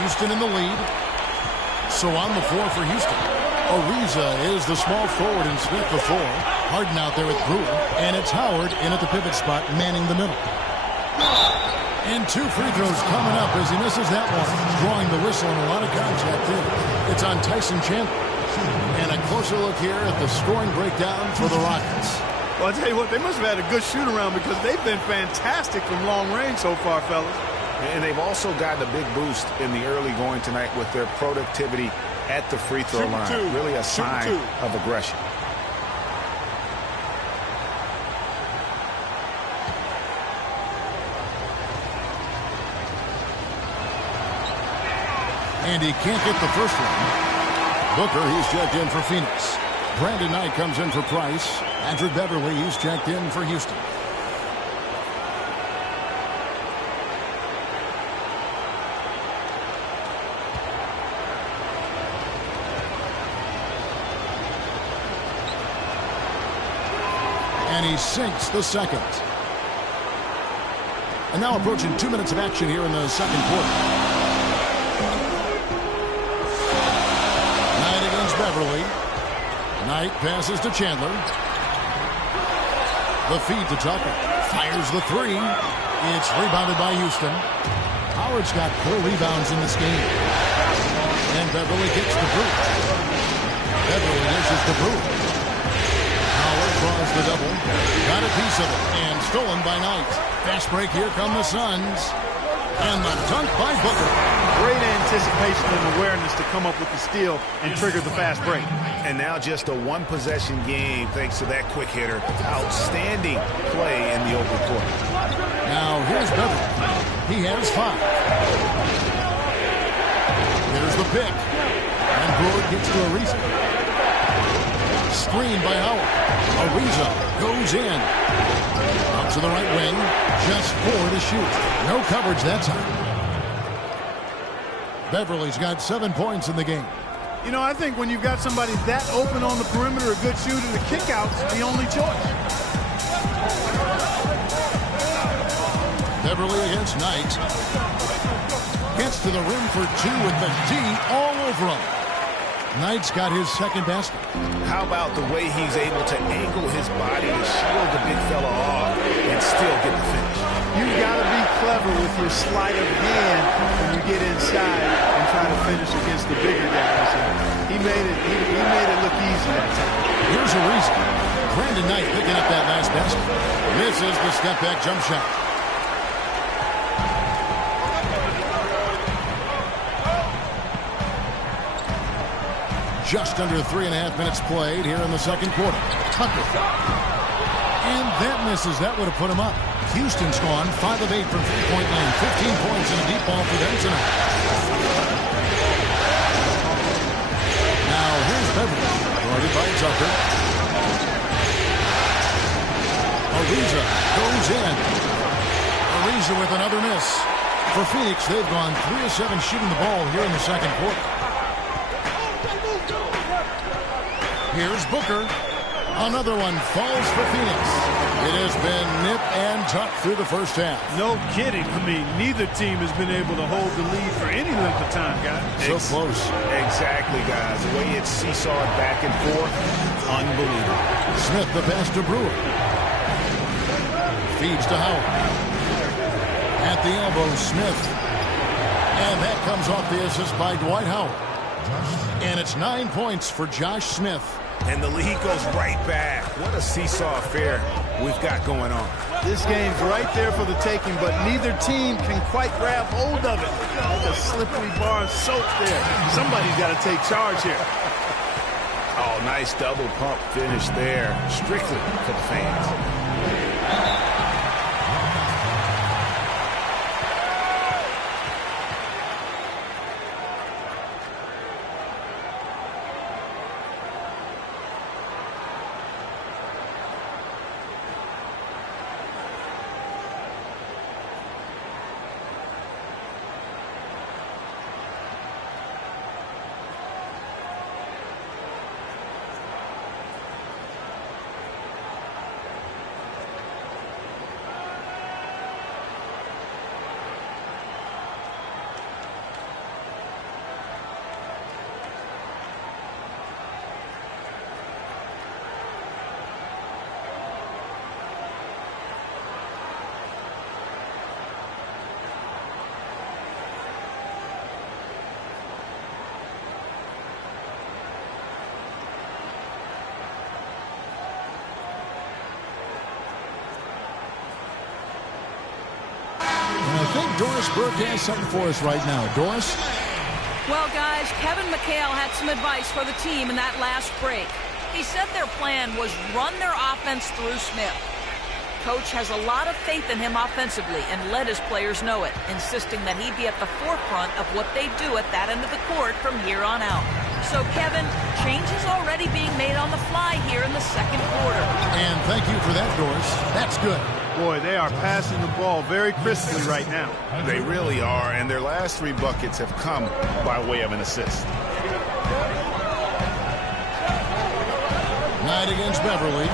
Houston in the lead. So on the floor for Houston, Ariza is the small forward and Smith the 4. Harden out there with Brewer. And it's Howard in at the pivot spot, manning the middle. And 2 free throws coming up as he misses that one. Drawing the whistle and a lot of contact there. It's on Tyson Chandler. And a closer look here at the scoring breakdown for the Rockets. Well, I'll tell you what, they must have had a good shoot-around because they've been fantastic from long range so far, fellas. And they've also gotten a big boost in the early going tonight with their productivity at the free throw line. Really a sign of aggression. And he can't get the first one. Booker, he's checked in for Phoenix. Brandon Knight comes in for Price. Andrew Beverly, he's checked in for Houston. And he sinks the second. And now approaching 2 minutes of action here in the second quarter. Beverly. Knight passes to Chandler. The feed to Tucker. Fires the 3. It's rebounded by Houston. Howard's got 4 rebounds in this game. And Beverly gets the boot. Beverly dishes the boot. Howard draws the double. Got a piece of it. And stolen by Knight. Fast break. Here come the Suns. And the dunk by Booker. Great anticipation and awareness to come up with the steal and trigger the fast break. And now just a one-possession game thanks to that quick hitter. Outstanding play in the open court. Now here's Beverly. He has 5. There's the pick. And Brewer gets to Ariza. Screen by Howard. Ariza goes in. Up to the right wing. Just 4 to shoot. No coverage that time. Beverly's got 7 points in the game. You know, I think when you've got somebody that open on the perimeter, a good shooter, the kick-out's the only choice. Beverly against Knight. Gets to the rim for 2 with the D all over him. Knight's got his second basket. How about the way he's able to angle his body to shield the big fella off and still get the finish? You've got to be clever with your sleight of hand when you get inside and try to finish against the bigger guys. And he made it look easy that time. Here's a reason. Brandon Knight picking up that last basket. Misses the step-back jump shot. Just under 3.5 minutes played here in the second quarter. Tucker. And that misses. That would have put him up. Houston's gone 5 of 8 from three-point lane. 15 points and a deep ball for them tonight. Now here's Beverly. Guarded by Tucker. Ariza goes in. Ariza with another miss. For Phoenix, they've gone 3 of 7 shooting the ball here in the second quarter. Here's Booker. Another one falls for Phoenix. It has been nip and tuck through the first half. No kidding. I mean, neither team has been able to hold the lead for any length of time, guys. So close. Exactly, guys. The way it's seesawed back and forth, unbelievable. Smith the pass to Brewer. Feeds to Howard. At the elbow, Smith. And that comes off the assist by Dwight Howard. And it's 9 points for Josh Smith. And the lead goes right back. What a seesaw affair we've got going on. This game's right there for the taking, but neither team can quite grab hold of it. Like a slippery bar of soap there. Somebody's got to take charge here. Oh, nice double pump finish there. Strictly for the fans. Doris Burke has something for us right now. Doris? Well, guys, Kevin McHale had some advice for the team in that last break. He said their plan was run their offense through Smith. Coach has a lot of faith in him offensively and let his players know it, insisting that he be at the forefront of what they do at that end of the court from here on out. So, Kevin, change is already being made on the fly here in the second quarter. And thank you for that, Doris. That's good. Boy, they are passing the ball very crisply right now. They really are, and their last 3 buckets have come by way of an assist. Knight against Beverly.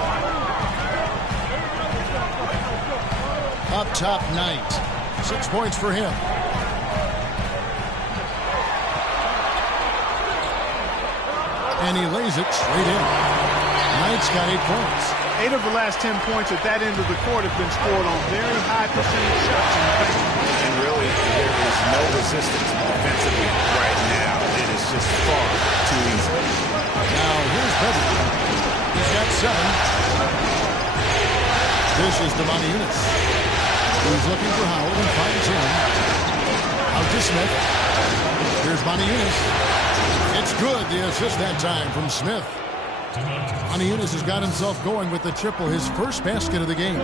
Up top, Knight. 6 points for him. And he lays it straight in. Knight's got 8 points. 8 of the last 10 points at that end of the court have been scored on very high percentage shots in the paint. And really, there is no resistance defensively right now. It is just far too easy. Now, here's Beverly. He's got 7. This is Demoniunas. He's looking for Howard and finds him. Out to Smith. Here's Demoniunas. It's good, the assist that time from Smith. Demoniunas has got himself going with the triple, his first basket of the game.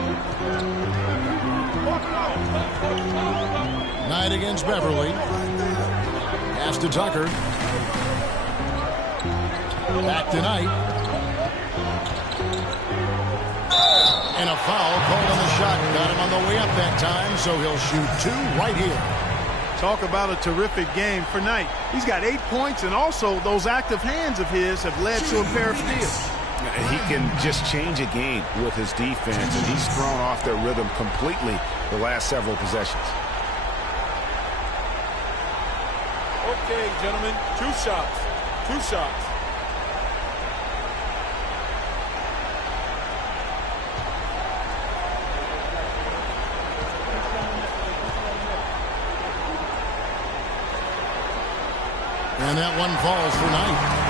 Knight against Beverly. Pass to Tucker. Back to Knight. And a foul called on the shot. Got him on the way up that time, so he'll shoot 2 right here. Talk about a terrific game for Knight. He's got 8 points, and also those active hands of his have led to a pair of steals. He can just change a game with his defense, and he's thrown off their rhythm completely the last several possessions. Okay, gentlemen, 2 shots. 2 shots. And that one falls for Knight.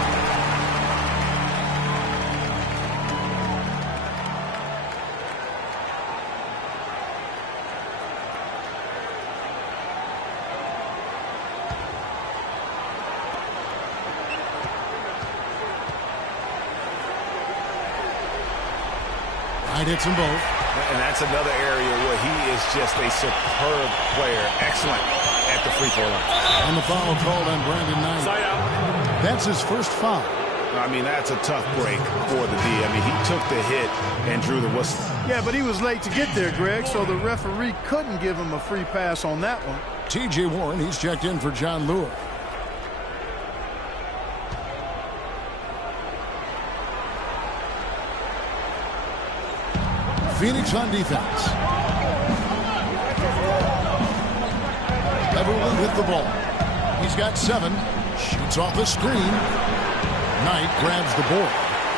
Knight hits them both. And that's another area where he is just a superb player. Excellent at the free throw line. And the foul called on Brandon Knight. Side out. That's his first foul. I mean, that's a tough break for the D. I mean, he took the hit and drew the whistle. Yeah, but he was late to get there, Greg, so the referee couldn't give him a free pass on that one. T.J. Warren, he's checked in for John Lure. Phoenix on defense. Beverly with the ball. He's got 7. Shoots off the screen. Knight grabs the board.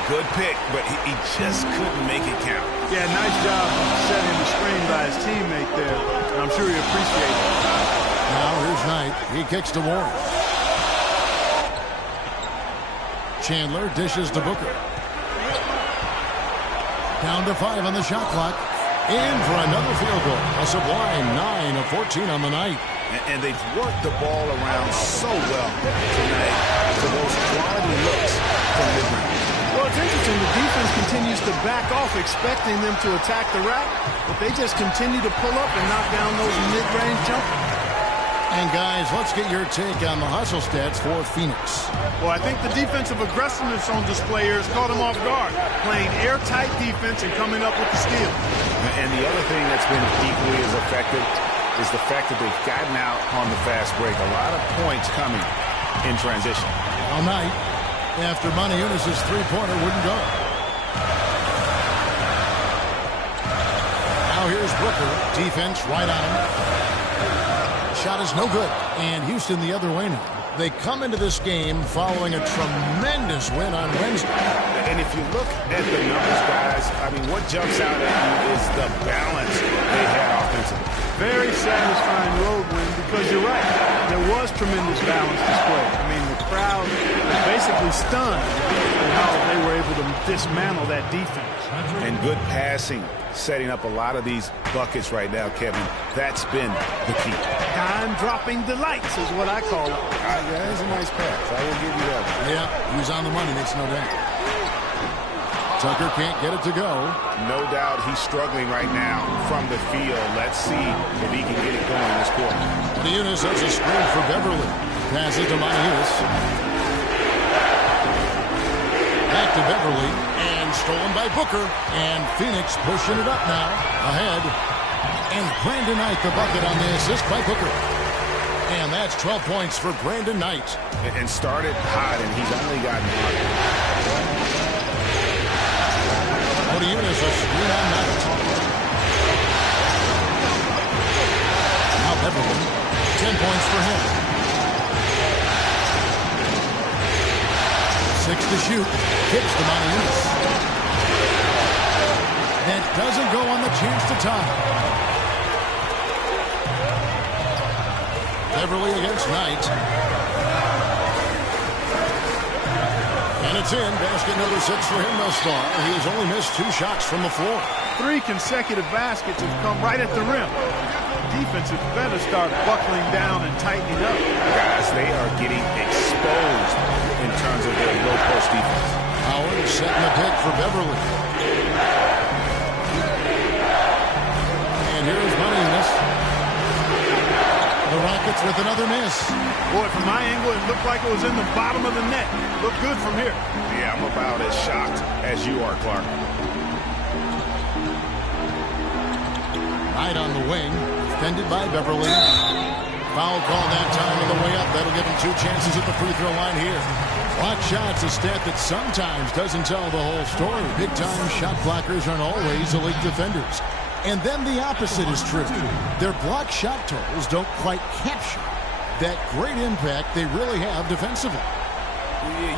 Good pick, but he just couldn't make it count. Yeah, nice job setting the screen by his teammate there. And I'm sure he appreciates it. Now here's Knight. He kicks to Warren. Chandler dishes to Booker. Down to 5 on the shot clock. In for another field goal. A sublime 9 of 14 on the night. And they've worked the ball around so well tonight for those quality looks from mid-range. Well, it's interesting. The defense continues to back off, expecting them to attack the rack, but they just continue to pull up and knock down those mid-range jumpers. And, guys, let's get your take on the hustle stats for Phoenix. Well, I think the defensive aggressiveness on display here has caught them off guard, playing airtight defense and coming up with the steal. And the other thing that's been equally as effective is the fact that they've gotten out on the fast break. A lot of points coming in transition. All night, after Demoniunas' three-pointer wouldn't go. Now here's Booker. Defense right on him. Shot is no good. And Houston the other way now. They come into this game following a tremendous win on Wednesday. And if you look at the numbers, guys, I mean, what jumps out at you is the balance they had offensively. Very satisfying road win because you're right. There was tremendous balance displayed. I mean, the crowd was basically stunned at how they were able to dismantle that defense. And good passing, setting up a lot of these buckets right now, Kevin. That's been the key. Time-dropping delights is what I call it. Yeah, that's a nice pass. I will give you that one. Yeah, he was on the money, makes no doubt. Tucker can't get it to go. No doubt he's struggling right now from the field. Let's see if he can get it going this quarter. Unis has a screen for Beverly. Passes to Manius. Back to Beverly. And stolen by Booker. And Phoenix pushing it up now. Ahead. And Brandon Knight the bucket on the assist by Booker. And that's 12 points for Brandon Knight. And started hot, and he's only gotten hot. Unis a screen on Knight. Now Beverly. 10 points for him. 6 to shoot. Kicks to Unis. That doesn't go on the chance to tie. Beverly against Knight. And it's in. Basket number 6 for him thus far. He has only missed 2 shots from the floor. 3 consecutive baskets have come right at the rim. Defense had better start buckling down and tightening up. Guys, they are getting exposed in terms of their low post defense. Howard setting the pick for Beverly. And here's Unis. The Rockets with another miss. Boy, from my angle, it looked like it was in the bottom of the net. Looked good from here. Yeah, I'm about as shocked as you are, Clark. Knight on the wing. Defended by Beverly. Foul call that time on the way up. That'll give him 2 chances at the free throw line here. Block shots, a stat that sometimes doesn't tell the whole story. Big-time shot blockers aren't always elite defenders. And then the opposite is true. Their block shot totals don't quite capture that great impact they really have defensively.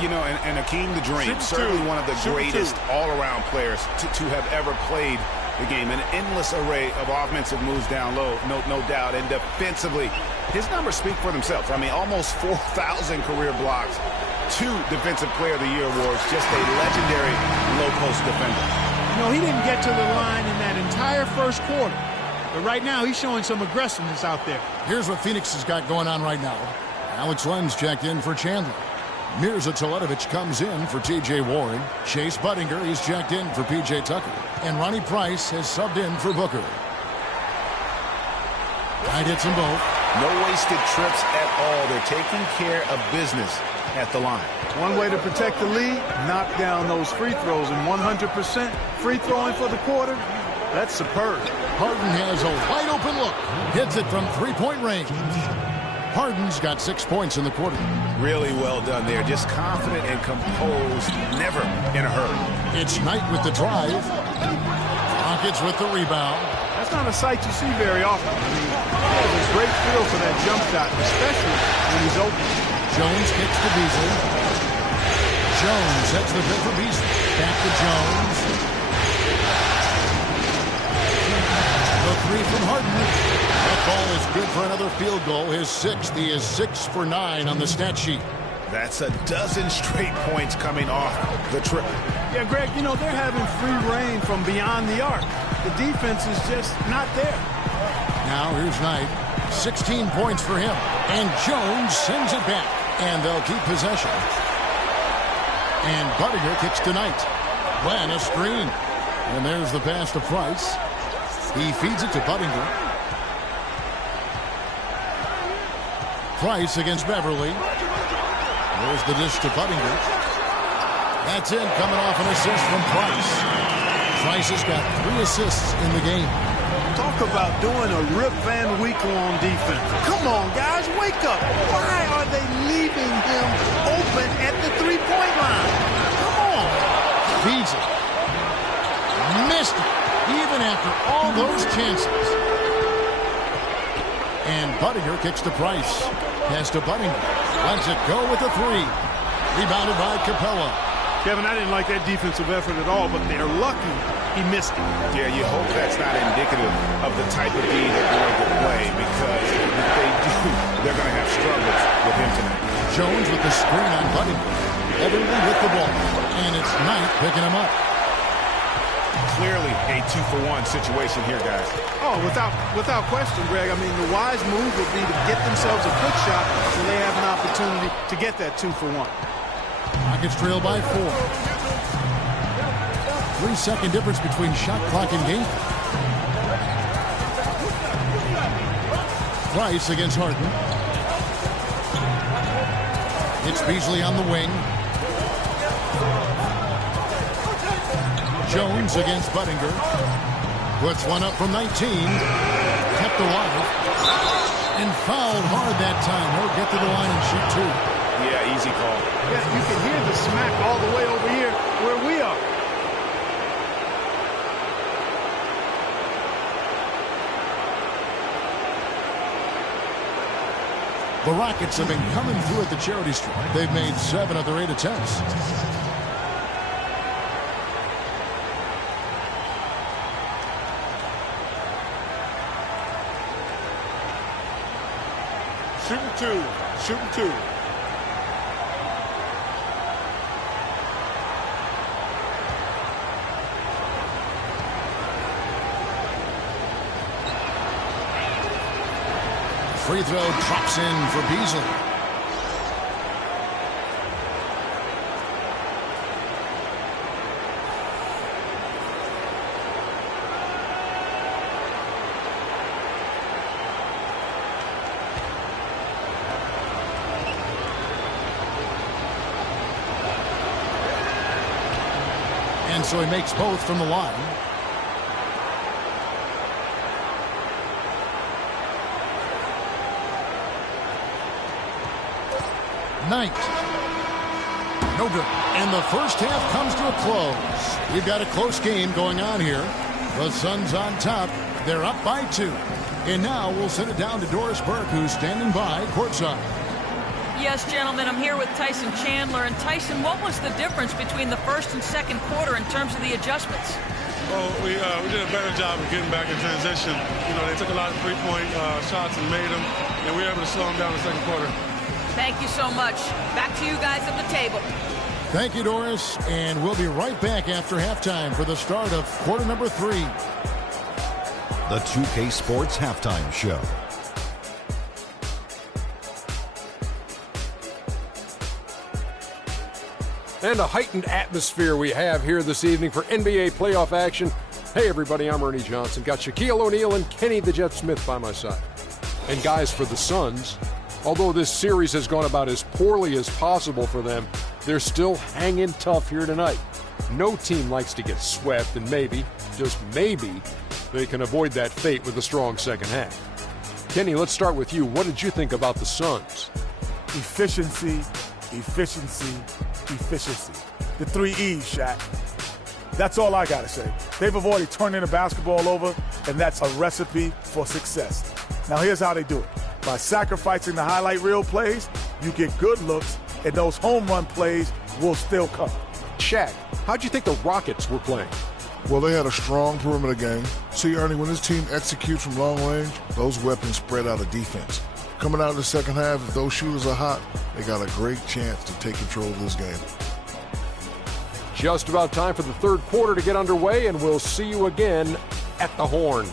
You know, and Akeem the Dream, certainly one of the greatest all-around players to have ever played the game. An endless array of offensive moves down low, no doubt. And defensively, his numbers speak for themselves. I mean, almost 4,000 career blocks, 2 Defensive Player of the Year awards, just a legendary low-post defender. You know, he didn't get to the line in that entire first quarter. But right now, he's showing some aggressiveness out there. Here's what Phoenix has got going on right now. Alex Lenz checked in for Chandler. Mirza Teletovic comes in for T.J. Warren. Chase Budinger, he's checked in for P.J. Tucker. And Ronnie Price has subbed in for Booker. Knight hits them both. No wasted trips at all. They're taking care of business at the line. One way to protect the lead, knock down those free throws, and 100% free throwing for the quarter. That's superb. Harden has a wide open look. Hits it from 3-point range. Harden's got 6 points in the quarter. Really well done there. Just confident and composed, never in a hurry. It's Knight with the drive. Rockets with the rebound. That's not a sight you see very often. I mean, he has a great feel for that jump shot, especially when he's open. Jones kicks to Beasley. Jones sets the pick for Beasley. Back to Jones. The 3 from Harden. That ball is good for another field goal. His 6th. He is 6 for 9 on the stat sheet. That's a dozen straight points coming off the triple. Yeah, Greg, you know, they're having free reign from beyond the arc. The defense is just not there. Now here's Knight. 16 points for him. And Jones sends it back. And they'll keep possession. And Budinger kicks to Knight. Glenn, a screen. And there's the pass to Price. He feeds it to Budinger. Price against Beverly. There's the dish to Budinger. That's in, coming off an assist from Price. Price has got 3 assists in the game. Talk about doing a Rip Van Winkle on defense. Come on, guys, wake up. Why are they leaving him open at the 3-point line? Come on. Feeds it. Missed it, even after all those chances. And Budinger kicks to Price. Pass to Budinger. Lets it go with a 3. Rebounded by Capella. Kevin, I didn't like that defensive effort at all, but they're lucky he missed it. Yeah, you hope that's not indicative of the type of D they're going to play, because if they do, they're going to have struggles with him tonight. Jones with the screen on Buddington. Everyone with the ball. And it's Knight picking him up. Clearly a 2-for-1 situation here, guys. Oh, without question, Greg. I mean, the wise move would be to get themselves a quick shot so they have an opportunity to get that 2-for-1. Rockets trail by 4. 3-second difference between shot clock and game. Price against Harden. It's Beasley on the wing. Jones against Budinger. Puts one up from 19. Kept alive. And fouled hard that time. He'll get to the line and shoot 2. Yeah, easy call. Yeah, you can hear the smack all the way over here where we are. The Rockets have been coming through at the charity stripe. They've made 7 of their 8 attempts. Shooting 2. Shooting 2. Free throw drops in for Beasley. And so he makes both from the line. Knight. No good. And the first half comes to a close. We've got a close game going on here. The Suns on top. They're up by 2. And now we'll send it down to Doris Burke, who's standing by courtside. Yes, gentlemen, I'm here with Tyson Chandler. And Tyson, what was the difference between the first and second quarter in terms of the adjustments? Well, we did a better job of getting back in transition. You know, they took a lot of three-point shots and made them, and we were able to slow them down in the second quarter. Thank you so much. Back to you guys at the table. Thank you, Doris. And we'll be right back after halftime for the start of quarter number 3. The 2K Sports Halftime Show. And a heightened atmosphere we have here this evening for NBA playoff action. Hey, everybody, I'm Ernie Johnson. Got Shaquille O'Neal and Kenny the Jet Smith by my side. And guys, for the Suns, although this series has gone about as poorly as possible for them, they're still hanging tough here tonight. No team likes to get swept, and maybe, just maybe, they can avoid that fate with a strong second half. Kenny, let's start with you. What did you think about the Suns? Efficiency, efficiency, efficiency. The 3 E's, Shaq. That's all I got to say. They've avoided turning the basketball over, and that's a recipe for success. Now, here's how they do it. By sacrificing the highlight reel plays, you get good looks, and those home run plays will still come. Shaq, how'd you think the Rockets were playing? Well, they had a strong perimeter game. See, Ernie, when this team executes from long range, those weapons spread out of defense. Coming out of the second half, if those shooters are hot, they got a great chance to take control of this game. Just about time for the third quarter to get underway, and we'll see you again at the Horn.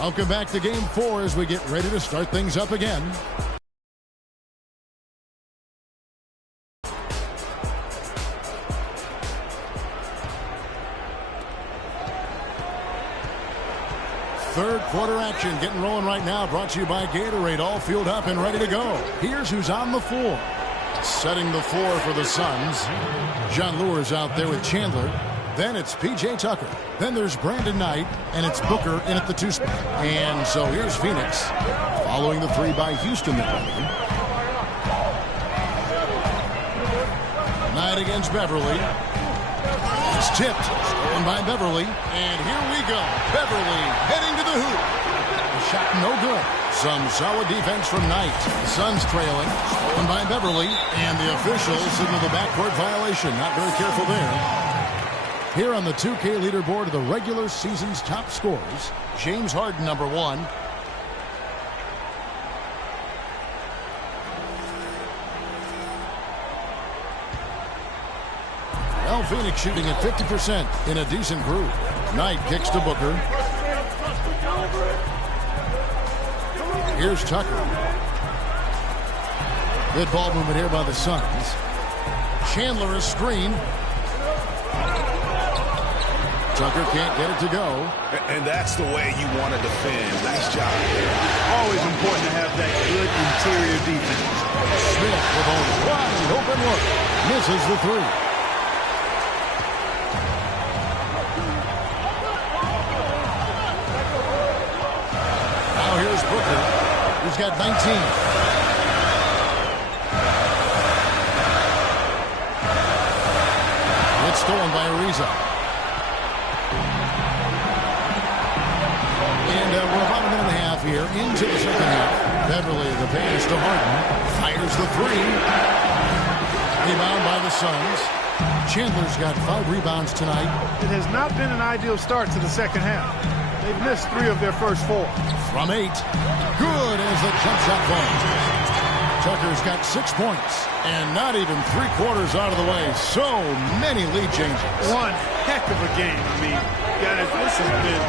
Welcome back to Game 4 as we get ready to start things up again. Third quarter action getting rolling right now, brought to you by Gatorade, all fueled up and ready to go. Here's who's on the floor. Setting the floor for the Suns. John Lure's out there with Chandler. Then it's P.J. Tucker. Then there's Brandon Knight, and it's Booker in at the 2 spot. And so here's Phoenix, following the 3 by Houston. Knight against Beverly. It's tipped, stolen by Beverly. And here we go. Beverly heading to the hoop. The shot no good. Some solid defense from Knight. Suns trailing. Stolen by Beverly. And the officials signal the backcourt violation. Not very careful there. Here on the 2K leaderboard of the regular season's top scorers, James Harden, number 1. Well, Phoenix shooting at 50% in a decent groove. Knight kicks to Booker. Here's Tucker. Good ball movement here by the Suns. Chandler a screen. Tucker can't get it to go. And that's the way you want to defend. Nice job. Always important to have that good interior defense. Smith with a wide open look. Misses the three. Now here's Booker. He's got 19. It's stolen by Ariza. And we're about a minute and a half here into the second half. Beverly, the pass to Harden. Fires the three. Rebound by the Suns. Chandler's got 5 rebounds tonight. It has not been an ideal start to the second half. They've missed 3 of their first 4. From 8. Good as the jump shot falls. Tucker's got 6 points. And not even 3/4 out of the way. So many lead changes. One heck of a game. I mean, guys, this has been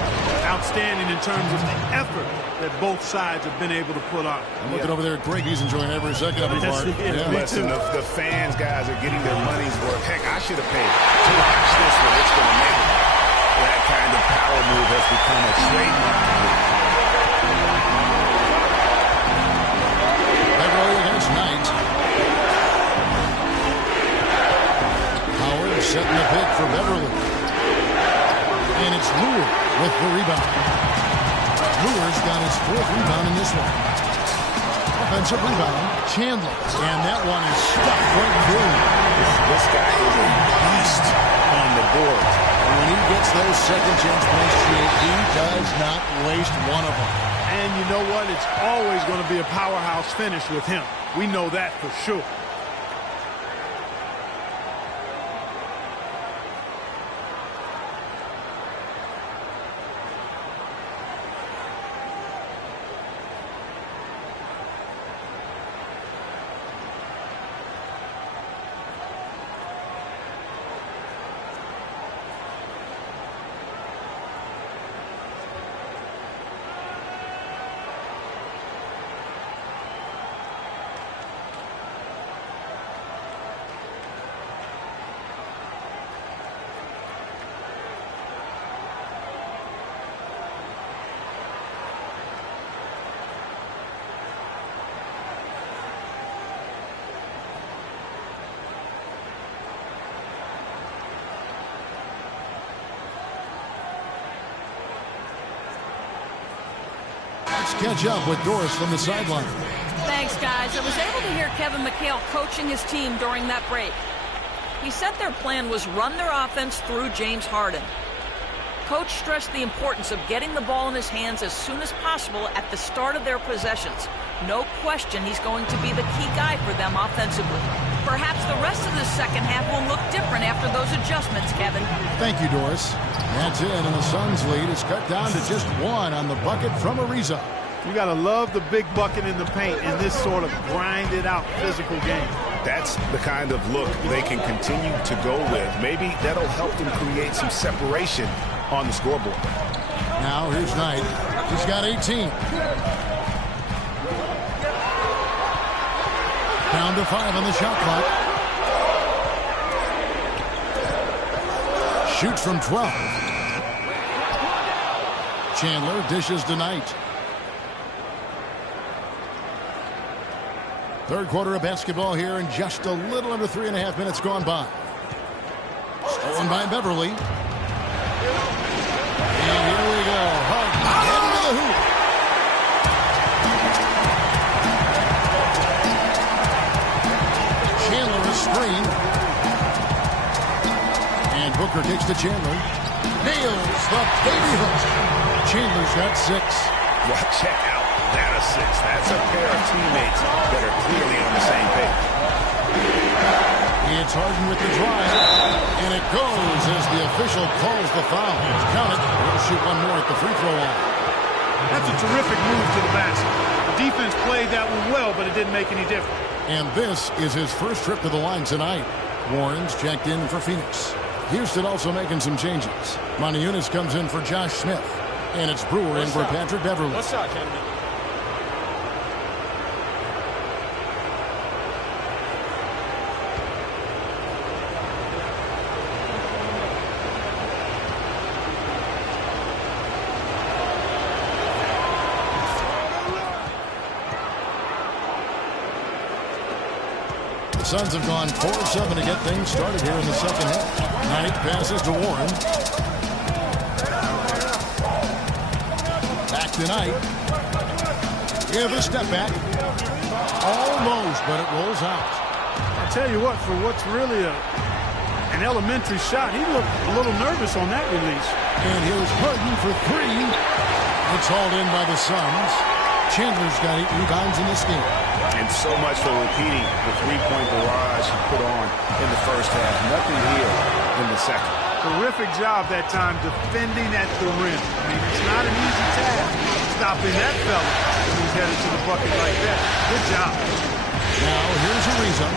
outstanding in terms of the effort that both sides have been able to put on. I'm looking over there at Greg. He's enjoying every second of it, Mark. Listen, the fans, guys, are getting their money's worth. Heck, I should have paid to watch this one. It's going to make it. That kind of power move has become a trademark. Beverly against Knight. Howard setting the pick for Beverly. And it's Lure with the rebound. Lure's got his 4th rebound in this one. Offensive rebound, Chandler. And that one is stuck right through. This guy is a beast on the board. And when he gets those second chance points, he does not waste one of them. And you know what? It's always going to be a powerhouse finish with him. We know that for sure. Let's catch up with Doris from the sideline. Thanks, guys. I was able to hear Kevin McHale coaching his team during that break. He said their plan was run their offense through James Harden. Coach stressed the importance of getting the ball in his hands as soon as possible at the start of their possessions. No question he's going to be the key guy for them offensively. Perhaps the rest of the second half will look different after those adjustments, Kevin. Thank you, Doris. That's it, and the Suns' lead is cut down to just 1 on the bucket from Ariza. You got to love the big bucket in the paint in this sort of grinded-out physical game. That's the kind of look they can continue to go with. Maybe that'll help them create some separation on the scoreboard. Now here's Knight. He's got 18. Down to 5 on the shot clock. Shoots from 12. Chandler dishes to Knight. Third quarter of basketball here, and just a little under 3.5 minutes gone by. Stolen by Beverly. And here we go. Harden into the hoop. Chandler a screen. And Booker kicks to Chandler. Nails the baby hook. Chandler's got 6. Well, check out that assist. That's a pair of teammates that are clearly on the same page. It's Harden with the drive, and it goes as the official calls the foul. Count it. He'll shoot one more at the free throw line. That's a terrific move to the basket. The defense played that one well, but it didn't make any difference. And this is his first trip to the line tonight. Warren's checked in for Phoenix. Houston also making some changes. Moniunas comes in for Josh Smith. And it's Brewer in for Patrick Beverley. What's up, Kennedy? The Suns have gone 4-7 to get things started here in the second half. Knight passes to Warren. Back to Knight. Give a step back. Almost, but it rolls out. I'll tell you what, for what's really an elementary shot, he looked a little nervous on that release. And here's Harden for three. It's hauled in by the Suns. Chandler's got 8 rebounds in this game. And so much for repeating the three-point barrage he put on in the first half. Nothing here in the second. Terrific job that time defending at the rim. I mean, it's not an easy task stopping that fella when he's headed to the bucket like that. Good job. Now here's Ariza.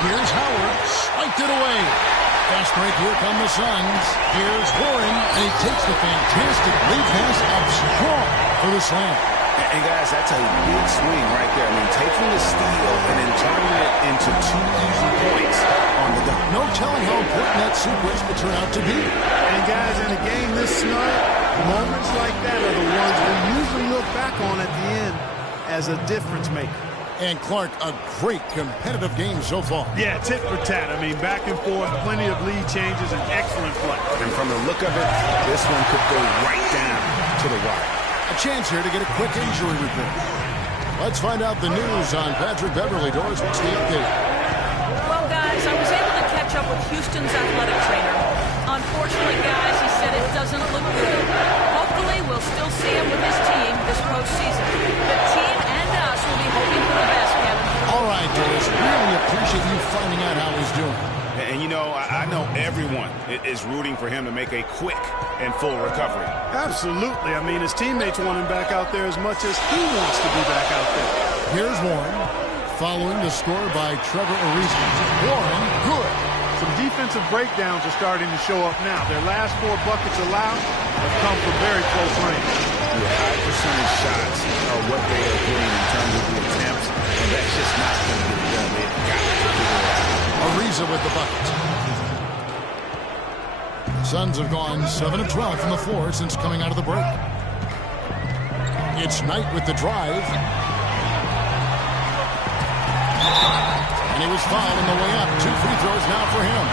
Here's Howard. Spiked it away. Fast break. Here come the Suns. Here's Warren. And he takes the fantastic lead pass up strong for the slam. And guys, that's a big swing right there. I mean, taking the steal and then turning it into 2 easy points on the dunk. No telling how important that sequence could turn out to be. And guys, in a game this snug, moments like that are the ones we usually look back on at the end as a difference maker. And Clark, a great competitive game so far. Yeah, tit for tat. I mean, back and forth, plenty of lead changes, and excellent play. And from the look of it, this one could go right down to the wire. A chance here to get a quick injury report. Let's find out the news on Patrick Beverley. Doris, what's the update? Well, guys, I was able to catch up with Houston's athletic trainer. Unfortunately, guys, he said it doesn't look good. Hopefully, we'll still see him with his team this postseason. The team and us will be hoping for the best, Kevin. All right, Doris. Really appreciate you finding out how he's doing. And, you know, I know everyone is rooting for him to make a quick and full recovery. Absolutely. I mean, his teammates want him back out there as much as he wants to be back out there. Here's Warren, following the score by Trevor Ariza. Warren, good. Some defensive breakdowns are starting to show up now. Their last 4 buckets allowed have come from very close range. The high percentage shots are what they are getting in terms of the attempts, and that's just not going to get it done. They've got to figure it out. Ariza with the bucket. Suns have gone 7 of 12 from the floor since coming out of the break. It's Knight with the drive. And he was fouled on the way up. 2 free throws now for him.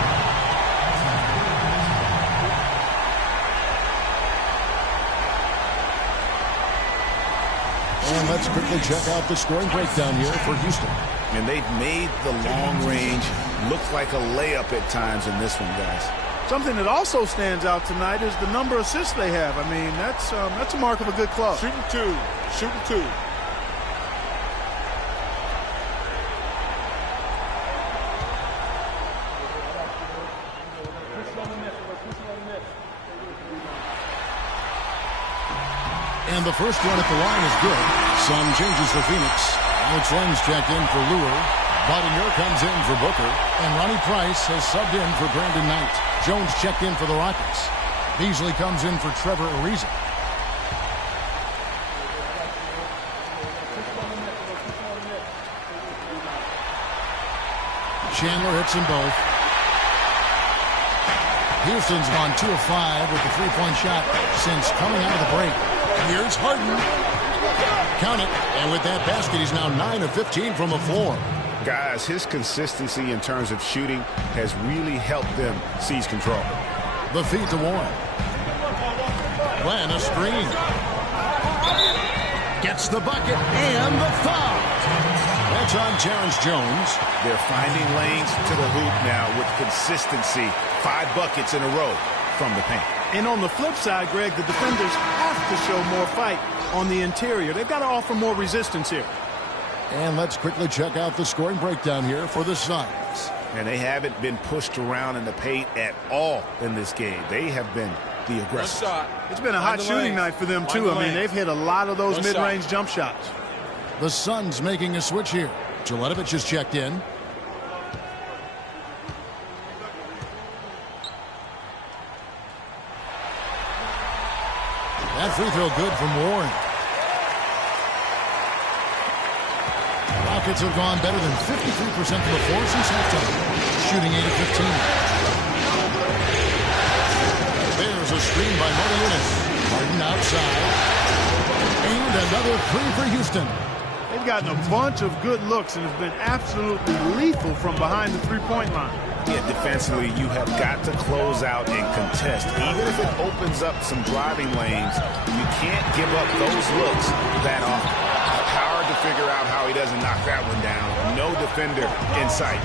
And let's quickly check out the scoring breakdown here for Houston. And they've made the long range look like a layup at times in this one, guys. Something that also stands out tonight is the number of assists they have. I mean, that's a mark of a good club. Shooting 2. Shooting 2. And the first one at the line is good. Some changes for Phoenix. Alex Len's checked in for Lure. Bodinger comes in for Booker. And Ronnie Price has subbed in for Brandon Knight. Jones checked in for the Rockets. Beasley comes in for Trevor Ariza. Chandler hits them both. Houston's gone 2 of 5 with the 3-point shot since coming out of the break. Here's Harden. Count it. And with that basket, he's now 9 of 15 from the floor. Guys, his consistency in terms of shooting has really helped them seize control. The feed to Warren. Glenn, a screen. Gets the bucket and the foul. That's on Terrence Jones. They're finding lanes to the hoop now with consistency. 5 buckets in a row from the paint. And on the flip side, Greg, the defenders have to show more fight on the interior. They've got to offer more resistance here. And let's quickly check out the scoring breakdown here for the Suns. And they haven't been pushed around in the paint at all in this game. They have been the aggressors. It's been a hot shooting night for them, too. I mean, they've hit a lot of those mid-range jump shots. The Suns making a switch here. Jeletovic is checked in. That free throw good from Warren. Rockets have gone better than 53% from the floor since halftime, shooting 8 of 15. There's a screen by Motiejunas. Harden outside. And another three for Houston. They've gotten a bunch of good looks and have been absolutely lethal from behind the three-point line. Yeah, defensively, you have got to close out and contest. Even if it opens up some driving lanes, you can't give up those looks that often. Hard to figure out how he doesn't knock that one down. No defender in sight.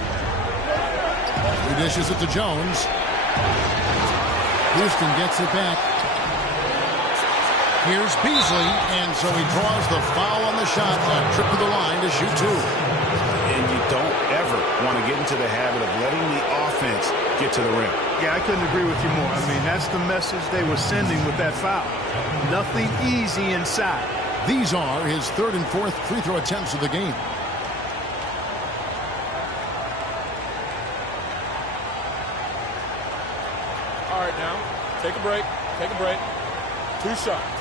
He dishes it to Jones. Houston gets it back. Here's Beasley, and so he draws the foul on the shot, a trip to the line to shoot two. And you don't ever want to get into the habit of letting the offense get to the rim. Yeah, I couldn't agree with you more. I mean, that's the message they were sending with that foul. Nothing easy inside. These are his third and fourth free throw attempts of the game. All right, now, take a break. Take a break. 2 shots.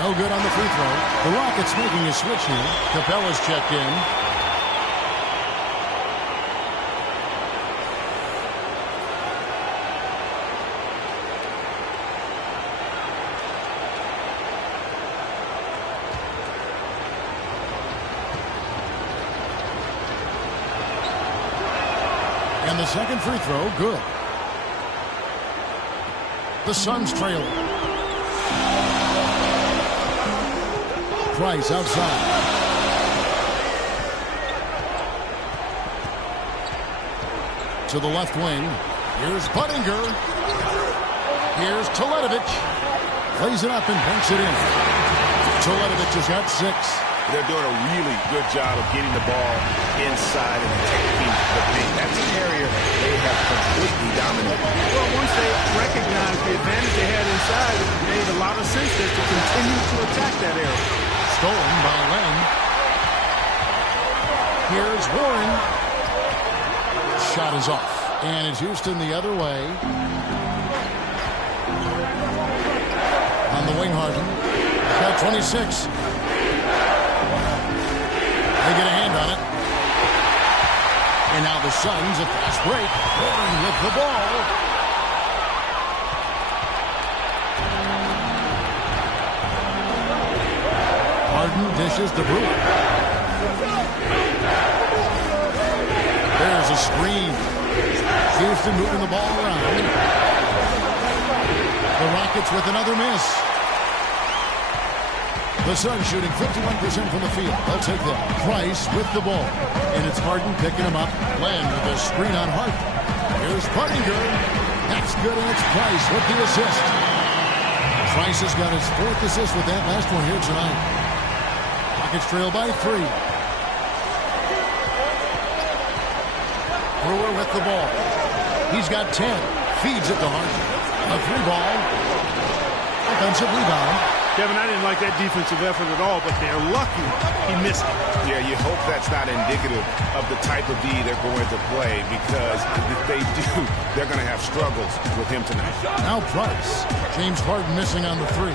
No good on the free throw. The Rockets making a switch here. Capella's checked in. And the second free throw, good. The Suns trailing. Price outside. To the left wing. Here's Buttinger. Here's Teletovic. Plays it up and banks it in. Teletovic has got 6. They're doing a really good job of getting the ball inside and taking the paint. That's an area they have completely dominated. Well, once they recognized the advantage they had inside, it made a lot of sense there to continue to attack that area. Stolen by Len. Here's Warren. Shot is off. And it's Houston the other way. On the wing, Harden. Got 26. They get a hand on it. And now the Suns, a fast break. Warren with the ball. Harden dishes to Brewer. There's a screen. Houston moving the ball around. The Rockets with another miss. The Suns shooting 51% from the field. They'll take that. Price with the ball. And it's Harden picking him up. Len with a screen on Harden. Here's Buttinger. That's good, and it's Price with the assist. Price has got his 4th assist with that last one here tonight. Rockets trail by 3. Brewer with the ball. He's got 10. Feeds it to Harden. A 3-ball. Offensive rebound. Kevin, I didn't like that defensive effort at all, but they're lucky he missed it. Yeah, you hope that's not indicative of the type of D they're going to play, because if they do, they're going to have struggles with him tonight. Now Price. James Harden missing on the 3.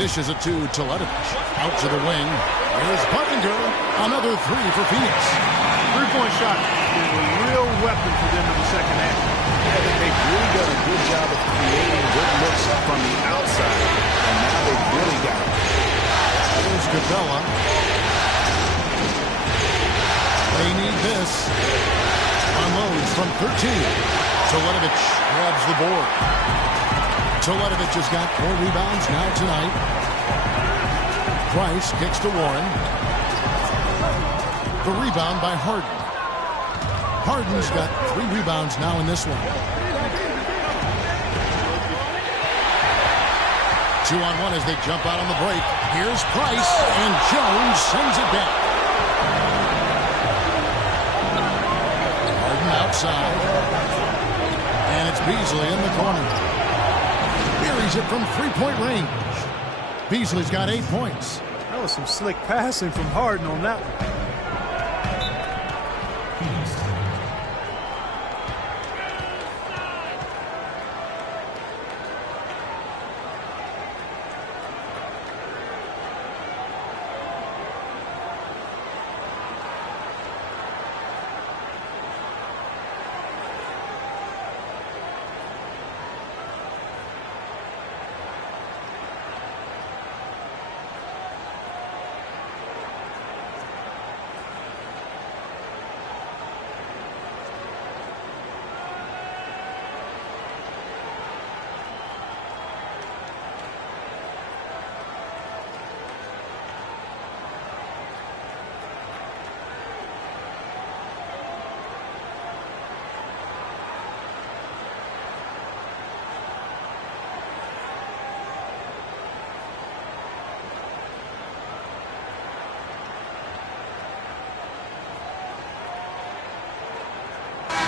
Dishes it to Teletovic. Out to the wing. Here's Buttinger. Another 3 for Phoenix. 3-point shot is a real weapon for them in the second half. Yeah, they've really done a good job of creating good looks from the outside, and now they've really got it. Here's Capella. They need this. Unloads from 13. Teletovic grabs the board. Teletovic has got 4 rebounds now tonight. Price kicks to Warren. The rebound by Harden. Harden's got 3 rebounds now in this one. 2-on-1 as they jump out on the break. Here's Price, and Jones sends it back. Harden outside. And it's Beasley in the corner. Buries it from 3-point range. Beasley's got 8 points. That was some slick passing from Harden on that one.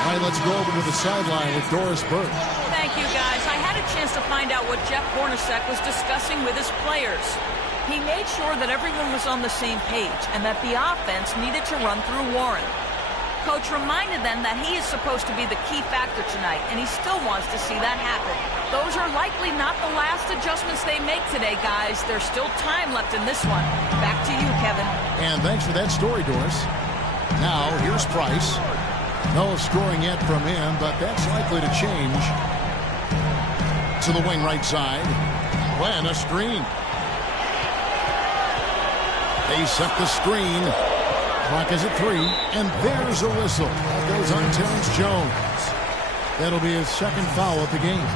All right, let's go over to the sideline with Doris Burke. Thank you, guys. I had a chance to find out what Jeff Hornacek was discussing with his players. He made sure that everyone was on the same page and that the offense needed to run through Warren. Coach reminded them that he is supposed to be the key factor tonight, and he still wants to see that happen. Those are likely not the last adjustments they make today, guys. There's still time left in this one. Back to you, Kevin. And thanks for that story, Doris. Now, here's Price. No scoring yet from him, but that's likely to change. To the wing right side. When a screen. They set the screen. Clock is at 3, and there's a whistle. That goes on Terrence Jones. That'll be his second foul of the game.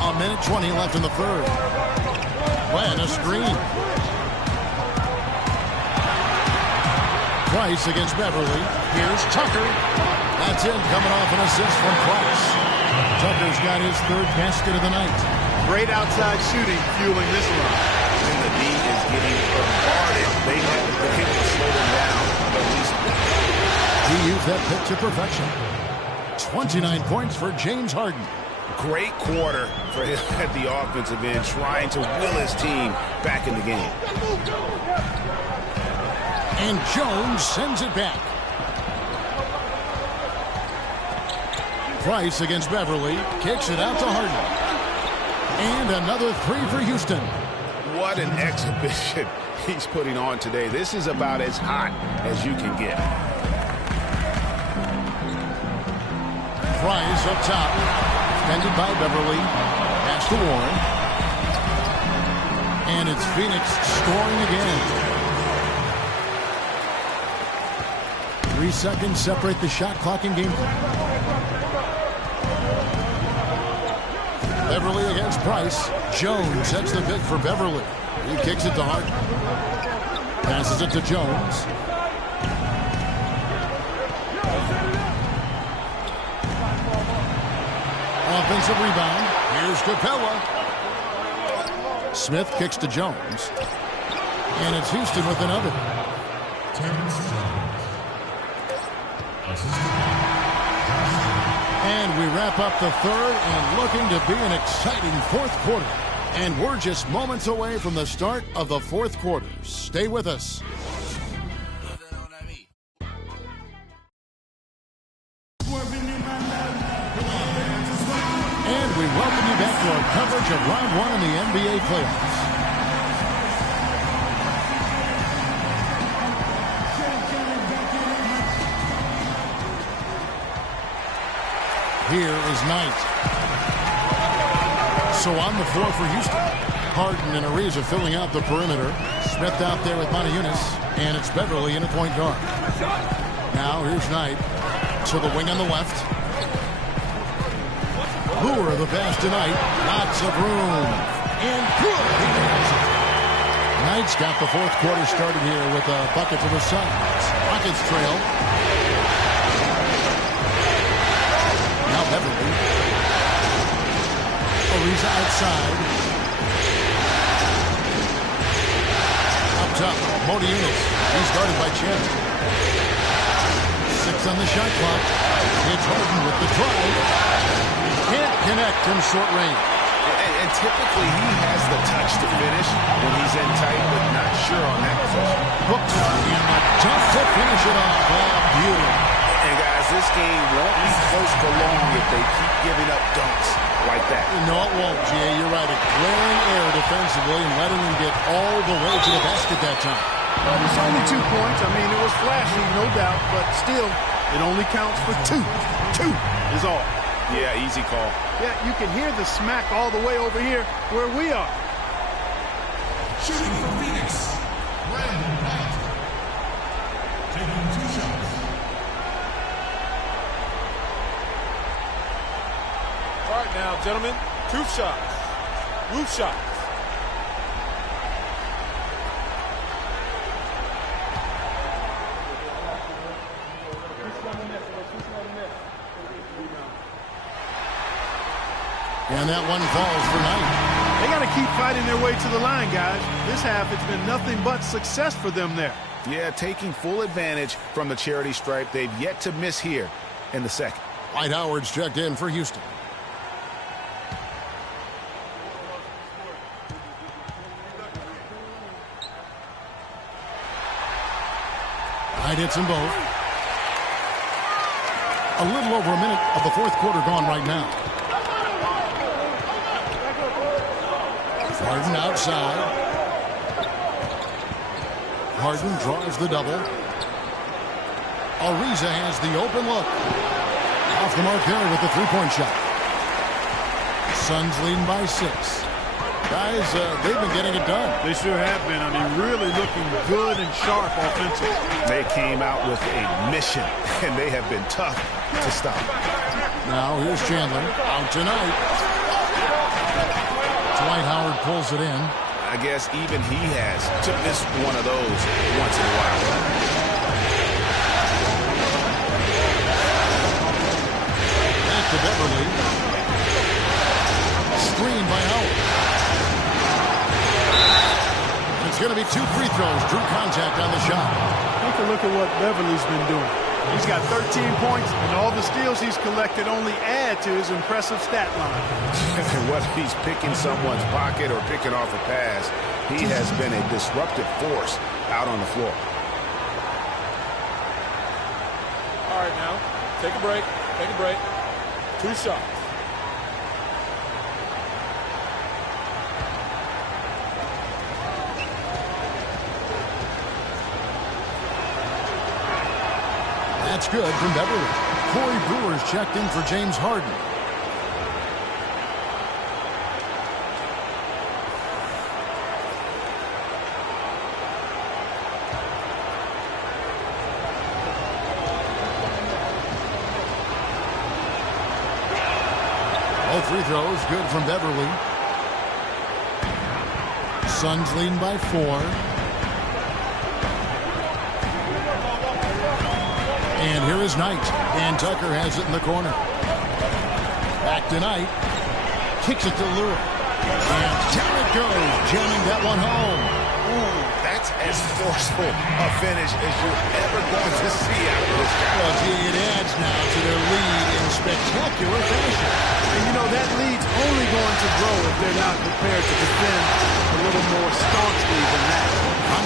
A minute 20 left in the third. When a screen. Price against Beverly. Here's Tucker. That's in, coming off an assist from Price. Tucker's got his 3rd basket of the night. Great outside shooting fueling this run. And the D is getting bombarded. They have the kick to slow them down at least. He used that pick to perfection. 29 points for James Harden. Great quarter for him at the offensive end, trying to will his team back in the game. And Jones sends it back. Price against Beverly. Kicks it out to Harden. And another 3 for Houston. What an exhibition he's putting on today. This is about as hot as you can get. Price up top. Defended by Beverly. Pass to Warren. And it's Phoenix scoring again. 3 seconds separate the shot clock and game clock. Beverly against Price. Jones sets the pick for Beverly. He kicks it to Harden. Passes it to Jones. Offensive rebound. Here's Capella. Smith kicks to Jones. And it's Houston with another. And we wrap up the third and looking to be an exciting 4th quarter. And we're just moments away from the start of the 4th quarter. Stay with us. And we welcome you back to our coverage of Round 1 in the NBA playoffs. Here is Knight. So on the floor for Houston. Harden and Ariza filling out the perimeter. Smith out there with Montejunas. And it's Beverly in at point guard. Now here's Knight to the wing on the left. Brewer the pass tonight. Lots of room. And good. He nails it. Knight's got the fourth quarter started here with a bucket to the Suns. Rockets trail. Now Beverly. Ariza outside. Up top, Modi Eunice. He's guarded by Chandler. 6 on the shot clock. It's Harden with the drive. Can't connect from short range. And typically he has the touch to finish when he's in tight, but not sure on that possession. Hooked and a dunk to finish it off. Beauty. And guys, this game won't be close for long if they keep giving up dunks like that. No, it won't, Jay. You're right. A glaring error defensively and letting them get all the way to the basket that time. It's only 2 points. I mean, it was flashy, no doubt, but still, it only counts for 2. 2 is all. Yeah, easy call. Yeah, you can hear the smack all the way over here where we are. Shooting for Phoenix, Brandon Knight. Taking 2 shots. All right now, gentlemen, 2 shots. Roof shots. And that one falls for Knight. They got to keep fighting their way to the line, guys. This half, it's been nothing but success for them there. Yeah, taking full advantage from the charity stripe. They've yet to miss here in the second. Dwight Howard's checked in for Houston. Knight hits them both. A little over a minute of the fourth quarter gone right now. Harden outside. Harden draws the double. Ariza has the open look. Off the mark there with the three-point shot. Suns leading by 6. Guys, they've been getting it done. They sure have been. I mean, really looking good and sharp offensively. They came out with a mission, and they have been tough to stop. Now here's Chandler out tonight. Dwight Howard pulls it in. I guess even he has to miss one of those once in a while. Back to Beverly. Screen by Howard. It's going to be 2 free throws. Drew contact on the shot. Take a look at what Beverly's been doing. He's got 13 points, and all the steals he's collected only add to his impressive stat line. Whether he's picking someone's pocket or picking off a pass, he has been a disruptive force out on the floor. All right, now, take a break. Take a break. 2 shots. That's good from Beverly. Corey Brewer's checked in for James Harden. All 3 throws good from Beverly. Suns leading by 4. And here is Knight. And Tucker has it in the corner. Back to Knight. Kicks it to Lure. And down it goes. Jamming that one home. Ooh, that's as forceful a finish as you're ever going to see out of this guy. Well, gee, it adds now to their lead in spectacular fashion. And you know, that lead's only going to grow if they're not prepared to defend a little more staunchly than that.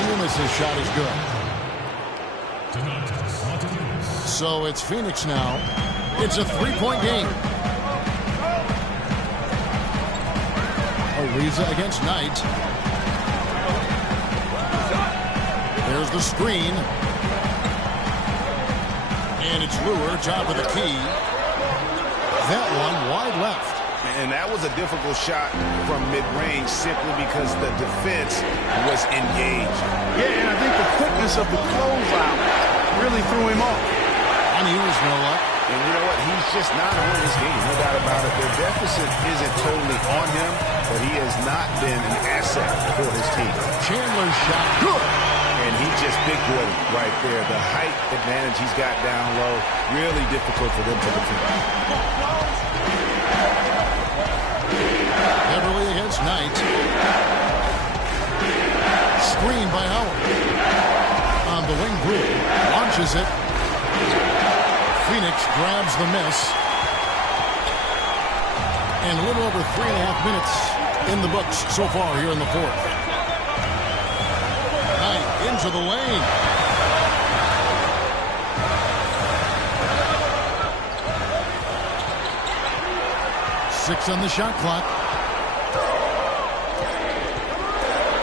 Eunice's shot is good. So it's Phoenix now. It's a 3-point game. Ariza against Knight. There's the screen. And it's Lure, top of the key. That one wide left. And that was a difficult shot from mid-range simply because the defense was engaged. Yeah, and I think the quickness of the closeout really threw him off. Monty Eunice, no luck. And you know what? He's just not on this game. No doubt about it. Their deficit isn't totally on him, but he has not been an asset for his team. Chandler's shot. Good. And he just big boy right there. The height advantage he's got down low, really difficult for them to defend. Beverly against Knight. Screen by Howard. On the wing, Brewer launches it. Phoenix grabs the miss. And a little over 3.5 minutes in the books so far here in the fourth. Knight into the lane. Six on the shot clock.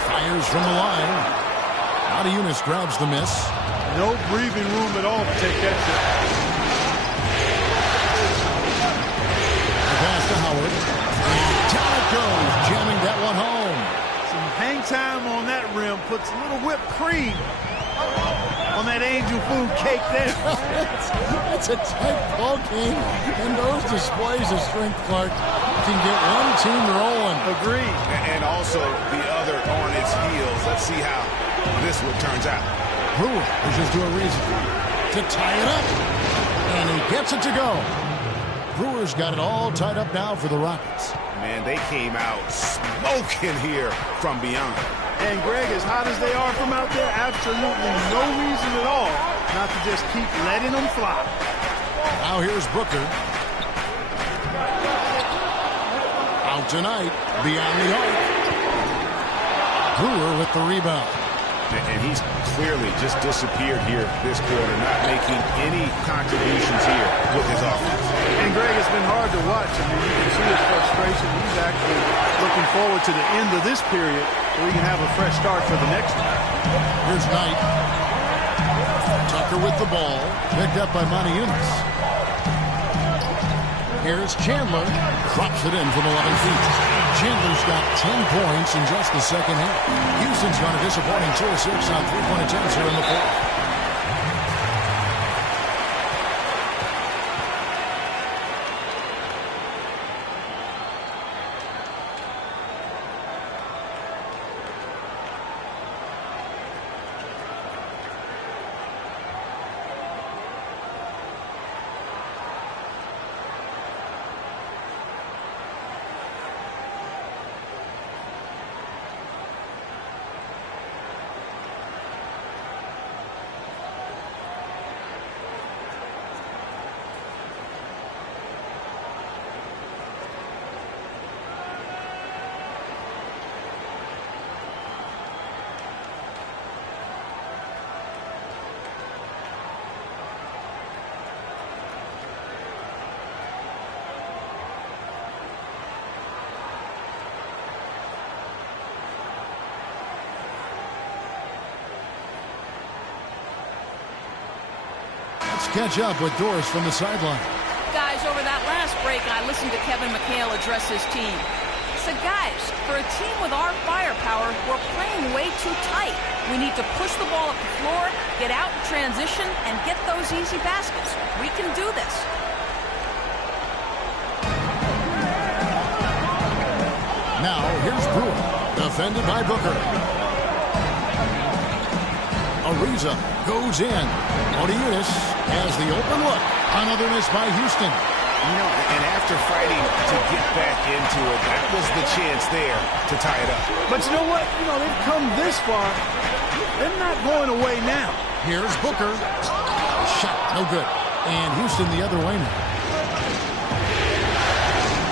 Fires from the line. Monty Eunice grabs the miss. No breathing room at all to take that shot. The pass to Howard. And down it goes, jamming that one home. Some hang time on that rim puts a little whipped cream on that angel food cake there. It's a tight ball game, and those displays of strength, Clark, can get one team rolling. Agreed. And also the other on its heels. Let's see how this one turns out. Brewer pushes to Ariza to tie it up, and he gets it to go. Brewer's got it all tied up now for the Rockets. Man, they came out smoking here from beyond. And Greg, as hot as they are from out there, absolutely no reason at all not to just keep letting them fly. Now here's Booker. Out tonight, beyond the arc. Brewer with the rebound. And he's clearly just disappeared here this quarter, not making any contributions here with his offense. And Greg, it's been hard to watch. I mean, you can see his frustration. He's actually looking forward to the end of this period where he can have a fresh start for the next one. Here's Knight. Tucker with the ball, picked up by Monty Eunice. Here's Chandler, drops it in from 11 feet. Chandler's got 10 points in just the second half. Houston's gone a disappointing 2 of 6 on three-point attempts here in the fourth. Catch up with Doris from the sideline. Guys, over that last break, I listened to Kevin McHale address his team. He said, guys, for a team with our firepower, we're playing way too tight. We need to push the ball up the floor, get out in transition, and get those easy baskets. We can do this. Now, here's Brewer, defended by Booker. Ariza goes in. Monty Eunice has the open look. Another miss by Houston. You know, and after fighting to get back into it, that was the chance there to tie it up. But you know what? You know, they've come this far. They're not going away now. Here's Booker. Shot, no good. And Houston the other way now.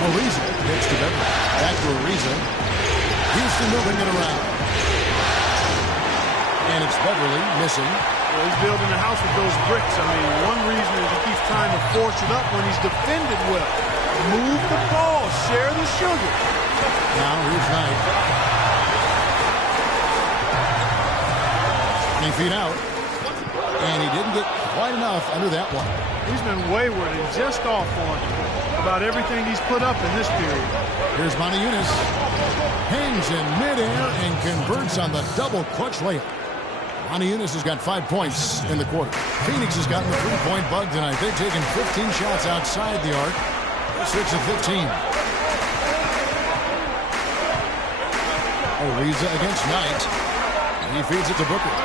Ariza gets to Beverly. Back to Ariza. Houston moving it around. And it's Beverly missing. Well, he's building a house with those bricks. I mean, one reason is he keeps trying to force it up when he's defended well. Move the ball. Share the sugar. Now here's Knight. 20 feet out. And he didn't get quite enough under that one. He's been wayward and just off on about everything he's put up in this period. Here's Monty Eunice. Hangs in midair and converts on the double clutch layup. Moniunas has got 5 points in the quarter. Phoenix has gotten the three-point bug tonight. They've taken 15 shots outside the arc. They're 6 of 15. Ariza against Knight. He feeds it to Booker.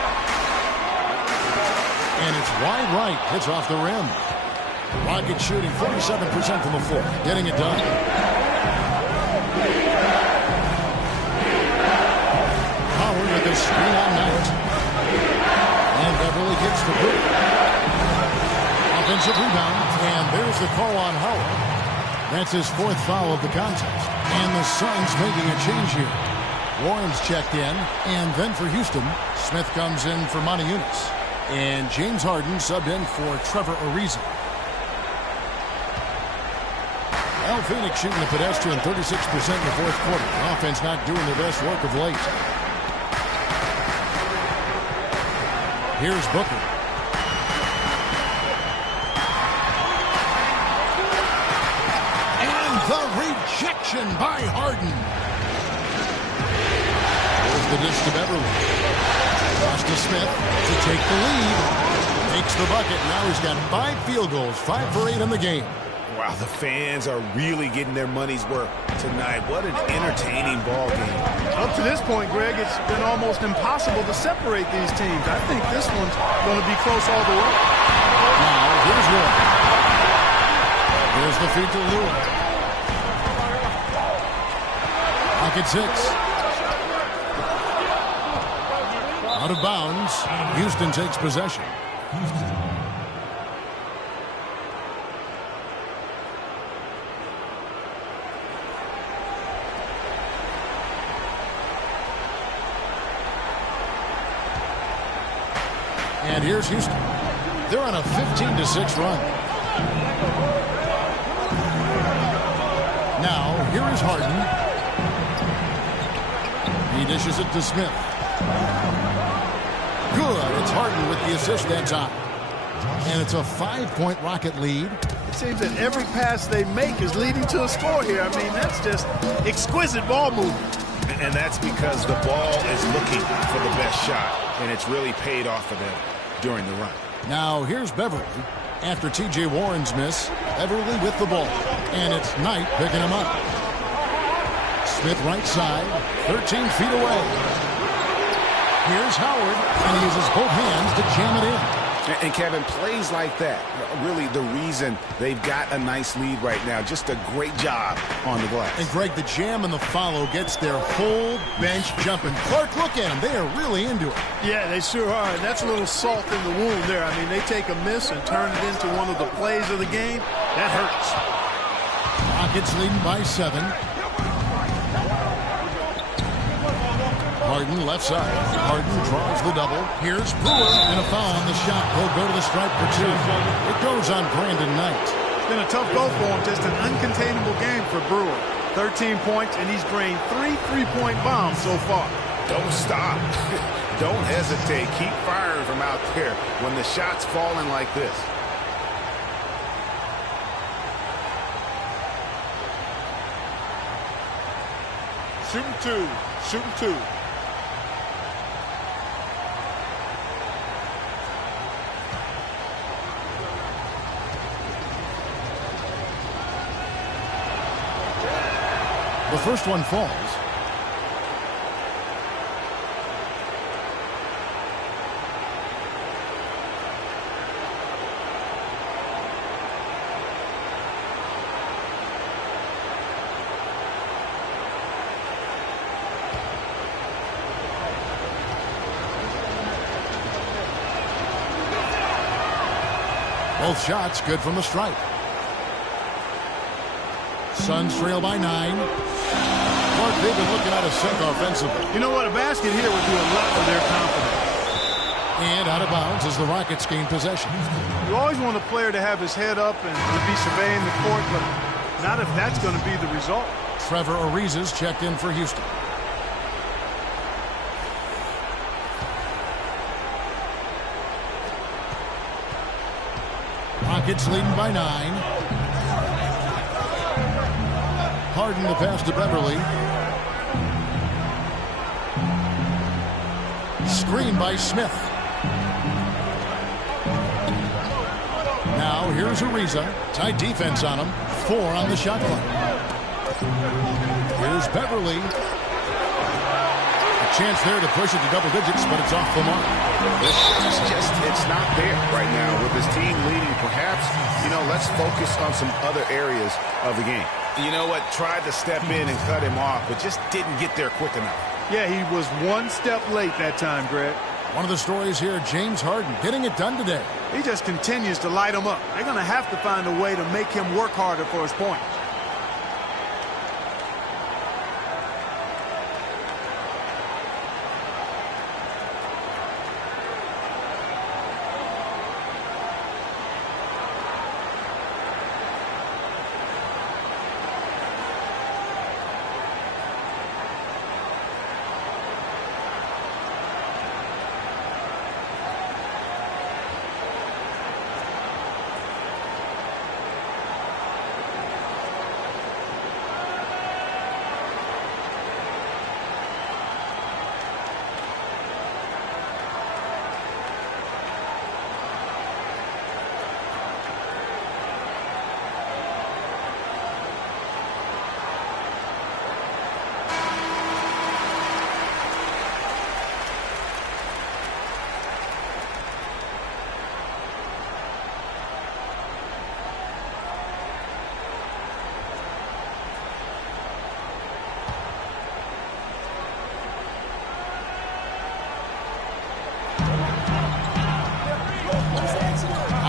And it's wide right. Hits off the rim. Rockets shooting 47% from the floor. Getting it done. Howard with the screen on Knight. And Beverly gets the boot. Offensive rebound. And there's the call on Howard. That's his 4th foul of the contest. And the Suns making a change here. Warren's checked in. And then for Houston, Smith comes in for Moniunas. And James Harden subbed in for Trevor Ariza. Al Phoenix shooting the pedestrian 36% in the 4th quarter. The offense not doing their best work of late. Here's Booker. And the rejection by Harden. There's the dish to Beverly. Pass to Smith to take the lead. Makes the bucket. Now he's got 5 field goals. 5 for 8 in the game. Wow, the fans are really getting their money's worth tonight. What an entertaining ball game. Up to this point, Greg, it's been almost impossible to separate these teams. I think this one's going to be close all the way. Now, here's Will. Here's the feed to Lewis. Pocket 6. Out of bounds. Houston takes possession. And here's Houston. They're on a 15-6 run. Now, here is Harden. He dishes it to Smith. Good. It's Harden with the assist that time. And it's a 5-point Rocket lead. It seems that every pass they make is leading to a score here. I mean, that's just exquisite ball movement. And that's because the ball is looking for the best shot. And it's really paid off for them during the run. Now here's Beverly. After T.J. Warren's miss, Beverly with the ball. And it's Knight picking him up. Smith right side, 13 feet away. Here's Howard, and he uses both hands to jam it in. And Kevin, plays like that, really the reason they've got a nice lead right now. Just a great job on the glass. And Greg, the jam and the follow gets their whole bench jumping. Clark, look at them. They are really into it. Yeah, they sure are. And that's a little salt in the wound there. I mean, they take a miss and turn it into one of the plays of the game. That hurts. Rockets leading by 7. Harden left side. Harden draws the double. Here's Brewer, and a foul on the shot. He'll go to the stripe for 2. It goes on Brandon Knight. It's been a tough go for him. Just an uncontainable game for Brewer. 13 points, and he's drained 3 3-point bombs so far. Don't stop. Don't hesitate. Keep firing from out there when the shot's falling like this. Shooting 2. Shooting 2. The first one falls. Both shots good from the stripe. Suns trail by 9. Clark, they've been looking out of sync offensively. You know what? A basket here would do a lot for their confidence. And out of bounds as the Rockets gain possession. You always want a player to have his head up and to be surveying the court, but not if that's going to be the result. Trevor Ariza's checked in for Houston. Rockets leading by 9. Harden the pass to Beverly. Screen by Smith. Here's Ariza. Tight defense on him. 4 on the shot clock. Here's Beverly. A chance there to push it to double digits, but it's off the mark. It's not there right now with his team leading. Perhaps, let's focus on some other areas of the game. You know what? Tried to step in and cut him off, but just didn't get there quick enough. Yeah, he was one step late that time, Greg. One of the stories here, James Harden getting it done today. He just continues to light him up. They're going to have to find a way to make him work harder for his points.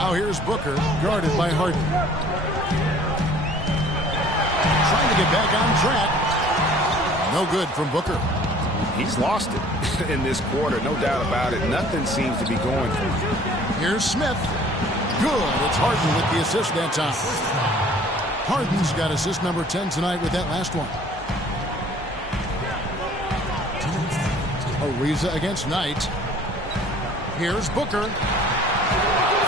Here's Booker, guarded by Harden. Trying to get back on track. No good from Booker. He's lost it in this quarter, no doubt about it. Nothing seems to be going for him. Here's Smith. Good. It's Harden with the assist that time. Harden's got assist number 10 tonight with that last one. Ariza against Knight. Here's Booker.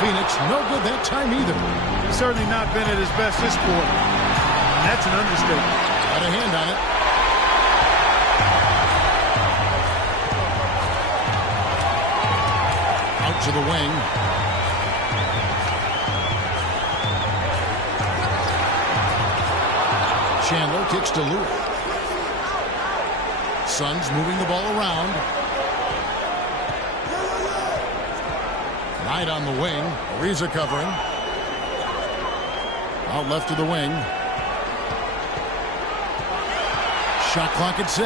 Phoenix, no good that time either. He's certainly not been at his best this quarter. And that's an understatement. Got a hand on it. Out to the wing. Chandler kicks to Lewis. Suns moving the ball around. Knight on the wing. Ariza covering. Out left to the wing. Shot clock at 6.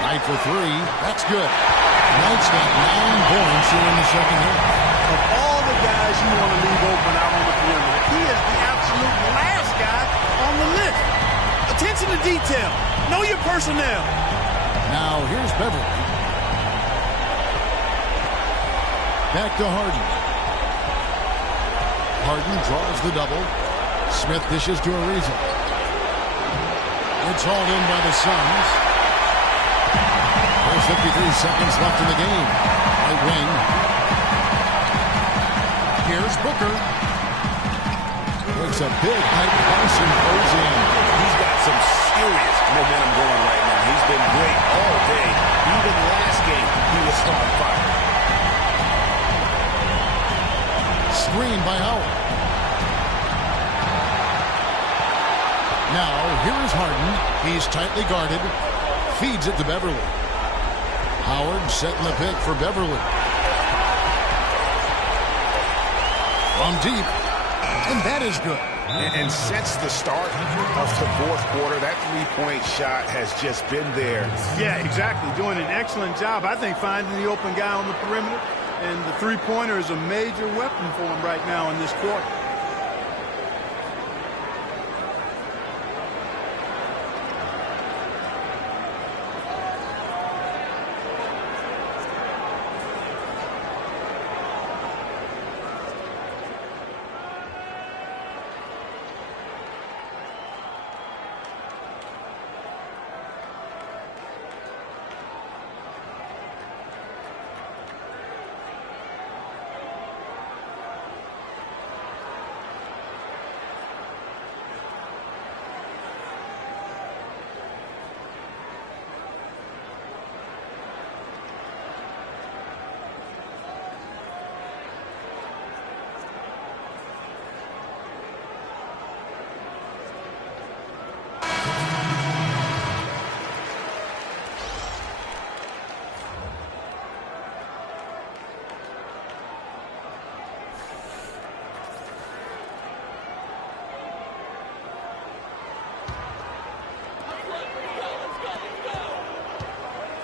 Knight for 3. That's good. Knight's got 9 points here in the second half. Of all the guys you want to leave open out on the perimeter, he is the absolute last guy on the list. Attention to detail. Know your personnel. Now here's Beverly. Back to Harden. Harden draws the double. Smith dishes to Ariza. It's hauled in by the Suns. There's 53 seconds left in the game. Right wing. Here's Booker. Takes a big height pass and goes in. He's got some serious momentum going right now. He's been great all day. Even last game, he was starting fire. Screen by Howard. Now, here is Harden. He's tightly guarded. Feeds it to Beverly. Howard setting the pick for Beverly. From deep. And that is good. And since the start of the fourth quarter, that three-point shot has just been there. Yeah, exactly. Doing an excellent job, I think, finding the open guy on the perimeter. And the three-pointer is a major weapon for him right now in this quarter.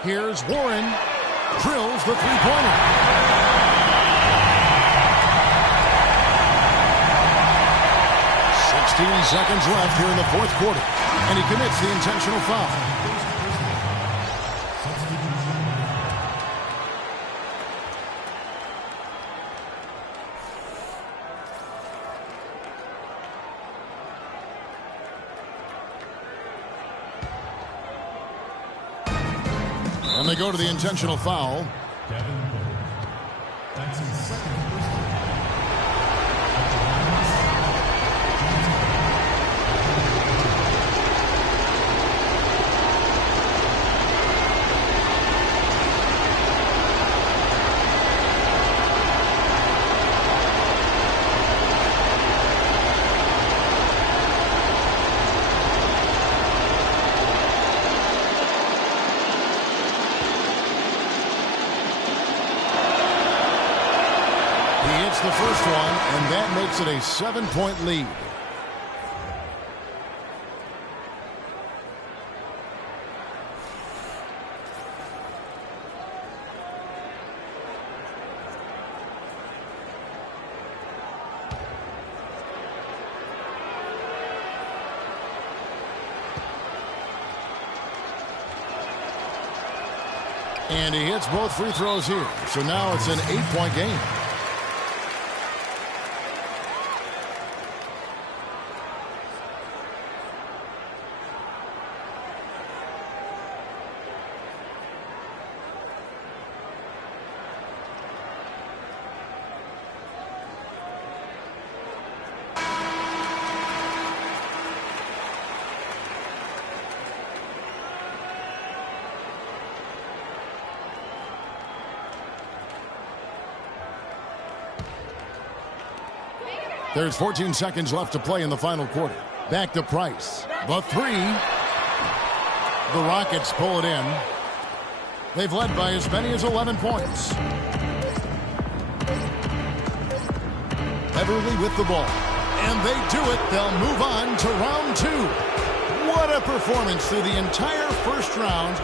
Here's Warren. Drills the three-pointer. 16 seconds left here in the fourth quarter. And he commits the intentional foul. And they go to the intentional foul. That's his second personal. The first one, and that makes it a 7-point lead. And he hits both free throws here. So now it's an 8-point game. There's 14 seconds left to play in the final quarter. Back to Price. The three. The Rockets pull it in. They've led by as many as 11 points. Beverly with the ball. And they do it. They'll move on to round two. What a performance through the entire first round.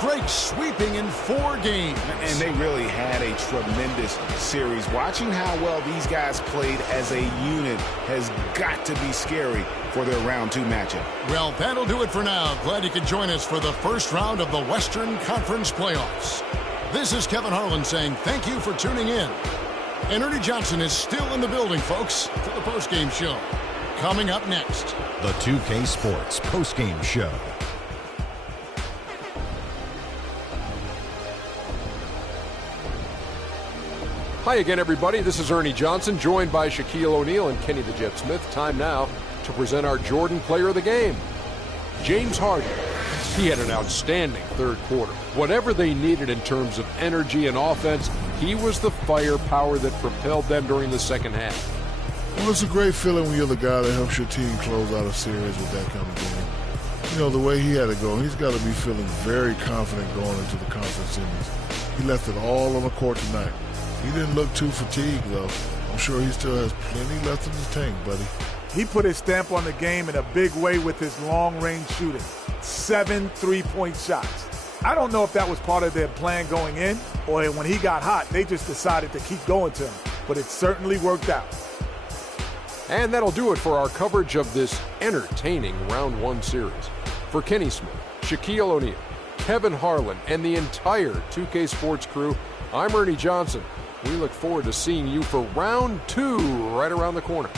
Drake sweeping in 4 games. And they really had a tremendous series. Watching how well these guys played as a unit has got to be scary for their round 2 matchup. Well, that'll do it for now. Glad you could join us for the first round of the Western Conference Playoffs. This is Kevin Harlan saying thank you for tuning in. And Ernie Johnson is still in the building, folks, for the postgame show. Coming up next, the 2K Sports postgame show. Hi again, everybody. This is Ernie Johnson, joined by Shaquille O'Neal and Kenny the Jet Smith. Time now to present our Jordan Player of the Game, James Harden. He had an outstanding third quarter. Whatever they needed in terms of energy and offense, he was the firepower that propelled them during the second half. Well, it's a great feeling when you're the guy that helps your team close out a series with that kind of game. You know, the way he had it go, he's got to be feeling very confident going into the conference series. He left it all on the court tonight. He didn't look too fatigued, though. I'm sure he still has plenty left in the tank, buddy. He put his stamp on the game in a big way with his long-range shooting. 7 3-point shots. I don't know if that was part of their plan going in, or when he got hot, they just decided to keep going to him. But it certainly worked out. And that'll do it for our coverage of this entertaining Round 1 series. For Kenny Smith, Shaquille O'Neal, Kevin Harlan, and the entire 2K Sports crew, I'm Ernie Johnson. We look forward to seeing you for round 2 right around the corner.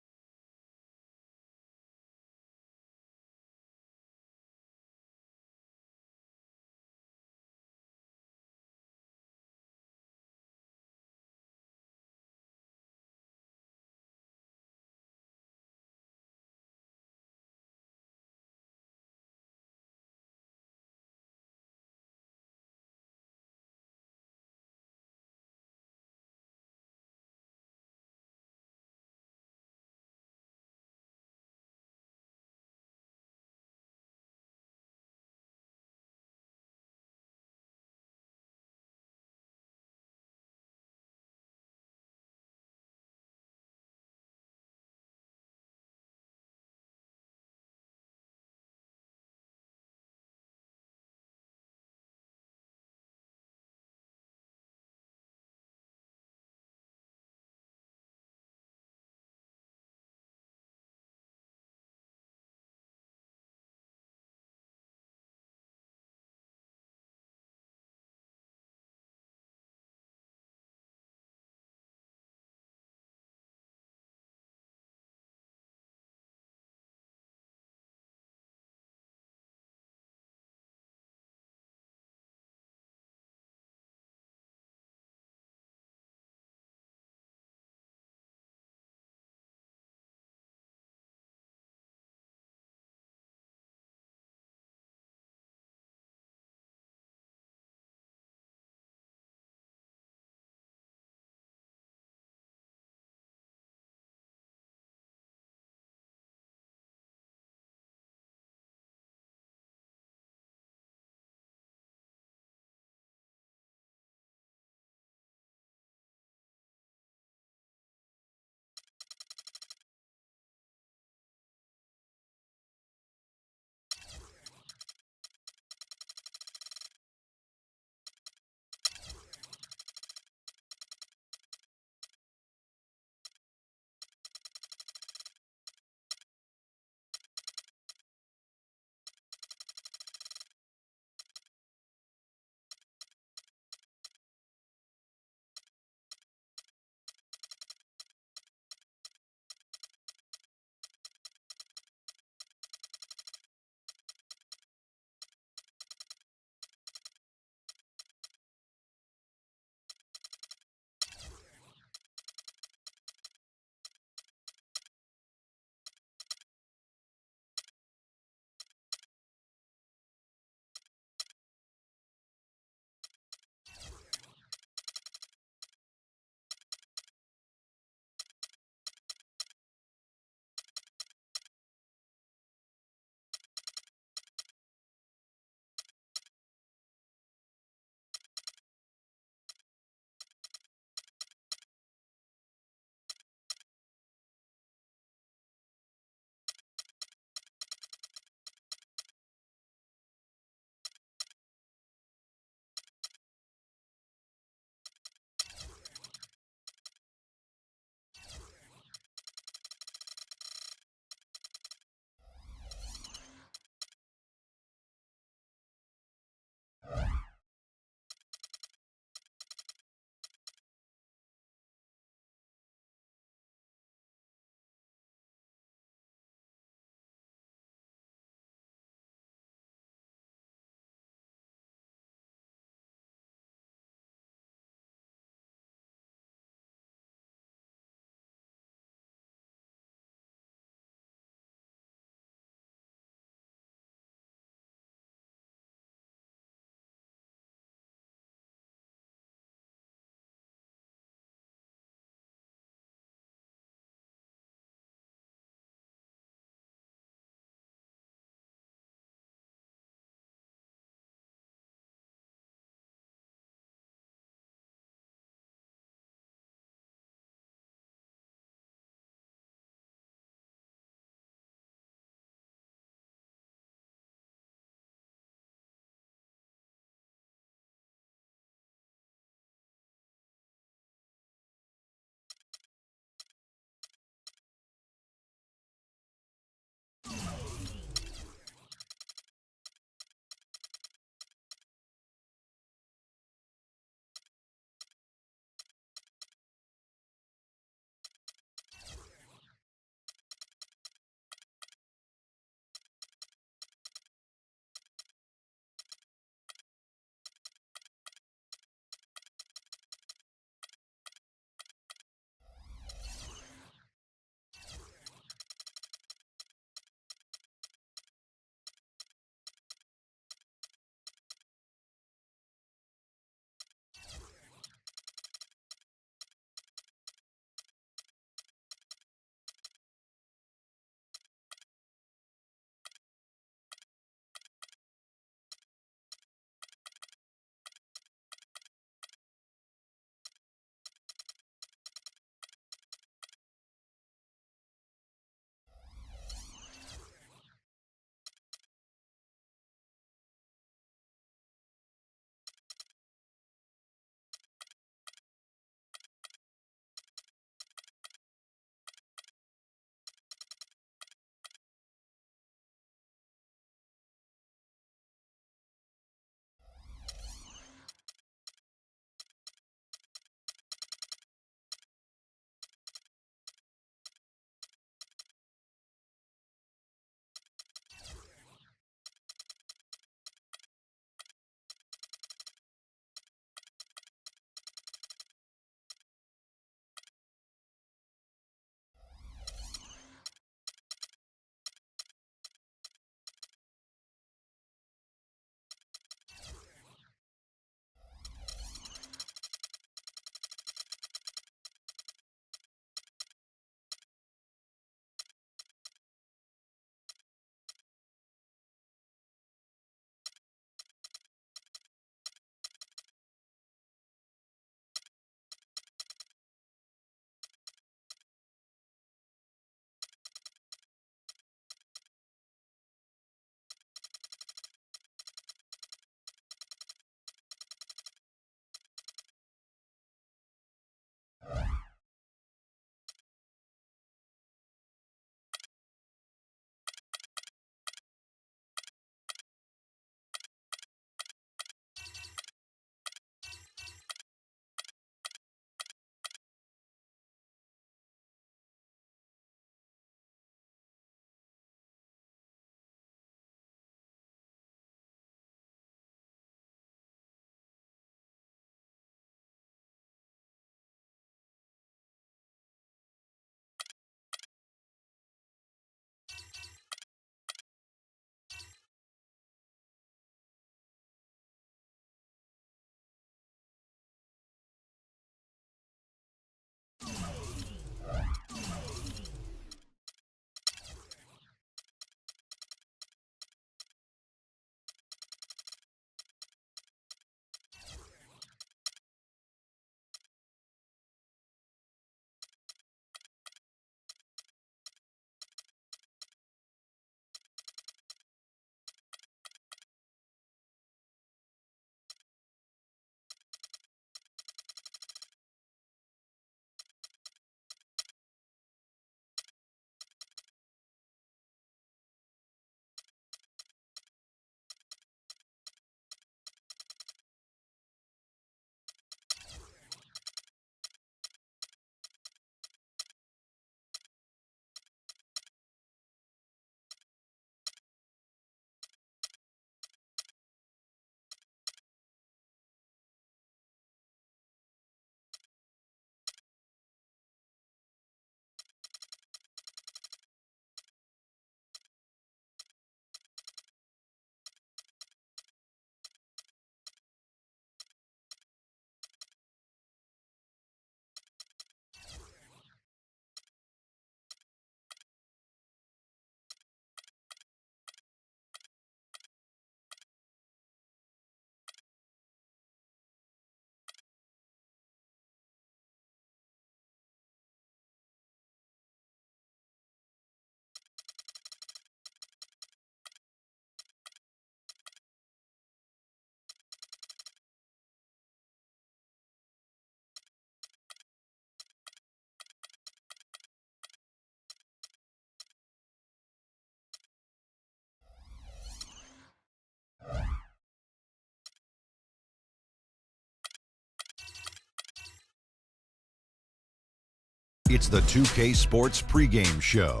It's the 2K Sports pregame show.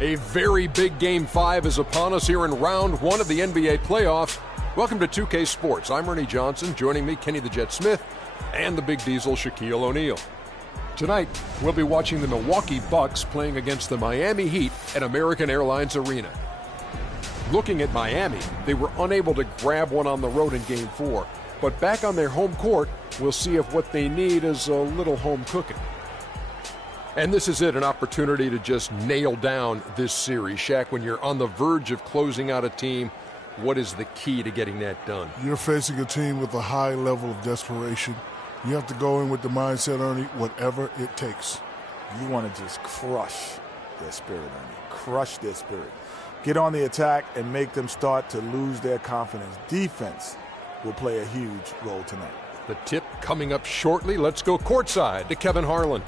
A very big Game 5 is upon us here in round 1 of the NBA playoffs. Welcome to 2K Sports. I'm Ernie Johnson. Joining me, Kenny the Jet Smith, and the Big Diesel, Shaquille O'Neal. Tonight, we'll be watching the Milwaukee Bucks playing against the Miami Heat at American Airlines Arena. Looking at Miami, they were unable to grab one on the road in Game 4. But back on their home court, we'll see if what they need is a little home cooking. And this is it, an opportunity to just nail down this series. Shaq, when you're on the verge of closing out a team, what is the key to getting that done? You're facing a team with a high level of desperation. You have to go in with the mindset, Ernie, whatever it takes. You want to just crush their spirit, Ernie. Crush their spirit. Get on the attack and make them start to lose their confidence. Defense will play a huge role tonight. The tip coming up shortly. Let's go courtside to Kevin Harlan.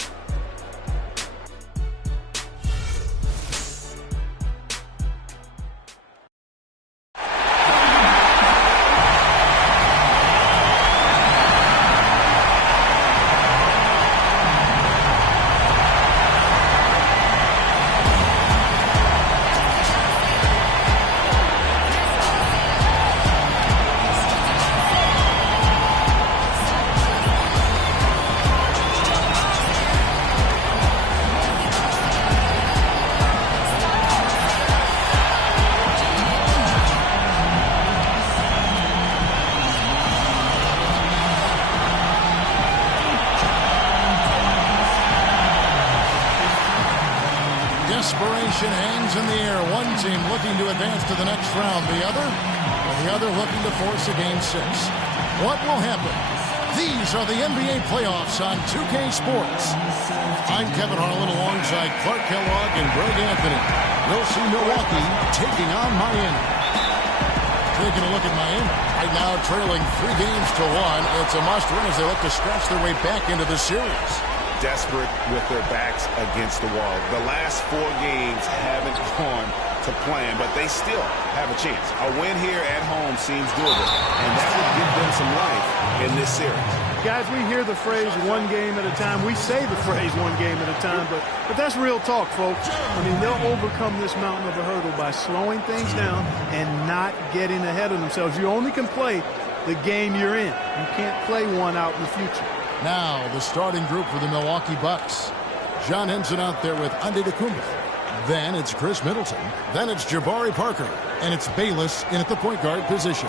Desperation hangs in the air. One team looking to advance to the next round. The other looking to force a Game 6. What will happen? These are the NBA playoffs on 2K Sports. I'm Kevin Harlan alongside Clark Kellogg and Greg Anthony. We'll see Milwaukee taking on Miami. Taking a look at Miami. Right now trailing 3 games to 1. It's a must-win as they look to scratch their way back into the series. Desperate with their backs against the wall. The last 4 games haven't gone to plan, but they still have a chance. A win here at home seems doable, and that would give them some life in this series. Guys, we hear the phrase one game at a time. We say the phrase one game at a time, but that's real talk, folks. I mean, they'll overcome this mountain of a hurdle by slowing things down and not getting ahead of themselves. You only can play the game you're in. You can't play one out in the future. Now, the starting group for the Milwaukee Bucks. John Henson out there with Antetokounmpo. Then it's Chris Middleton. Then it's Jabari Parker. And it's Bayless in at the point guard position.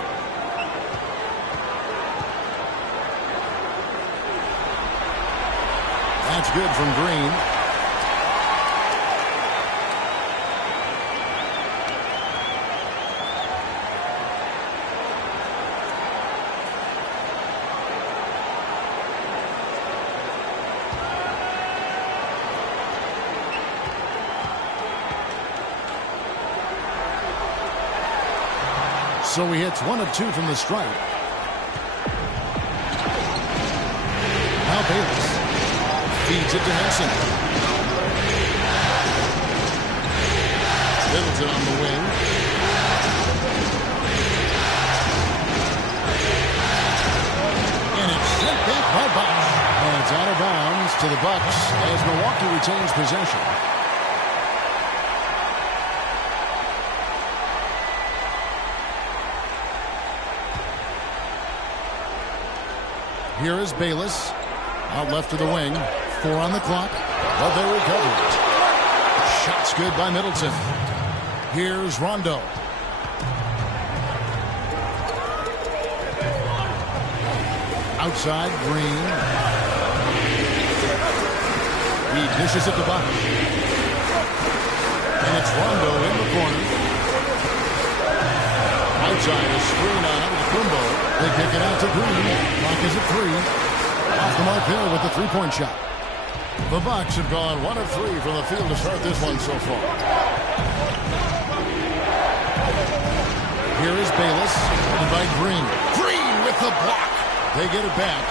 That's good from Green. So he hits 1 of 2 from the stripe. Now Bayless feeds it to Henson. Middleton on the wing. And it's sent back by Bucks. And it's out of bounds to the Bucks as Milwaukee retains possession. Here is Bayless. Out left to the wing. 4 on the clock. But they recover it. Shot's good by Middleton. Here's Rondo. Outside, Green. He dishes it to Bucks. And it's Rondo in the corner. Outside, a screen on Antetokounmpo. They kick it out to Green. Clock is at 3. Off the mark there with the three-point shot. The Bucks have gone 1 of 3 from the field to start this one so far. Here is Bayless, and by Green. Green with the block. They get it back.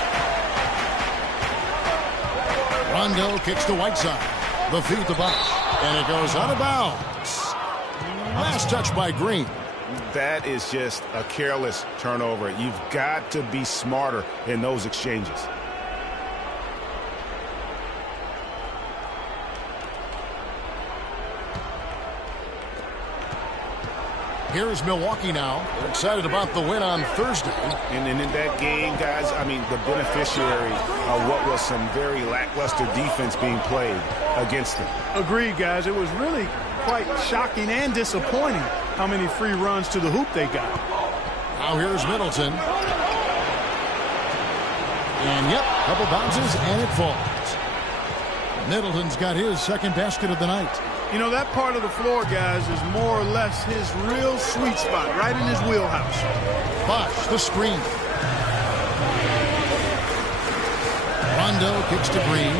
Rondo kicks to Whiteside. The feed to Bucks, and it goes out of bounds. Last touch by Green. That is just a careless turnover. You've got to be smarter in those exchanges. here's Milwaukee now. They're excited about the win on Thursday. And in that game, guys, I mean, the beneficiary of what was some very lackluster defense being played against them. Agreed, guys. It was really quite shocking and disappointing how many free runs to the hoop they got. Now here's Middleton. And, yep, couple bounces, and it falls. Middleton's got his second basket of the night. You know, that part of the floor, guys, is more or less his real sweet spot, right in his wheelhouse. Bosh, the screen. Rondo kicks to Green.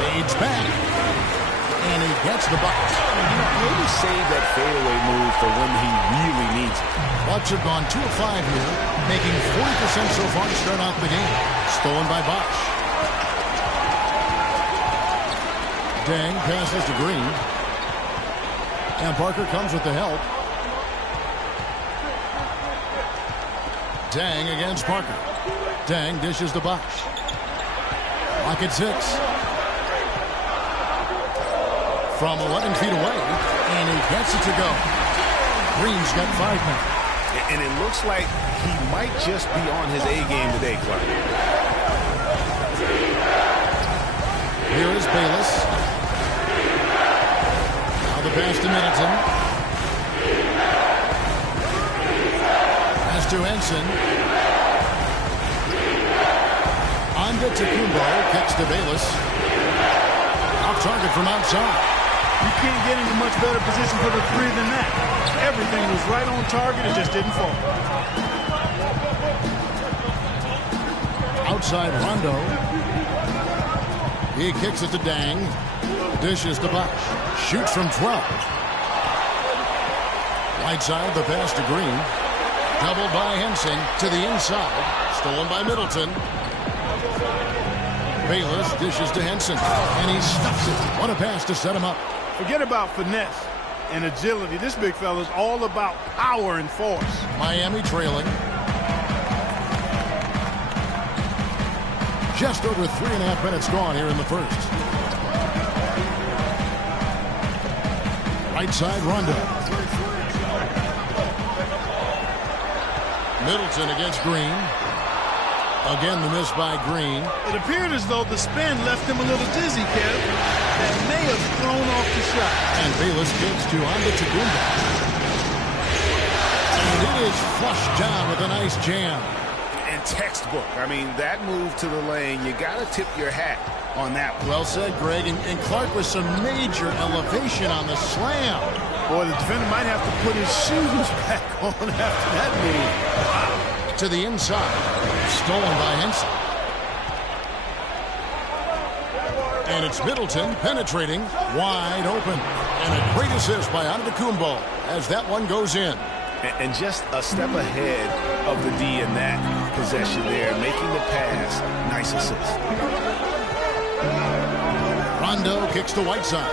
Fades back. And he gets the Bucks. Maybe save that fadeaway move for when he really needs it. Bucks have gone 2 of 5 here, making 40% so far to start out the game. Stolen by Bosh. Dang passes to Green. And Parker comes with the help. Dang against Parker. Dang dishes to Bosh. Lock at 6. From 11 feet away. And he gets it to go. Green's got 5 now. And it looks like he might just be on his A game today, Clark. Here is Bayless. The pass to Middleton. Pass to Henson. Antetokounmpo kicks to Bayless. Off target from outside. You can't get into much better position for the three than that. Everything was right on target. It just didn't fall. Outside Rondo. He kicks it to Dang. Dishes to Bosh. Shoots from 12. Right side, the pass to Green. Doubled by Henson to the inside. Stolen by Middleton. Bayless dishes to Henson. And he stuffs it. What a pass to set him up. Forget about finesse and agility. This big fella's all about power and force. Miami trailing. Just over 3.5 minutes gone here in the first. Right side, Rondo. Middleton against Green. Again, the miss by Green. It appeared as though the spin left him a little dizzy, Kev. That may have thrown off the shot. And Bayless kicks to Antetokounmpo. And it is flushed down with a nice jam. And textbook. I mean, that move to the lane, you got to tip your hat on that one. Well said, Greg. And Clark with some major elevation on the slam. Boy, the defender might have to put his shoes back on after that move. Wow. To the inside. Stolen by Henson. And it's Middleton penetrating wide open. And a great assist by Antetokounmpo as that one goes in. And just a step ahead of the D in that possession there, making the pass. Nice assist. Rondo kicks to Whiteside.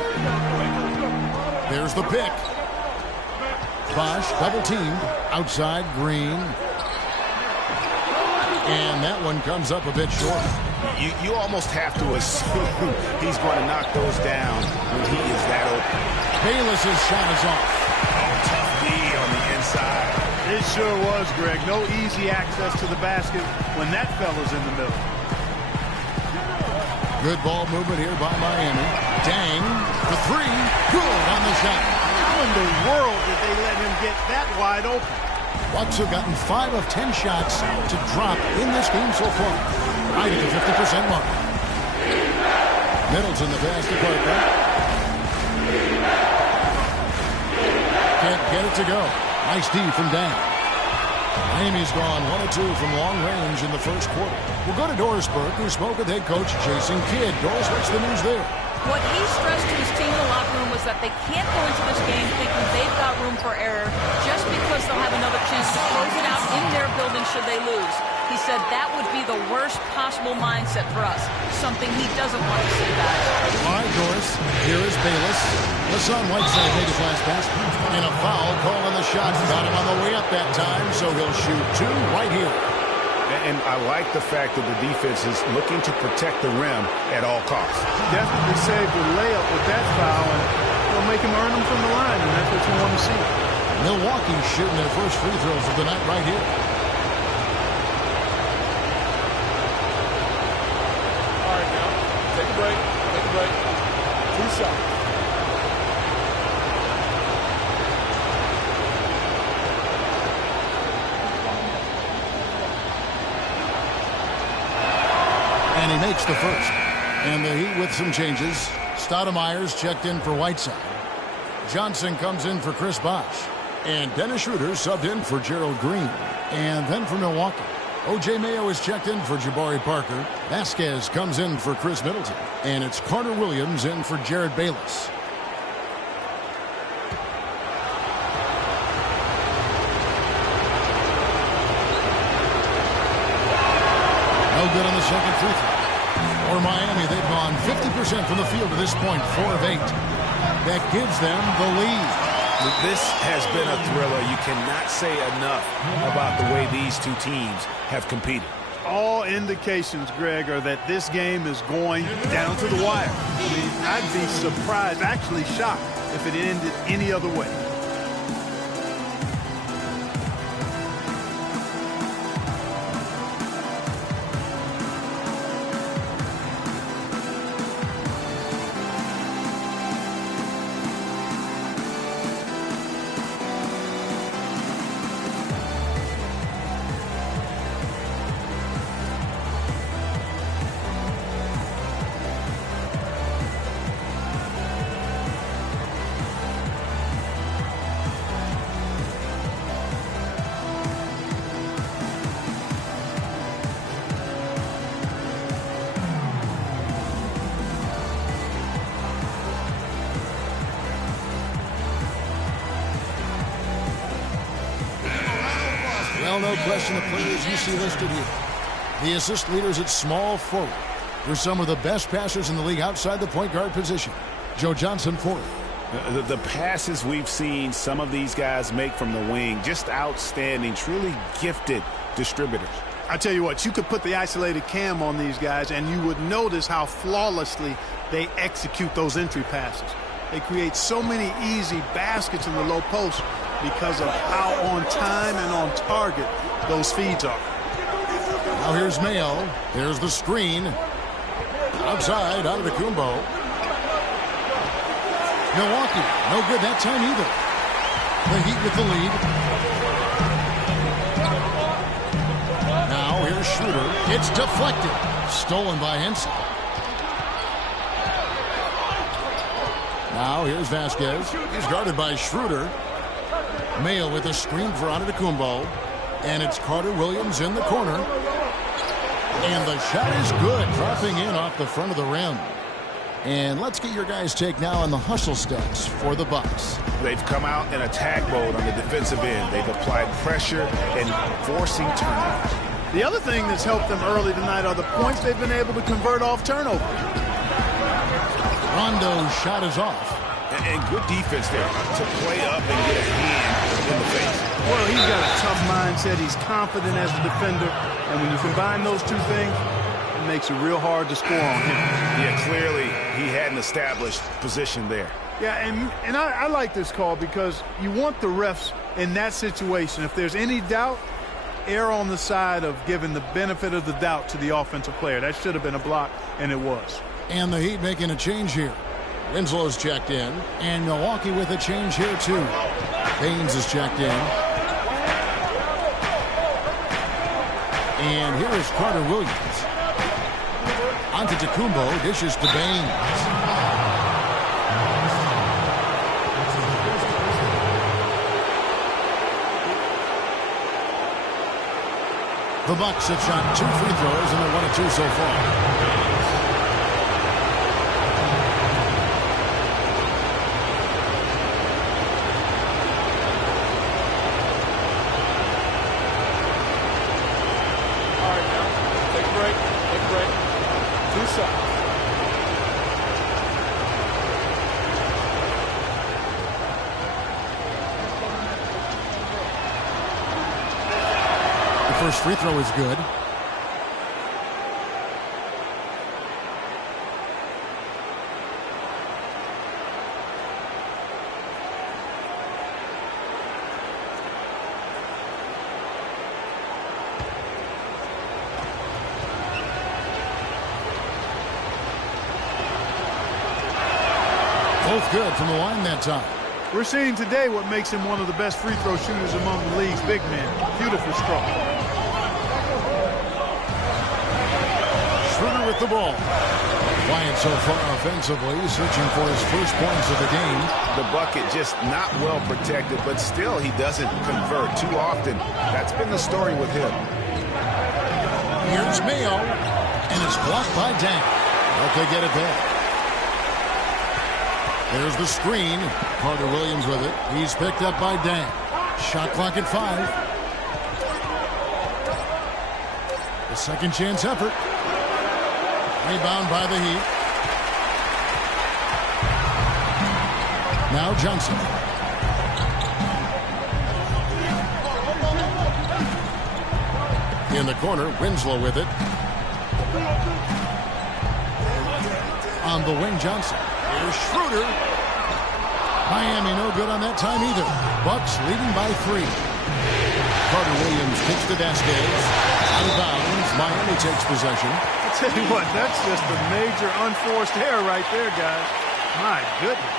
There's the pick. Bosh double teamed. Outside Green. And that one comes up a bit short. You almost have to assume he's going to knock those down when he is that open. Bayless's shot is off. Oh, tough D on the inside. It sure was, Greg. No easy access to the basket when that fella's in the middle. Good ball movement here by Miami. Dang, the three, good on the shot. How in the world did they let him get that wide open? Bucks have gotten 5 of 10 shots to drop in this game so far. Right at the 50% mark. Middleton the pass to Parker. Can't get it to go. Nice D from Dan. Miami's gone 1 of 2 from long range in the first quarter. We'll go to Dorisburg and spoke with head coach Jason Kidd. Doris, what's the news there? What he stressed to his team in the locker room was that they can't go into this game thinking they've got room for error just because they'll have another chance to close it out in their building should they lose. He said that would be the worst possible mindset for us, something he doesn't want to see, guys. All right, Doris, here is Bayless. Hassan Whiteside made his last pass, and a foul call on the shot. Got him on the way up that time, so he'll shoot 2 right here. And I like the fact that the defense is looking to protect the rim at all costs. Definitely saved the layup with that foul, and it'll make make them earn them from the line, and that's what you want to see. Milwaukee shooting their first free throws of the night right here. All right, now, take a break. Take a break. 2 shots. And he makes the first. And the Heat with some changes. Stoudemire's checked in for Whiteside. Johnson comes in for Chris Bosh. And Dennis Schroeder subbed in for Gerald Green. And then for Milwaukee, O.J. Mayo is checked in for Jabari Parker. Vasquez comes in for Chris Middleton. And it's Carter Williams in for Jared Bayless. No good on the second free throw. For Miami, they've gone 50% from the field to this point, 4 of 8. That gives them the lead. This has been a thriller. You cannot say enough about the way these two teams have competed. All indications, Greg, are that this game is going down to the wire. I mean, I'd be surprised, actually shocked, if it ended any other way. Well, no question the players you see listed here. The assist leaders at small forward. They're some of the best passers in the league outside the point guard position. Joe Johnson fourth. The passes we've seen some of these guys make from the wing, just outstanding, truly gifted distributors. I tell you what, you could put the isolated cam on these guys and you would notice how flawlessly they execute those entry passes. They create so many easy baskets in the low post because of how on time and on target those feeds are. Now here's Mayo. There's the screen. Outside, Antetokounmpo. Milwaukee, no good that time either. The Heat with the lead. Now here's Schroeder. It's deflected. Stolen by Henson. Now here's Vasquez. He's guarded by Schroeder. Mayo with a screen for Antetokounmpo. And it's Carter Williams in the corner. And the shot is good, dropping in off the front of the rim. And let's get your guys' take now on the hustle stats for the Bucks. They've come out in attack mode on the defensive end. They've applied pressure and forcing turnovers. The other thing that's helped them early tonight are the points they've been able to convert off turnover. Rondo's shot is off. And good defense there to play up and get a hand in the face. Well, he's got a tough mindset. He's confident as a defender. And when you combine those two things, it makes it real hard to score on him. Yeah, clearly he had an established position there. Yeah, and I like this call because you want the refs in that situation. If there's any doubt, err on the side of giving the benefit of the doubt to the offensive player. That should have been a block, and it was. And the Heat making a change here. Winslow's checked in, and Milwaukee with a change here too. Baines is checked in. And here is Carter Williams. Antetokounmpo dishes to Baines. The Bucks have shot 2 free throws, and they're 1 of 2 so far. First free throw is good. Both good from the line that time. We're seeing today what makes him one of the best free throw shooters among the league's big men. Beautiful stroke. Schroeder with the ball. Quiet so far offensively, searching for his first points of the game. The bucket just not well protected, but still he doesn't convert too often. That's been the story with him. Here's Mayo, and it's blocked by Dang. But they get it back. There's the screen. Carter Williams with it. He's picked up by Dang. Shot clock at 5. The second chance effort. Rebound by the Heat. Now Johnson. In the corner, Winslow with it. On the wing, Johnson. Here's Schroeder. Miami no good on that time either. Bucks leading by 3. Carter Williams kicks to Vasquez. Out of bounds. Miami takes possession. I tell you what, that's just a major unforced error right there, guys. My goodness.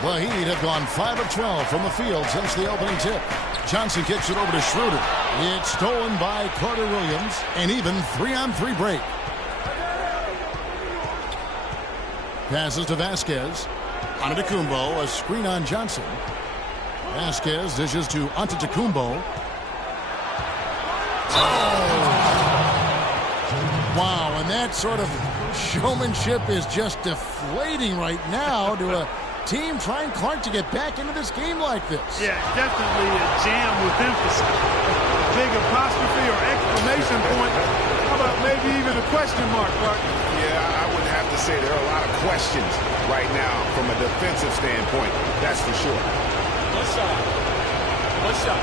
The Heat have gone 5 of 12 from the field since the opening tip. Johnson kicks it over to Schroeder. It's stolen by Carter Williams. An even 3-on-3 break. Passes to Vasquez. Antetokounmpo, a screen on Johnson. Vasquez dishes to Antetokounmpo. Oh! Wow, and that sort of showmanship is just deflating right now to a team trying Clark to get back into this game like this. Yeah, definitely a jam with emphasis. A big apostrophe or exclamation point. How about maybe even a question mark, Clark? Yeah, I would have to say there are a lot of questions right now from a defensive standpoint. That's for sure. One shot. One shot.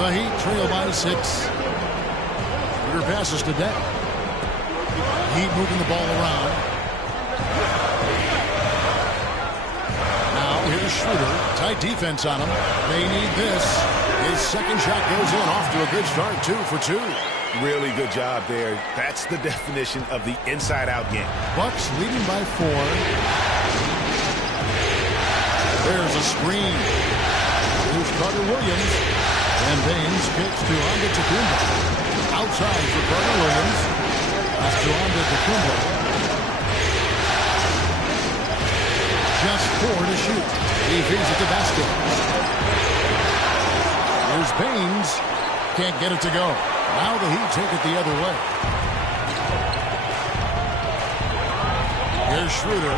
The Heat trail by 6. Schroeder passes to Deng. Heat moving the ball around. Now here's Schroeder. Tight defense on him. They need this. His second shot goes in. Off to a good start. 2 for 2. Really good job there. That's the definition of the inside-out game. Bucks leading by 4. There's a screen. Here's Carter Williams. And Baines kicks to Antetokounmpo. Outside for Carter Williams. That's to Antetokounmpo. Just 4 to shoot. He feeds it to Vasquez. Here's Baines. Can't get it to go. Now the Heat take it the other way. Here's Schroeder.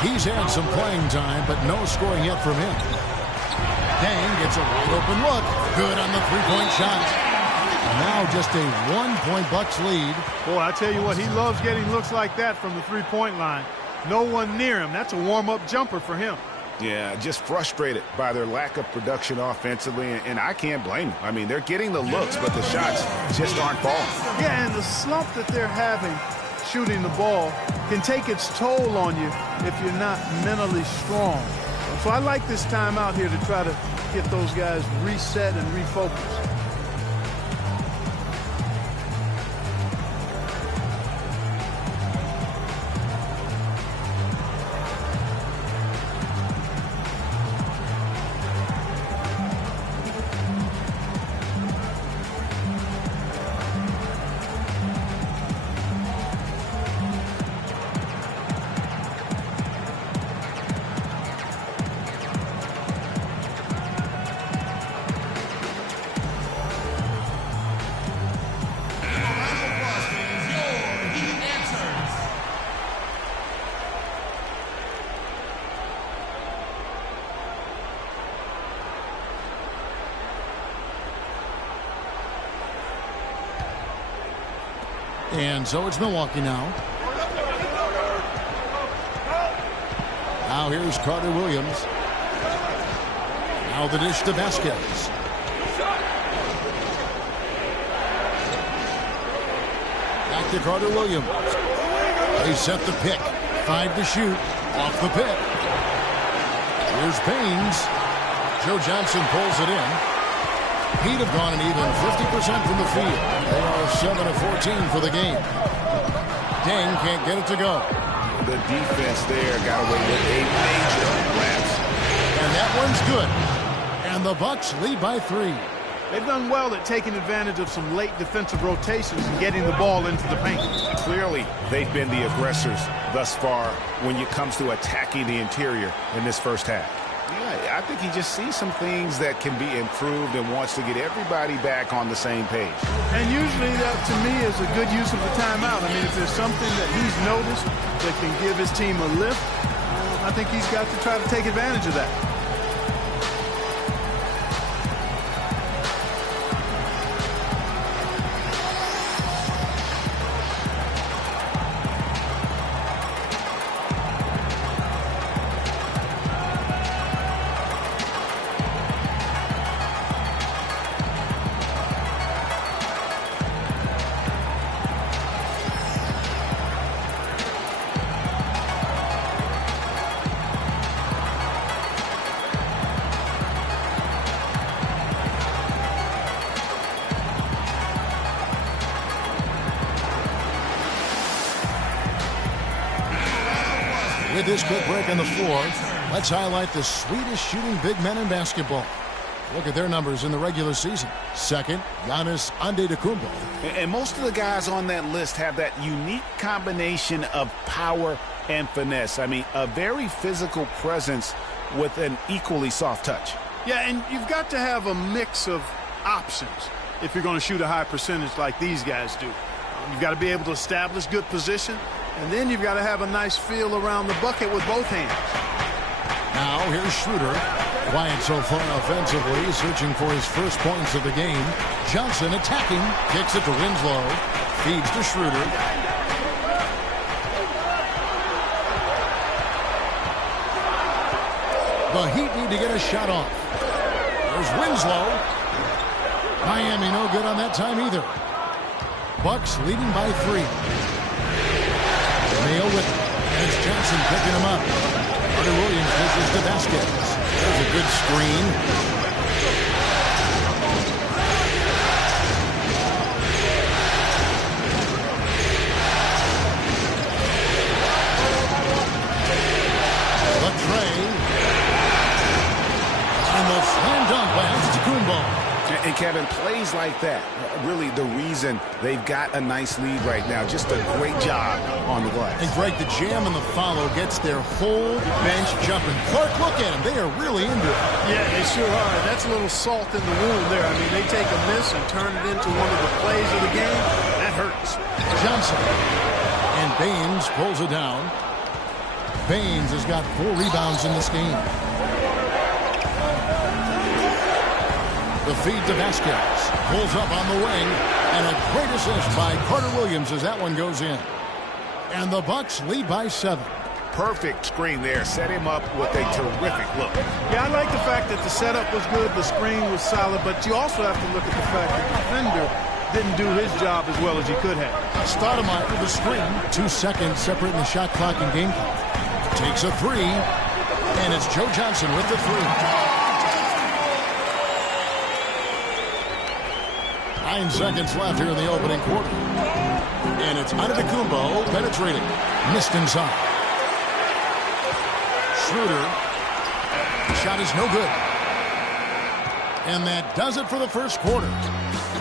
He's had some playing time, but no scoring yet from him. Dang gets a wide open look. Good on the three-point shot. Now just a 1-point Bucks lead. Boy, I tell you what, he loves getting looks like that from the three-point line. No one near him. That's a warm-up jumper for him. Yeah, just frustrated by their lack of production offensively, and I can't blame them. I mean, they're getting the looks, but the shots just aren't falling. Yeah, and the slump that they're having shooting the ball can take its toll on you if you're not mentally strong. So I like this time out here to try to get those guys reset and refocused. And so it's Milwaukee now. Now here's Carter Williams. Now the dish to Vasquez. Back to Carter Williams. They set the pick. 5 to shoot. Off the pick. Here's Baines. Joe Johnson pulls it in. He'd have gone an even 50% from the field. They are 7 of 14 for the game. Deng can't get it to go. The defense there got away with a major lapse. And that one's good. And the Bucks lead by 3. They've done well at taking advantage of some late defensive rotations and getting the ball into the paint. Clearly, they've been the aggressors thus far when it comes to attacking the interior in this first half. Yeah, I think he just sees some things that can be improved and wants to get everybody back on the same page. And usually that, to me, is a good use of the timeout. I mean, if there's something that he's noticed that can give his team a lift, I think he's got to try to take advantage of that. With this quick break on the floor, let's highlight the sweetest shooting big men in basketball. Look at their numbers in the regular season. Second, Giannis Antetokounmpo. And most of the guys on that list have that unique combination of power and finesse. I mean, a very physical presence with an equally soft touch. Yeah, and you've got to have a mix of options if you're going to shoot a high percentage like these guys do. You've got to be able to establish good position, and then you've got to have a nice feel around the bucket with both hands. Now here's Schroeder. Quiet so far offensively, searching for his first points of the game. Johnson attacking, kicks it to Winslow, feeds to Schroeder. The Heat need to get a shot off. There's Winslow. Miami no good on that time either. Bucks leading by 3. Mail with it. And it's Johnson picking him up. Carter Williams pushes to Vasquez. There's a good screen. The tray. And the slam dunk by Antetokounmpo. And Kevin, plays like that, really the reason they've got a nice lead right now. Just a great job on the glass. And Greg, the jam and the follow gets their whole bench jumping. Clark, look at them. They are really into it. Yeah, they sure are. That's a little salt in the wound there. I mean, they take a miss and turn it into one of the plays of the game. That hurts. Johnson. And Baines pulls it down. Baines has got 4 rebounds in this game. The feed to Vasquez. Pulls up on the wing. And a great assist by Carter Williams as that one goes in. And the Bucks lead by 7. Perfect screen there. Set him up with a terrific look. Yeah, I like the fact that the setup was good, the screen was solid, but you also have to look at the fact that the defender didn't do his job as well as he could have. Stoudemire with the screen. 2 seconds separating the shot clock and game clock. Takes a 3. And it's Joe Johnson with the 3. 9 seconds left here in the opening quarter. And it's Antetokounmpo penetrating. Missed inside. Schroeder. Shot is no good. And that does it for the first quarter.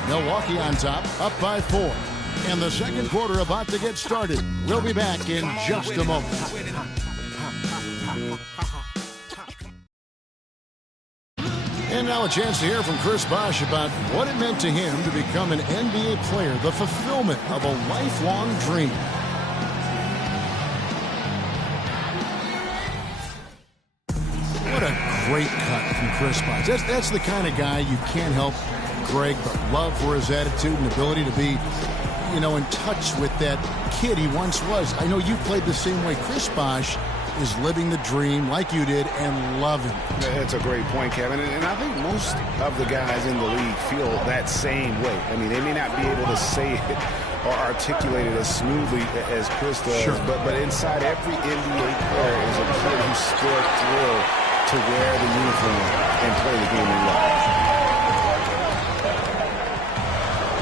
Milwaukee on top, up by 4. And the second quarter about to get started. We'll be back in just a moment. And now a chance to hear from Chris Bosh about what it meant to him to become an NBA player, the fulfillment of a lifelong dream. What a great cut from Chris Bosh. That's the kind of guy you can't help, Greg, but love for his attitude and ability to be, you know, in touch with that kid he once was. I know you played the same way. Chris Bosh is living the dream like you did and loving it. That's a great point, Kevin. And I think most of the guys in the league feel that same way. I mean, they may not be able to say it or articulated as smoothly as Chris does. Sure. But inside every NBA player is a kid who's still thrilled to wear the uniform and play the game they love.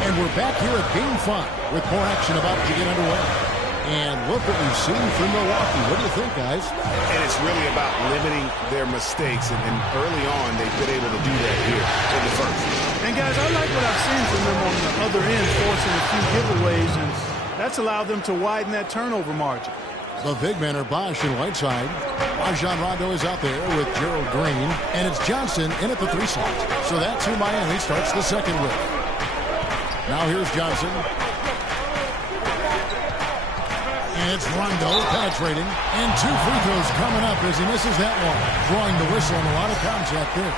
And we're back here at Game 5 with more action about to get underway. And look what we've seen from Milwaukee. What do you think, guys? And it's really about limiting their mistakes. And early on, they've been able to do that here in the first. And, guys, I like what I've seen from them on the other end, forcing a few giveaways, and that's allowed them to widen that turnover margin. The big men are Bosch and Whiteside. Rajon Rondo is out there with Gerald Green. And it's Johnson in at the 3 slot. So that's who Miami starts the second with. Now here's Johnson. And it's Rondo penetrating. And 2 free throws coming up as he misses that one. Drawing the whistle and a lot of contact there.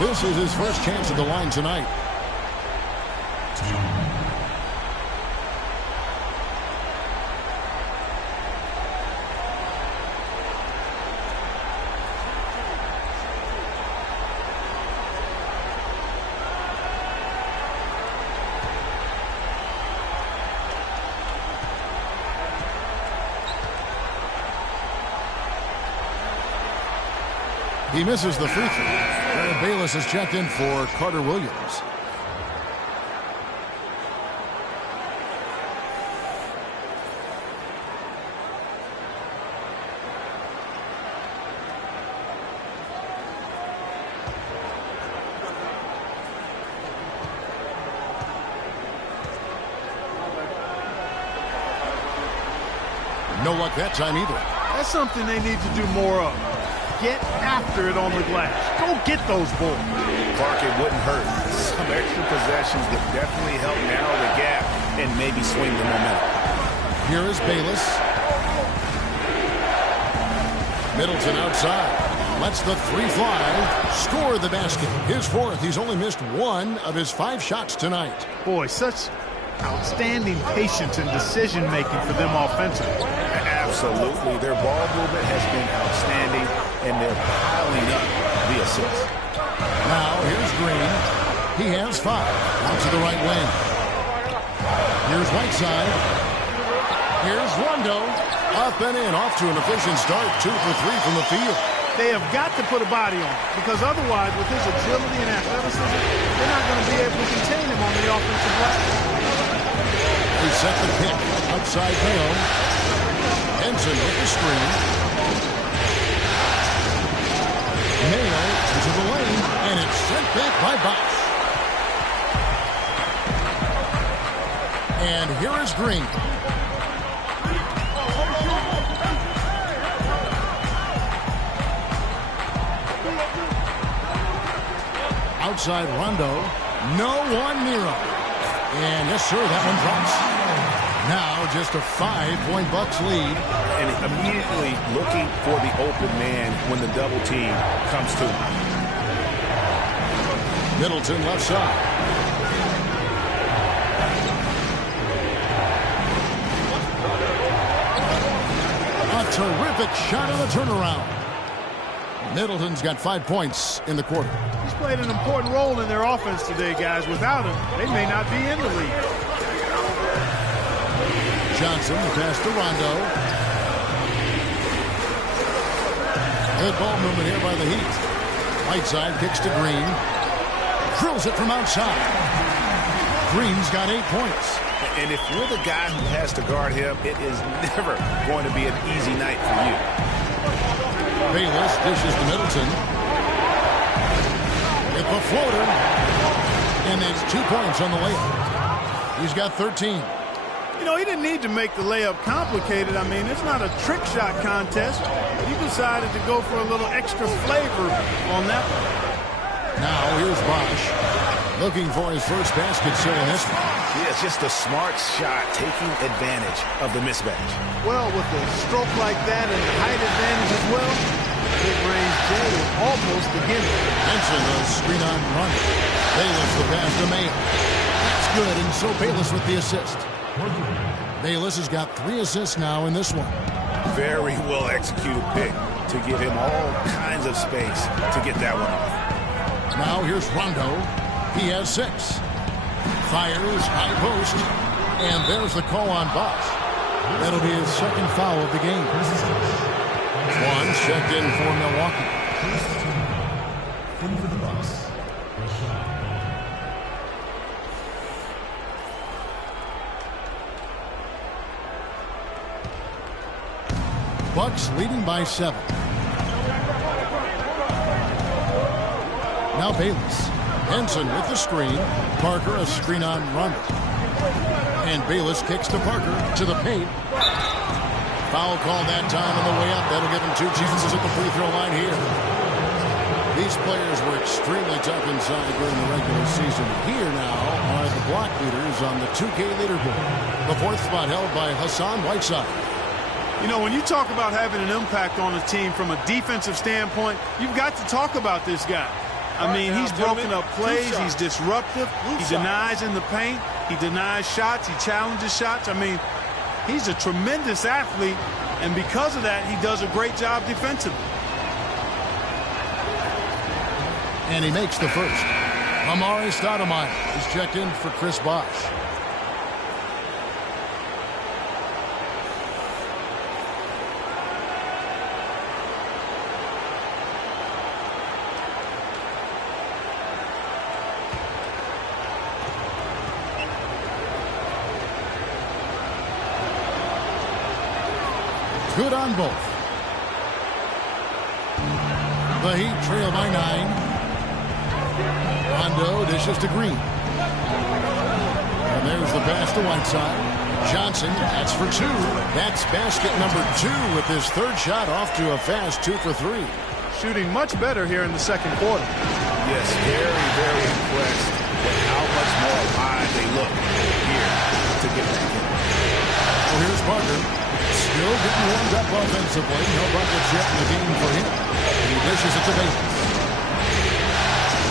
This is his first chance at the line tonight. He misses the free throw. Jared Bayless has checked in for Carter Williams. No luck that time either. That's something they need to do more of. Get after it on the glass. Go get those balls. Clark, it wouldn't hurt. Some extra possessions would definitely help narrow the gap and maybe swing the momentum. Here is Bayless. Middleton outside. Lets the 3 fly. Score the basket. His 4th. He's only missed 1 of his 5 shots tonight. Boy, such outstanding patience and decision-making for them offensively. Absolutely. Their ball movement has been outstanding, and they're piling up the assists. Now, here's Green. He has 5. Out to the right wing. Here's Whiteside. Here's Rondo. Up and in. Off to an efficient start. 2 for 3 from the field. They have got to put a body on him, because otherwise, with his agility and athleticism, they're not going to be able to contain him on the offensive glass. They set the pick. Outside Mayo. Henson with the screen. Mayo into the lane, and it's sent back by Bosch. And here is Green. Outside Rondo. No one near him. And yes, sir, that one drops. Now just a 5-point Bucks lead. And immediately looking for the open man when the double team comes to him. Middleton left side. A terrific shot on the turnaround. Middleton's got 5 points in the quarter. He's played an important role in their offense today, guys. Without him, they may not be in the league. Johnson, the pass to Rondo. Good ball movement here by the Heat. Whiteside kicks to Green. Drills it from outside. Green's got 8 points. And if you're the guy who has to guard him, it is never going to be an easy night for you. Bayless dishes to Middleton. With the floater. And it's 2 points on the layup. He's got 13. You know, he didn't need to make the layup complicated. I mean, it's not a trick shot contest. But he decided to go for a little extra flavor on that one. Now here's Bosch. Looking for his first basket still in this one. Yeah, it's just a smart shot, taking advantage of the mismatch. Well, with a stroke like that and the height advantage as well, mid-range J is almost the gimme. Henson, a screen on run. Bayless the pass to Mayo. That's good, and so Bayless with the assist. Bayless has got 3 assists now in this one. Very well executed pick to give him all kinds of space to get that one off. Now here's Rondo. He has 6. Fires, high post, and there's the call on Bosch. That'll be his second foul of the game. 1 checked in for Milwaukee. In for the Bucks. Bucks leading by 7. Now Bayless. Henson with the screen. Parker a screen on Rondo. And Bayless kicks to Parker to the paint. Foul call that time on the way up. That'll give him 2 chances at the free throw line here. These players were extremely tough inside during the regular season. Here now are the block leaders on the 2K leaderboard. The 4th spot held by Hassan Whiteside. You know, when you talk about having an impact on a team from a defensive standpoint, you've got to talk about this guy. I mean, he's broken up plays. He's disruptive. He denies in the paint. He denies shots. He challenges shots. I mean, he's a tremendous athlete, and because of that, he does a great job defensively. And he makes the first. Amari Stoudemire is checked in for Chris Bosh. Good on both. The Heat trail by 9. Rondo dishes to Green. And there's the pass to Whiteside. Johnson, that's for 2. That's basket number 2 with his 3rd shot off to a fast 2 for 3. Shooting much better here in the 2nd quarter. Yes, very, very impressed with how much more alive they look here to get back in. Well, here's Parker. Still getting warmed up offensively. No buckets yet in the game for him. He dishes it to Bayless.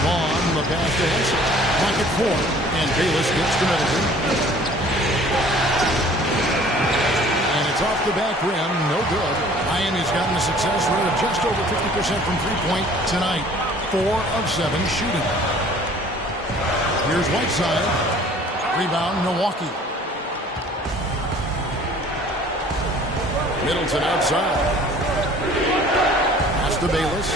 Vaughn, the pass to Henson. Pocket 4. And Bayless gets to Middleton. And it's off the back rim. No good. Miami's gotten a success rate of just over 50% from three-point tonight. 4 of 7 shooting. Here's Whiteside. Rebound, Milwaukee. Middleton outside. Pass to Bayless.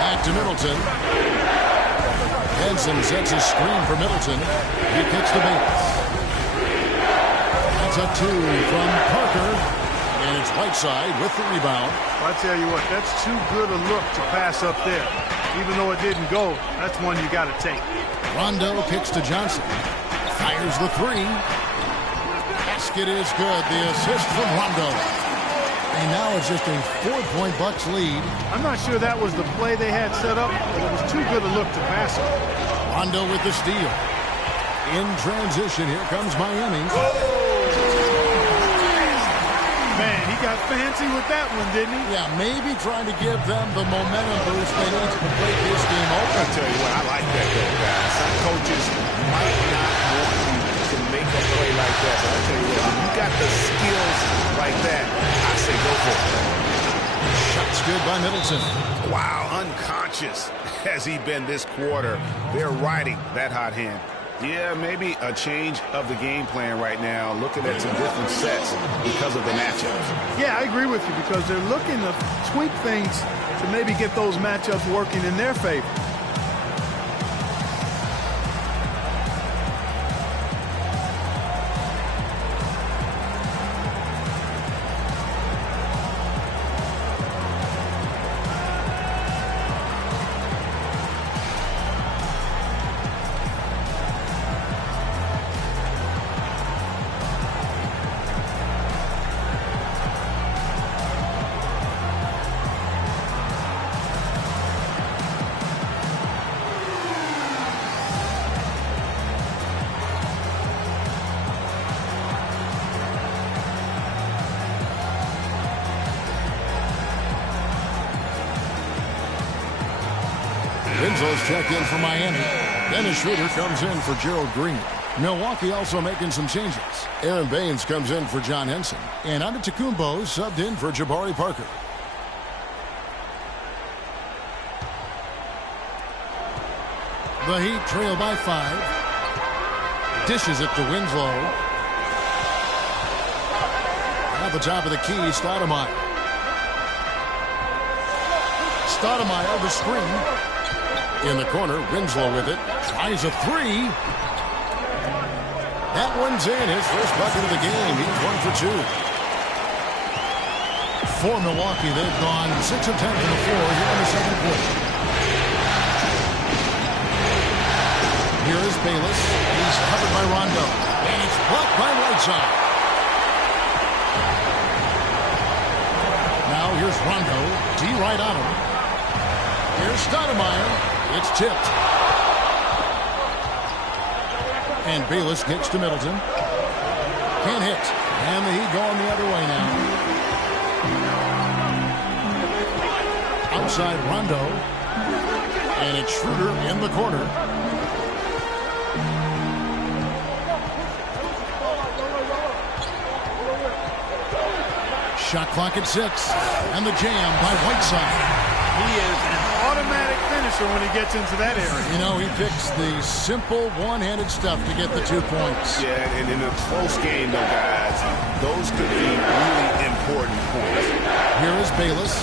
Back to Middleton. Henson sets a screen for Middleton. He kicks to Bayless. That's a 2 from Parker. And it's Whiteside with the rebound. I tell you what, that's too good a look to pass up there. Even though it didn't go, that's one you got to take. Rondo kicks to Johnson. Fires the 3. Basket is good. The assist from Rondo. And now it's just a 4-point Bucks lead. I'm not sure that was the play they had set up, but it was too good a look to pass it. Rondo with the steal. In transition, here comes Miami. Man, he got fancy with that one, didn't he? Yeah, maybe trying to give them the momentum boost they need to complete this game open. I'll tell you what, I like that though, guys. Some coaches might not want you to make a play like that, but I'll tell you what, when you got the skills like that, I say go for it. Shots good by Middleton. Wow, unconscious has he been this quarter. They're riding that hot hand. Yeah, maybe a change of the game plan right now, looking at some different sets because of the matchups. Yeah, I agree with you because they're looking to tweak things to maybe get those matchups working in their favor. Winslows checked in for Miami. Dennis Schroeder comes in for Gerald Green. Milwaukee also making some changes. Aaron Baines comes in for John Henson. And Antetokounmpo subbed in for Jabari Parker. The Heat trail by 5. Dishes it to Winslow. At the top of the key, Stoudemire. Stoudemire, the screen. In the corner, Winslow with it. Tries a 3. That one's in. His first bucket of the game. He's 1 for 2. For Milwaukee, they've gone 6 of 10 from the floor here in the second quarter. Here is Bayless. He's covered by Rondo. And it's blocked by Whiteside. Now here's Rondo. D right on him. Here's Stoudemire. It's tipped. And Bayless gets to Middleton. Can't hit. And the Heat going the other way now. Outside Rondo. And it's Schroeder in the corner. Shot clock at 6. And the jam by Whiteside. He is an automatic finisher when he gets into that area. You know, he picks the simple one-handed stuff to get the 2 points. Yeah, and in a close game, though, guys, those could be really important points. Here is Bayless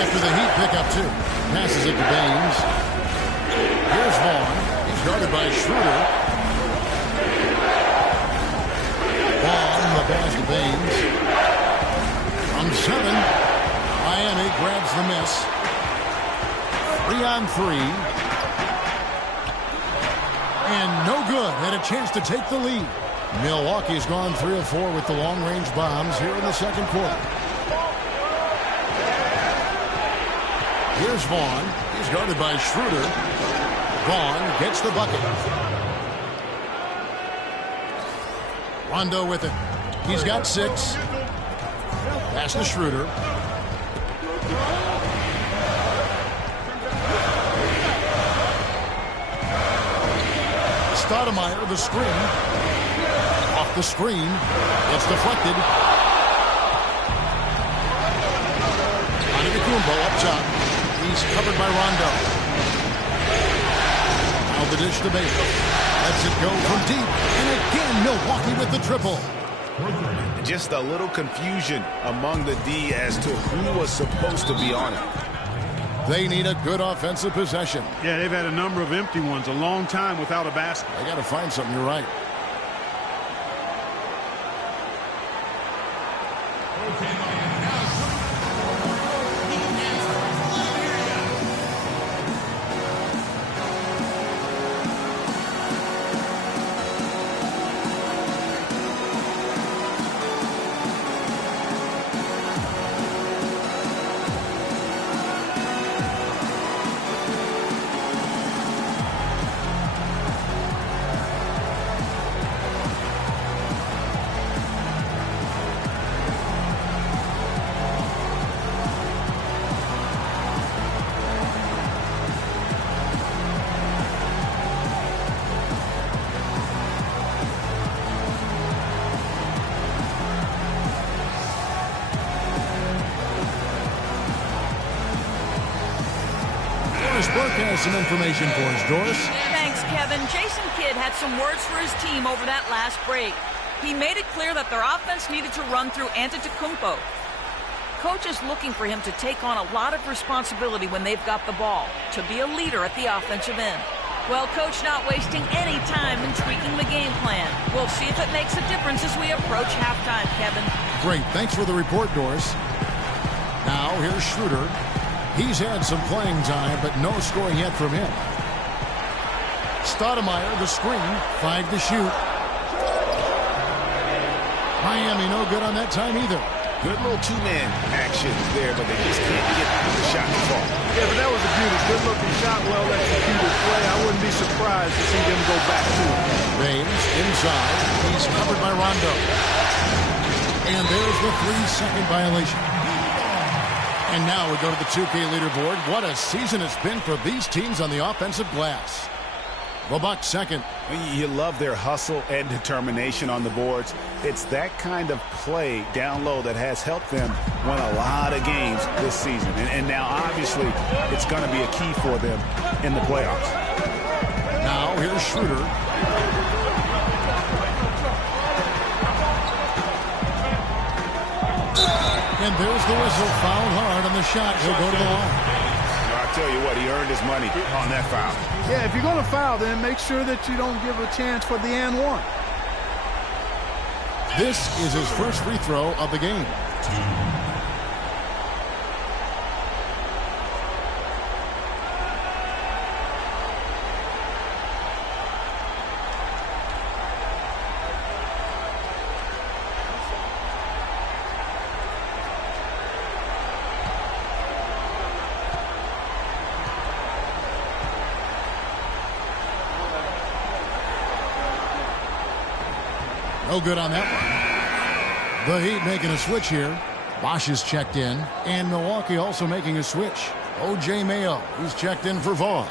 after the Heat pick up 2. Passes it to Baines. Here's Vaughn. He's guarded by Schroeder. Vaughn, the pass to Baines. From 7, Miami grabs the miss. 3 on 3. And no good. Had a chance to take the lead. Milwaukee's gone 3 of 4 with the long-range bombs here in the second quarter. Here's Vaughn. He's guarded by Schroeder. Vaughn gets the bucket. Rondo with it. He's got 6. Pass to Schroeder. Stoudemire, the screen. Off the screen. It's deflected. Antetokounmpo up top. He's covered by Rondo. Now the dish to Bayless. Lets it go from deep. And again, Milwaukee with the triple. Just a little confusion among the D as to who was supposed to be on it. They need a good offensive possession. Yeah, they've had a number of empty ones, a long time without a basket. They got to find something, you're right. Burke has some information for us, Doris. Thanks, Kevin. Jason Kidd had some words for his team over that last break. He made it clear that their offense needed to run through Antetokounmpo. Coach is looking for him to take on a lot of responsibility when they've got the ball, to be a leader at the offensive end. Well, Coach not wasting any time in tweaking the game plan. We'll see if it makes a difference as we approach halftime, Kevin. Great. Thanks for the report, Doris. Now, here's Schroeder. He's had some playing time, but no scoring yet from him. Stoudemire, the screen. 5 to shoot. Miami no good on that time either. Good little two-man action there, but they just can't get the shot to fall. Yeah, but that was a beauty. Good-looking shot, well-executed play. I wouldn't be surprised to see them go back to it. Baines inside. He's covered by Rondo. And there's the 3-second violation. And now we go to the 2K leaderboard. What a season it's been for these teams on the offensive glass. The Bucks second. You love their hustle and determination on the boards. It's that kind of play down low that has helped them win a lot of games this season. And now, obviously, it's going to be a key for them in the playoffs. Now here's Schroeder. And there's the whistle. Fouled hard on the shot. He'll go to the line. I tell you what, he earned his money on that foul. Yeah, if you're going to foul, then make sure that you don't give a chance for the and one. This is his first free throw of the game. No good on that one. The Heat making a switch here. Bosch is checked in. And Milwaukee also making a switch. O.J. Mayo, who's checked in for Vaughn.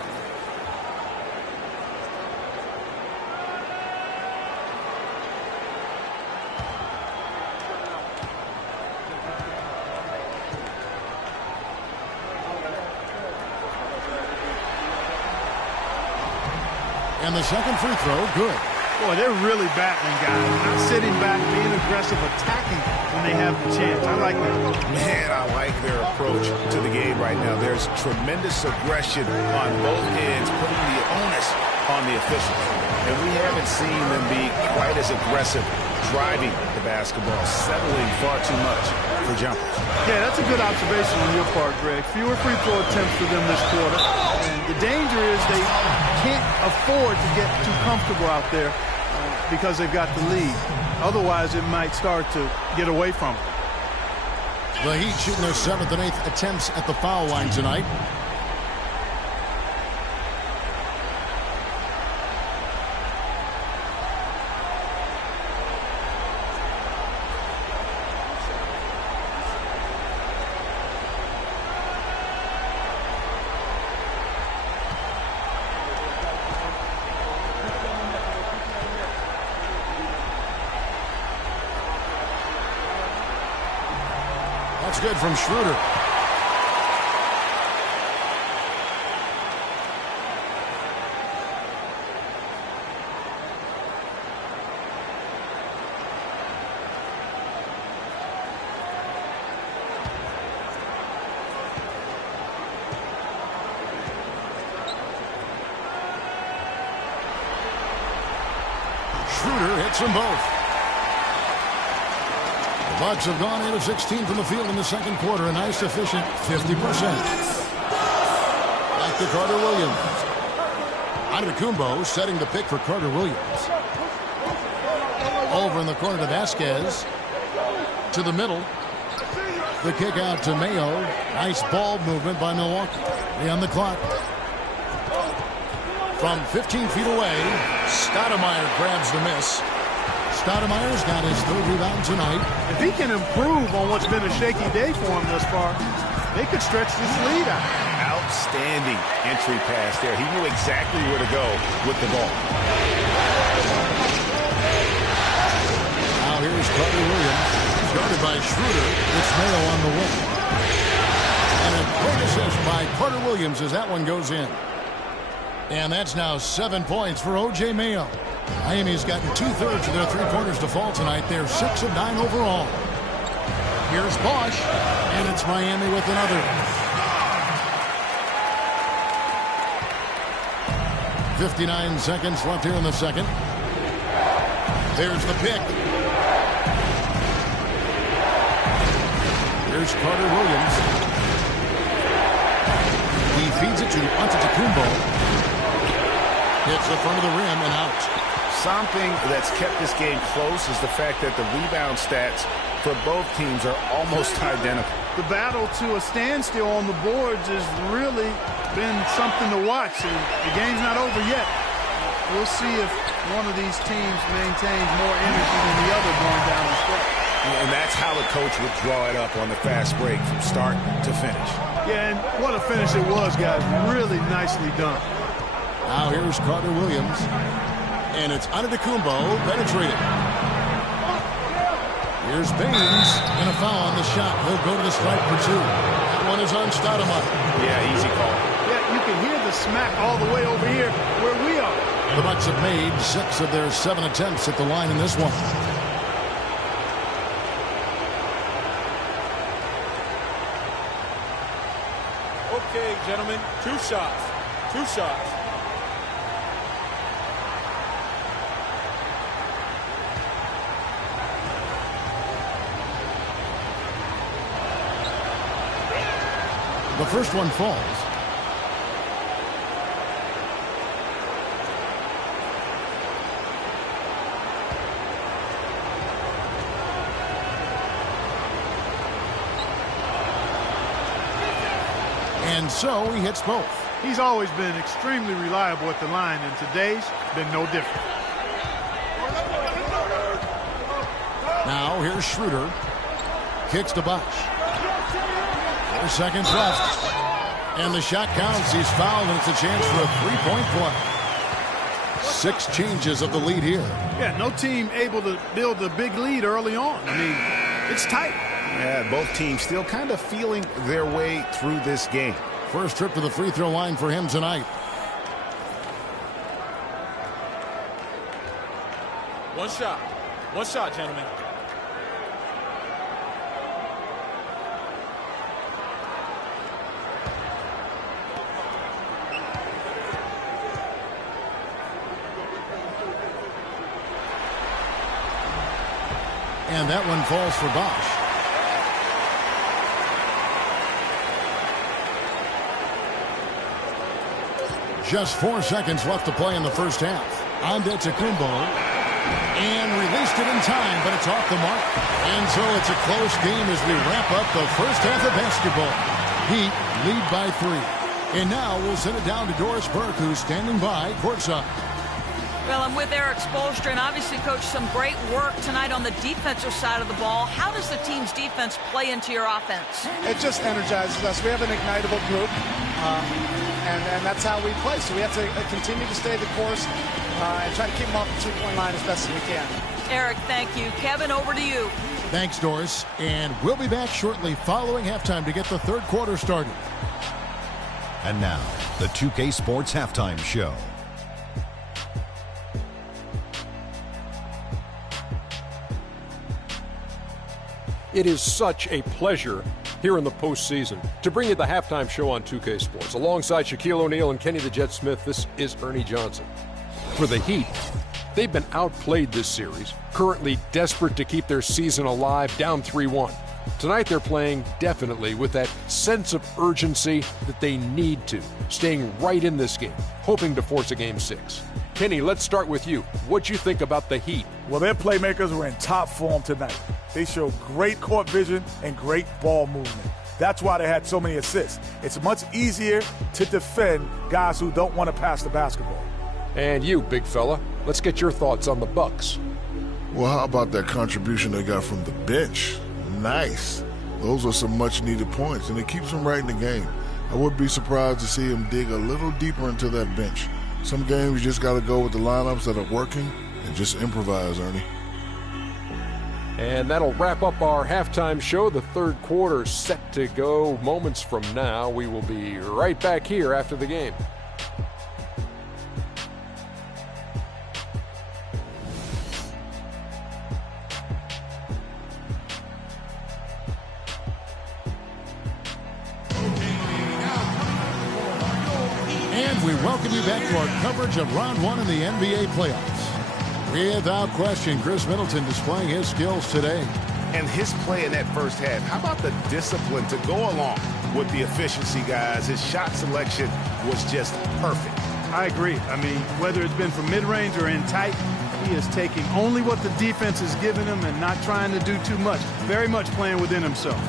And the second free throw, good. Boy, they're really battling, guys. Not sitting back, being aggressive, attacking when they have the chance. I like that. Man, I like their approach to the game right now. There's tremendous aggression on both ends, putting the onus on the officials. And we haven't seen them be quite as aggressive driving the basketball, settling far too much for jumpers. Yeah, that's a good observation on your part, Greg. Fewer free throw attempts for them this quarter. And the danger is they can't afford to get too comfortable out there because they've got the lead. Otherwise, it might start to get away from them. The Heat shooting their 7th and 8th attempts at the foul line tonight. That's good from Schroeder. Schroeder hits them both. The Bucks have gone 8 of 16 from the field in the second quarter. A nice, efficient 50%. Back to Carter Williams. Antetokounmpo setting the pick for Carter Williams. Over in the corner to Vasquez. To the middle. The kick out to Mayo. Nice ball movement by Milwaukee. On the clock. From 15 feet away, Stoudemire grabs the miss. Stoudemire's got his third rebound tonight. If he can improve on what's been a shaky day for him thus far, they could stretch this lead out. Outstanding entry pass there. He knew exactly where to go with the ball. Now here's Carter Williams. Started by Schroeder. It's Mayo on the wing. And a great assist by Carter Williams as that one goes in. And that's now 7 points for O.J. Mayo. Miami's gotten 2/3 of their three-pointers to fall tonight. They're 6 of 9 overall. Here's Bosch, and it's Miami with another. 59 seconds left here in the second. There's the pick. Here's Carter Williams. He feeds it to Antetokounmpo. Hits the front of the rim and out. Something that's kept this game close is the fact that the rebound stats for both teams are almost identical. The battle to a standstill on the boards has really been something to watch. And the game's not over yet. We'll see if one of these teams maintains more energy than the other going down the stretch. And that's how the coach would draw it up on the fast break from start to finish. Yeah, and what a finish it was, guys. Really nicely done. Now here's Carter Williams. And it's Antetokounmpo penetrated. Here's Baines. And a foul on the shot. He'll go to the stripe for 2. That one is on Stoudemire. Yeah, easy call. Yeah, you can hear the smack all the way over here where we are. The Bucks have made 6 of their 7 attempts at the line in this one. Okay, gentlemen, 2 shots. 2 shots. The first one falls. And so he hits both. He's always been extremely reliable at the line, and today's been no different. Now here's Schroeder. Kicks to Bosch. 4 seconds left. And the shot counts. He's fouled, and it's a chance for a 3-point play. 6 changes of the lead here. Yeah, no team able to build a big lead early on. I mean, it's tight. Yeah, both teams still kind of feeling their way through this game. First trip to the free throw line for him tonight. One shot. One shot, gentlemen. And that one falls for Bosch. Just 4 seconds left to play in the first half. Antetokounmpo. And released it in time, but it's off the mark. And so it's a close game as we wrap up the first half of basketball. Heat lead by 3. And now we'll send it down to Doris Burke, who's standing by courtside. Well, I'm with Eric Spoelstra, and obviously, Coach, some great work tonight on the defensive side of the ball. How does the team's defense play into your offense? It just energizes us. We have an ignitable group, and that's how we play. So we have to continue to stay the course and try to keep them off the 2-point line as best as we can. Eric, thank you. Kevin, over to you. Thanks, Doris. And we'll be back shortly following halftime to get the third quarter started. And now, the 2K Sports Halftime Show. It is such a pleasure here in the postseason to bring you the halftime show on 2K Sports. Alongside Shaquille O'Neal and Kenny the Jet Smith, this is Ernie Johnson. For the Heat, they've been outplayed this series, currently desperate to keep their season alive, down 3-1. Tonight they're playing definitely with that sense of urgency that they need to, staying right in this game, hoping to force a Game 6. Kenny, let's start with you. What'd you think about the Heat? Well, their playmakers were in top form tonight. They showed great court vision and great ball movement. That's why they had so many assists. It's much easier to defend guys who don't want to pass the basketball. And you, big fella, let's get your thoughts on the Bucks. Well, how about that contribution they got from the bench? Nice. Those are some much-needed points, and it keeps them right in the game. I would be surprised to see them dig a little deeper into that bench. Some games you just got to go with the lineups that are working and just improvise, Ernie. And that'll wrap up our halftime show. The third quarter set to go moments from now. We will be right back here after the game. And we welcome you back to our coverage of Round 1 in the NBA playoffs. Without question, Chris Middleton displaying his skills today. And his play in that first half, how about the discipline to go along with the efficiency, guys? His shot selection was just perfect. I agree. I mean, whether it's been from mid-range or in tight, he is taking only what the defense is giving him and not trying to do too much. Very much playing within himself.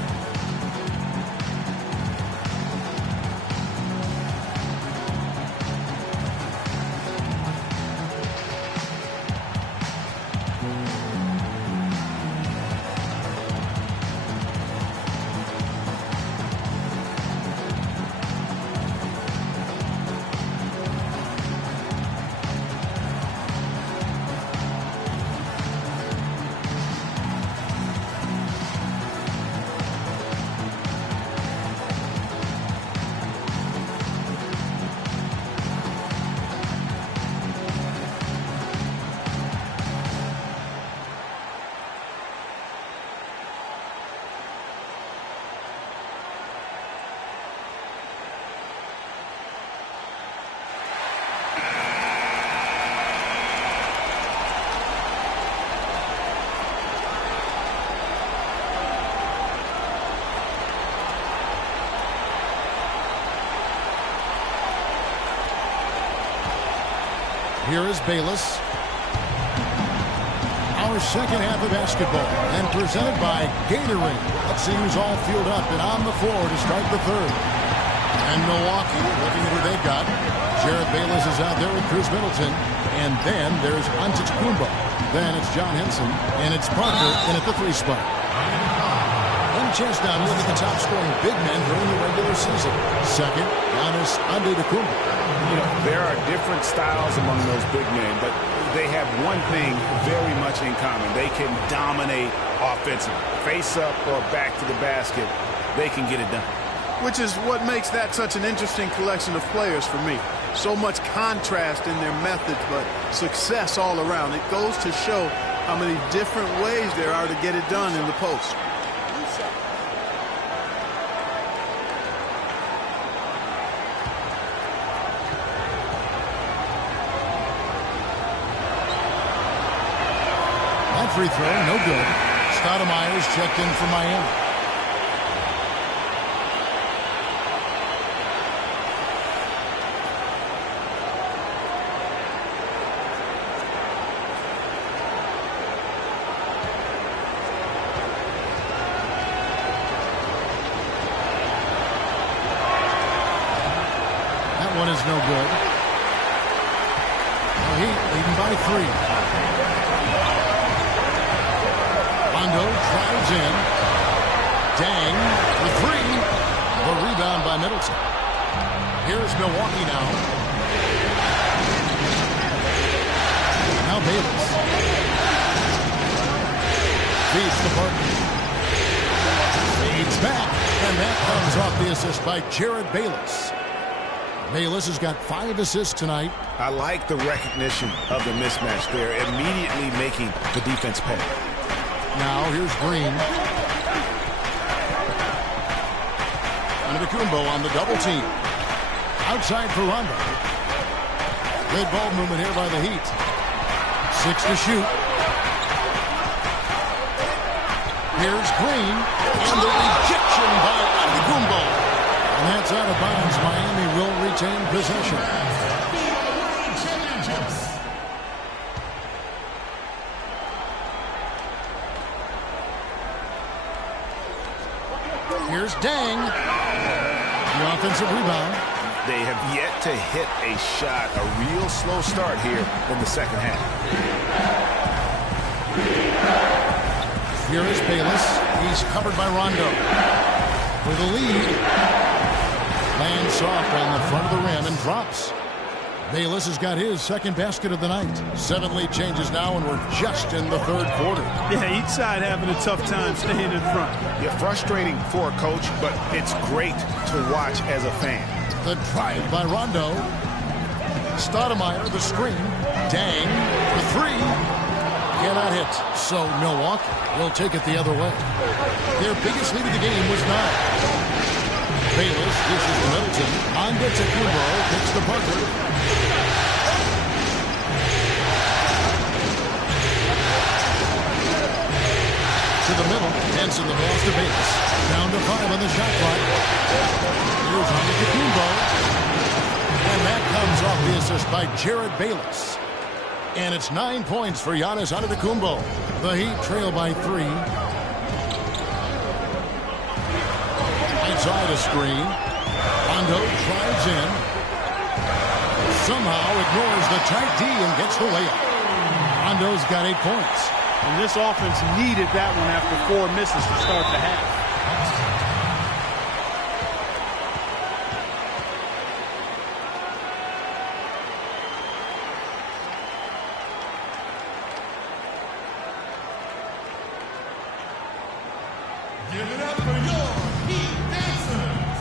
Here is Bayless. Our second half of basketball, and presented by Gatorade. Let's see who's all fueled up and on the floor to start the third. And Milwaukee, looking at who they've got. Jared Bayless is out there with Chris Middleton. And then there's Antetokounmpo. Then it's John Henson. And it's Parker in at the 3 spot. One chance now to look at the top-scoring big men during the regular season. Second, Giannis Antetokounmpo. You know, there are different styles among those big men, but they have one thing very much in common. They can dominate offensively. Face up or back to the basket, they can get it done. Which is what makes that such an interesting collection of players for me. So much contrast in their methods, but success all around. It goes to show how many different ways there are to get it done in the post. That free throw, no good. Stoudemire's checked in for Miami. One is no good. The Heat leading by 3. Rondo drives in. Dang for 3. The rebound by Middleton. Here's Milwaukee now. Now Bayless. Feeds the partner. Feeds back. And that comes off the assist by Jared Bayless. Bayless has got 5 assists tonight. I like the recognition of the mismatch there, immediately making the defense pay. Now here's Green. Antetokounmpo on the double team. Outside for Rondo. Good ball movement here by the Heat. 6 to shoot. Here's Green. And the rejection by Antetokounmpo. And that's out of bounds. Miami will retain possession. Here's Dang. The offensive rebound. They have yet to hit a shot. A real slow start here in the second half. Here is Bayless. He's covered by Rondo. With a lead. Lands soft on the front of the rim and drops. Bayless has got his second basket of the night. 7 lead changes now, and we're just in the third quarter. Yeah, each side having a tough time staying in front. Yeah, frustrating for a coach, but it's great to watch as a fan. The drive by Rondo. Stoudemire, the screen. Dang, for 3. Cannot hit. So Milwaukee will take it the other way. Their biggest lead of the game was 9. Bayless dishes to Middleton. Antetokounmpo picks the Parker. To the middle. Henson the pass to Bayless. Down to 5 on the shot clock. Here's Antetokounmpo. And that comes off the assist by Jared Bayless. And it's 9 points for Giannis Antetokounmpo. The Heat trail by 3. Inside a screen. Rondo drives in. Somehow ignores the tight D and gets the layup. Rondo's got 8 points. And this offense needed that one after 4 misses to start the half. Give it up for your Heat dancers.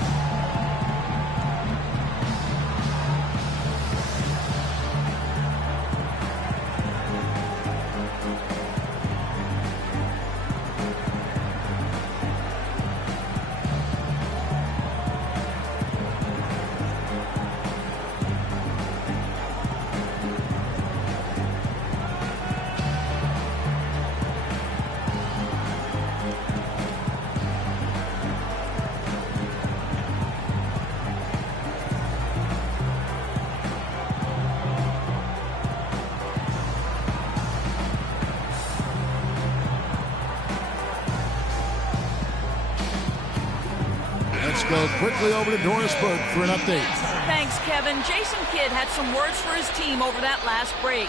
go quickly over to Doris Burke for an update. Thanks, Kevin. Jason Kidd had some words for his team over that last break.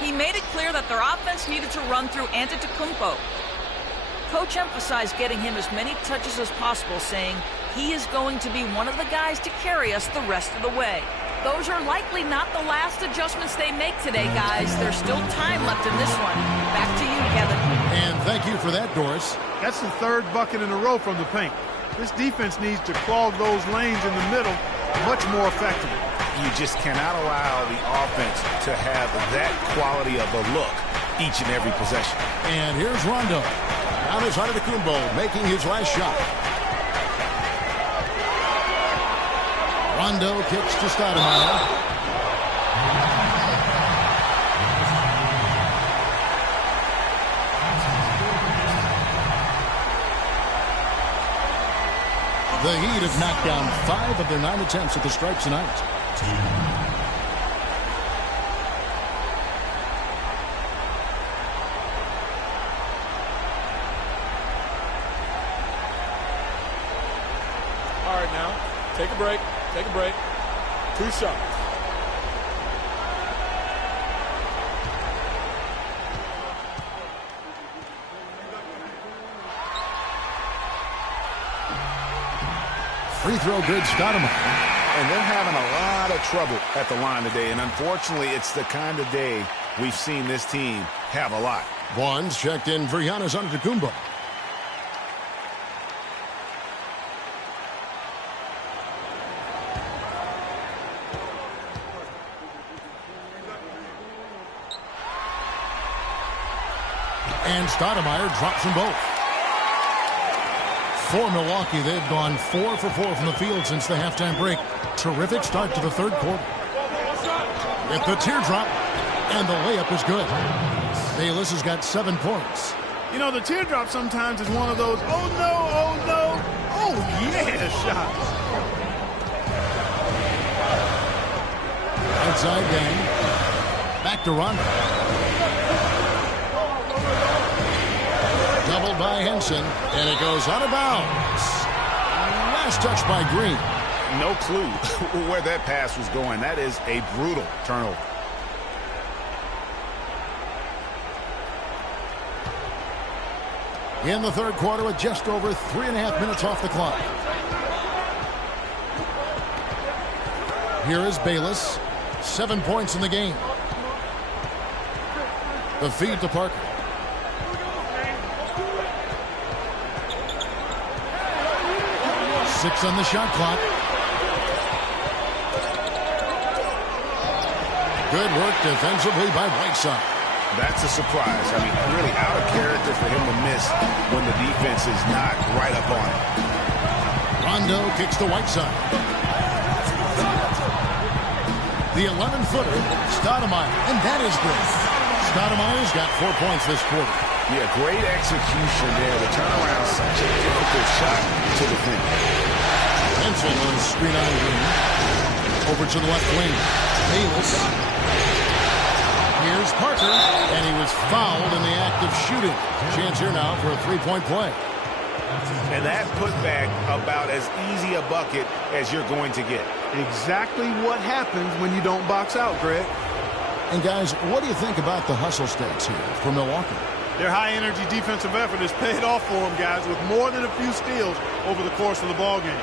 He made it clear that their offense needed to run through Antetokounmpo. Coach emphasized getting him as many touches as possible, saying he is going to be one of the guys to carry us the rest of the way. Those are likely not the last adjustments they make today, guys. There's still time left in this one. Back to you, Kevin. And thank you for that, Doris. That's the third bucket in a row from the paint. This defense needs to clog those lanes in the middle much more effectively. You just cannot allow the offense to have that quality of a look each and every possession. And here's Rondo. Giannis Antetokounmpo making his last shot. Rondo kicks to Stoudemire. The Heat have knocked down 5 of their 9 attempts at the stripe tonight. All right, now, take a break. Take a break. 2 shots. Free throw good, Stoudemire. And they're having a lot of trouble at the line today. And unfortunately, it's the kind of day we've seen this team have a lot. One's checked in for Giannis Antetokounmpo. And Stoudemire drops them both. For Milwaukee, they've gone 4 for 4 from the field since the halftime break. Terrific start to the third quarter. With the teardrop, and the layup is good. Bayless has got 7 points. You know, the teardrop sometimes is one of those, oh no, oh yeah, shots. Outside gang. Back to Rondo. Doubled by Henson, and it goes out of bounds. Last touch by Green. No clue where that pass was going. That is a brutal turnover. In the third quarter with just over 3.5 minutes off the clock. Here is Bayless. 7 points in the game. The feed to Parker. Six on the shot clock. Good work defensively by Whiteside. That's a surprise. I mean, really out of character for him to miss when the defense is not right up on him. Rondo kicks to Whiteside. The 11-footer, Stoudemire, and that is good. Stoudemire's got 4 points this quarter. Yeah, great execution there. The turnaround, such a difficult shot to defend. Henson on a screen on Green. Over to the left wing. Bayless. Here's Parker, and he was fouled in the act of shooting. Chance here now for a 3-point play. And that putback about as easy a bucket as you're going to get. Exactly what happens when you don't box out, Greg. And guys, what do you think about the hustle stats here for Milwaukee? Their high-energy defensive effort has paid off for them, guys, with more than a few steals over the course of the ballgame.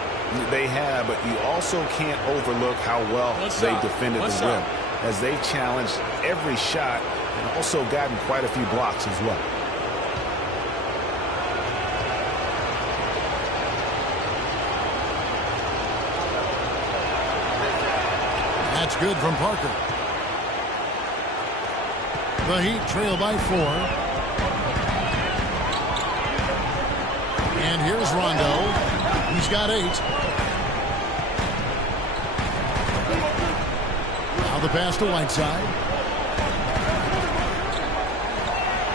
They have, but you also can't overlook how well they've defended the rim, as they've challenged every shot and also gotten quite a few blocks as well. That's good from Parker. The Heat trail by 4. And here's Rondo. He's got 8. Now the pass to Whiteside.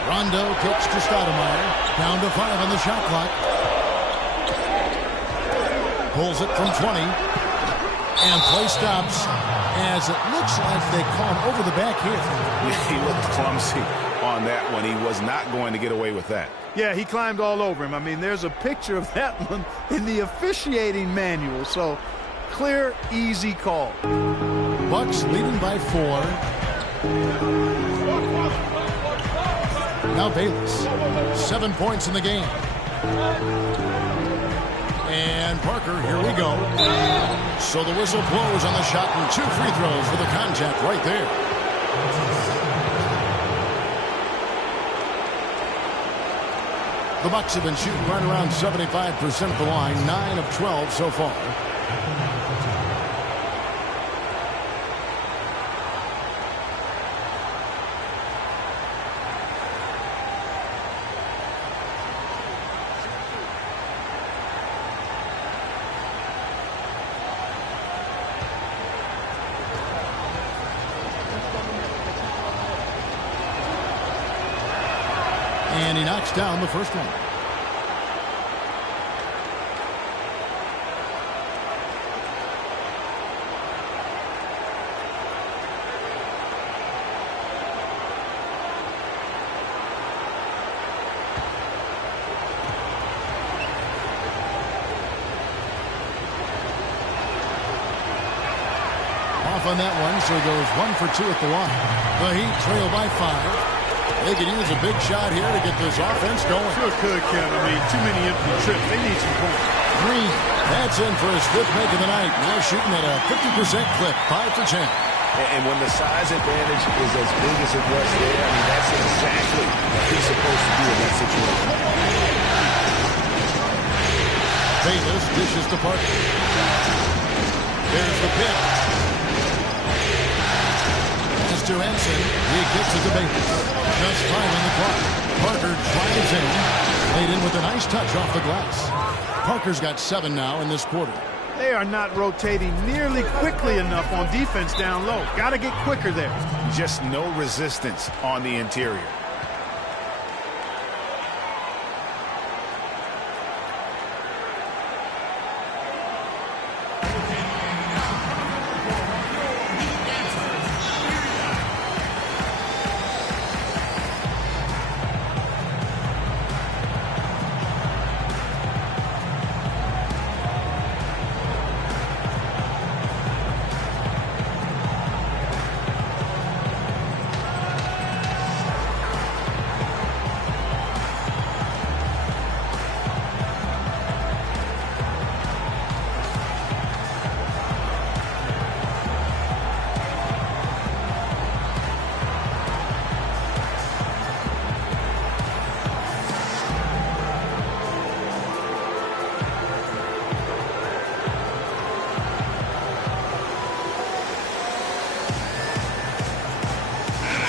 Rondo kicks to Stoudemire. Down to 5 on the shot clock. Pulls it from 20. And play stops as it looks like they call him over the back here. He looked clumsy on on that one. He was not going to get away with that. Yeah, he climbed all over him. I mean, there's a picture of that one in the officiating manual. So, clear, easy call. Bucks leading by 4. Now Bayless. 7 points in the game. And Parker, here we go. So the whistle blows on the shot and 2 free throws for the contact right there. The Bucks have been shooting right around 75% of the line, 9 of 12 so far. And he knocks down the first one. Off on that one, so he goes 1 for 2 at the line. The Heat trail by 5. They could use a big shot here to get this offense going. Sure could, Ken. I mean, too many empty trips. They need some points. Green, that's in for his 5th make of the night. Now shooting at a 50% clip, 5 for 10. And when the size advantage is as big as it was there, I mean, that's exactly what he's supposed to do in that situation. Bayless dishes to Parker. There's the pick. To Henson, he kicks it to Bayless. Just 5 on the clock. Parker drives in. Laid in with a nice touch off the glass. Parker's got 7 now in this quarter. They are not rotating nearly quickly enough on defense down low. Got to get quicker there. Just no resistance on the interior.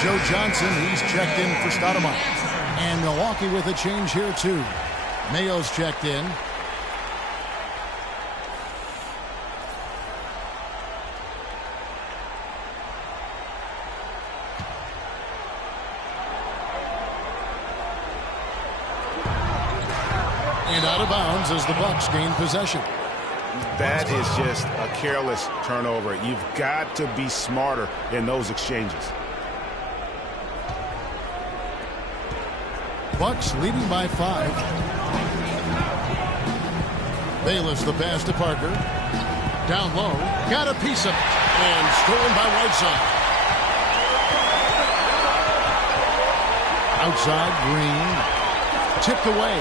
Joe Johnson, he's checked in for Stoudemire. And Milwaukee with a change here, too. Mayo's checked in. And out of bounds as the Bucks gain possession. That is just a careless turnover. You've got to be smarter in those exchanges. Bucks leading by 5. Bayless the pass to Parker. Down low. Got a piece of it. And stolen by Whiteside. Outside, Green. Tipped away.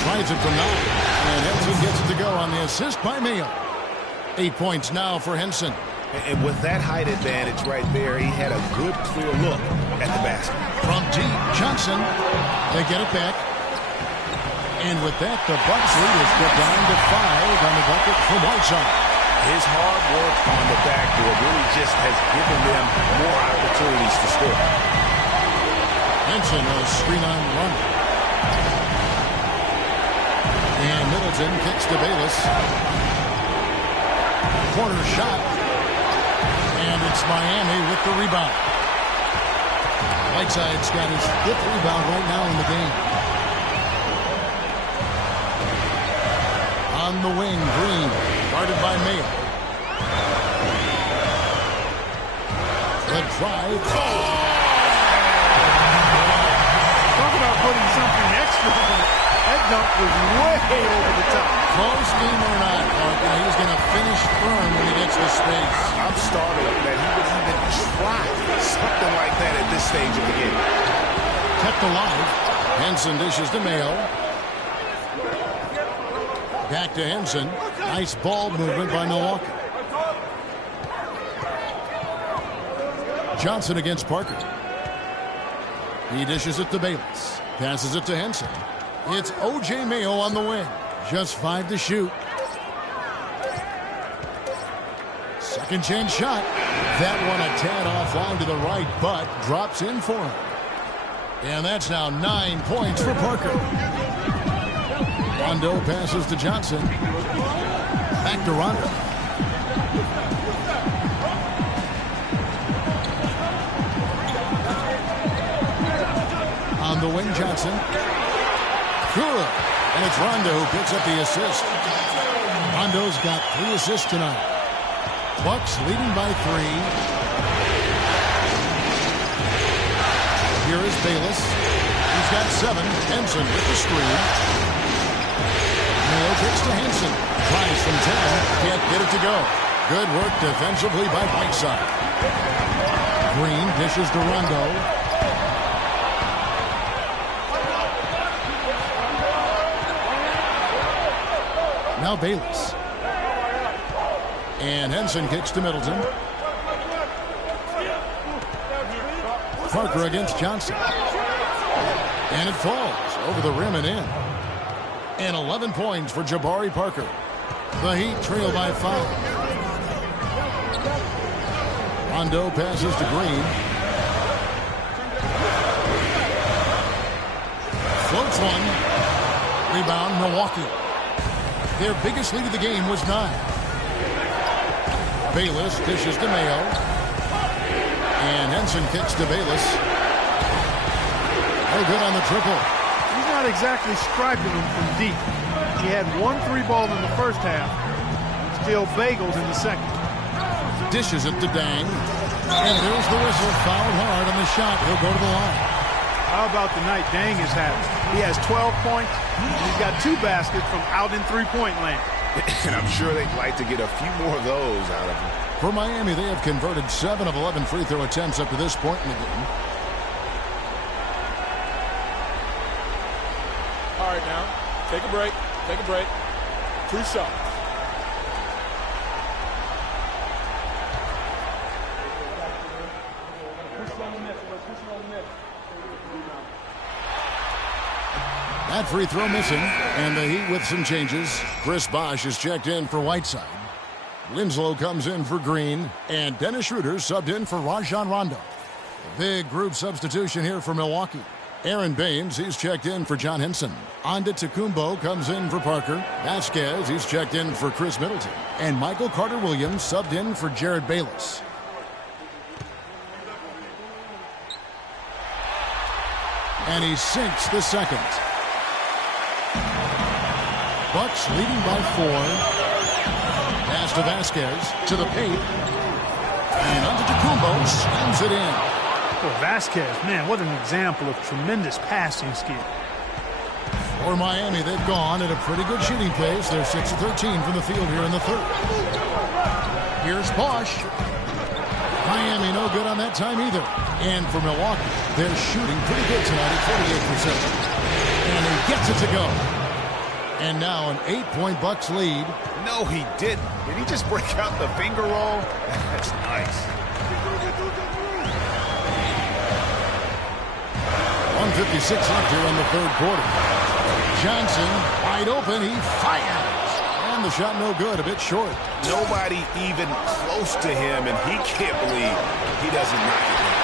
Tries it from 9. And Henson gets it to go on the assist by Mayo. 8 points now for Henson. And with that height advantage right there, he had a good, clear look at the basket. From deep, Johnson. They get it back. And with that, the Bucks lead is put down to 5 on the bucket from Whiteside. His hard work on the backboard really just has given them more opportunities to score. Henson, a screen on run. And Middleton kicks to Bayless. Corner shot. And it's Miami with the rebound. Whiteside's got his 5th rebound right now in the game. On the wing, Green, guarded by Mayo. The drive. Talk about putting something extra on it. That dunk was way over the top. Close game or not, Parker, he's going to finish firm when he gets the space. I'm startled that he would even try something like that at this stage of the game. Kept alive. Henson dishes to Mayo. Back to Henson. Nice ball movement by Milwaukee. Johnson against Parker. He dishes it to Bayless. Passes it to Henson. It's O.J. Mayo on the wing. Just 5 to shoot. Second chance shot. That one a tad offline to the right, but drops in for him. And that's now 9 points for Parker. Rondo passes to Johnson. Back to Rondo. On the wing, Johnson. Good. And it's Rondo who picks up the assist. Rondo's got 3 assists tonight. Bucks leading by 3. Here is Bayless. He's got 7. Henson with the screen. Mayo kicks to Henson. Tries from 10. Can't get it to go. Good work defensively by Whiteside. Green dishes to Rondo. Now Bayless. And Henson kicks to Middleton. Parker against Johnson. And it falls over the rim and in. And 11 points for Jabari Parker. The Heat trail by 5. Rondo passes to Green. Floats one. Rebound, Milwaukee. Their biggest lead of the game was 9. Bayless dishes to Mayo. And Henson kicks to Bayless. No good on the triple. He's not exactly striping them from deep. He had 1 3-ball in the first half. Still bagels in the second. Dishes it to Dang. And there's the whistle. Fouled hard on the shot. He'll go to the line. How about the night Dang is having? He has 12 points. He's got 2 baskets from out in three-point land. And I'm sure they'd like to get a few more of those out of him. For Miami, they have converted 7 of 11 free throw attempts up to this point in the game. All right, now, take a break. Take a break. 2 shots. That free throw missing, and the Heat with some changes. Chris Bosh is checked in for Whiteside. Winslow comes in for Green, and Dennis Schroeder subbed in for Rajon Rondo. Big group substitution here for Milwaukee. Aaron Baines, he's checked in for John Henson. Antetokounmpo comes in for Parker. Vasquez, he's checked in for Chris Middleton. And Michael Carter-Williams subbed in for Jared Bayless. And he sinks the second. Bucks leading by 4. Pass to Vasquez to the paint. And Antetokounmpo slams it in. Well, Vasquez, man, what an example of tremendous passing skill. For Miami, they've gone at a pretty good shooting pace. They're 6 of 13 from the field here in the third. Here's Bosh. Miami no good on that time either. And for Milwaukee, they're shooting pretty good tonight at 48%. And he gets it to go. And now an 8-point Bucks lead. No, he didn't. Did he just break out the finger roll? That's nice. 1:56 left here in the third quarter. Johnson, wide open, he fires. And the shot no good, a bit short. Nobody even close to him, and he can't believe he doesn't knock it down.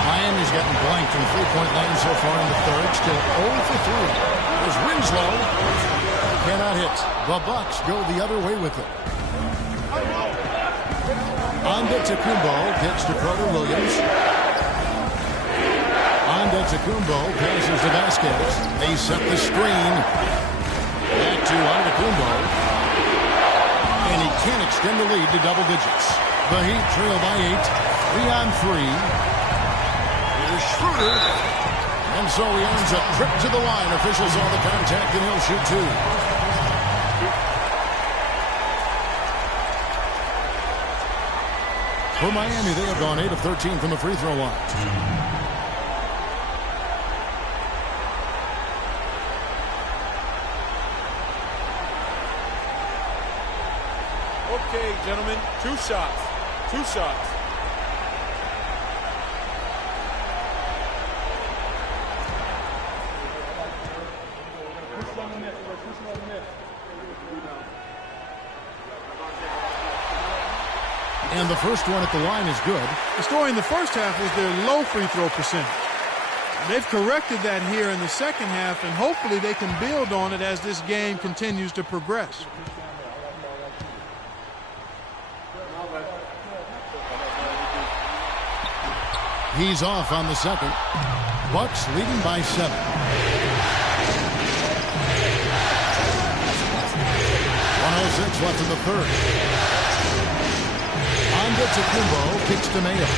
Miami's gotten blanked from three-point land so far in the third. Still 0 for 3. There's Winslow. Cannot hit. The Bucks go the other way with it. Antetokounmpo gets to Carter-Williams. Antetokounmpo passes to Vasquez. They set the screen. Back to Antetokounmpo. and he can't extend the lead to double digits. The Heat trail by 8, 3-on-3. Here's Schroeder. And so he earns a trip to the line. Officials saw the contact, and he'll shoot 2. For Miami, they have gone 8 of 13 from the free throw line. Okay, gentlemen, 2 shots. 2 shots. And the first one at the line is good. The story in the first half was their low free throw percentage. They've corrected that here in the second half, and hopefully they can build on it as this game continues to progress. He's off on the second. Bucks leading by 7. 1:06 left in the third. Antetokounmpo kicks to Mayo.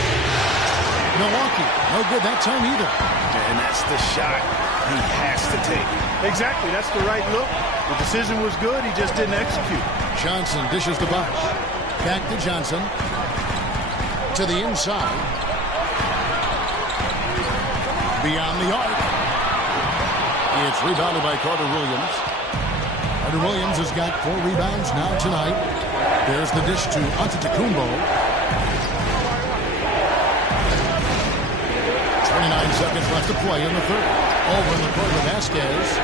Milwaukee, no good that time either. And that's the shot he has to take. Exactly, that's the right look. The decision was good, he just didn't execute. Johnson dishes to Bosh. Back to Johnson. To the inside. Beyond the arc. It's rebounded by Carter Williams. Carter Williams has got 4 rebounds now tonight. There's the dish to Antetokounmpo. 29 seconds left to play in the third. Over in the court with Vasquez.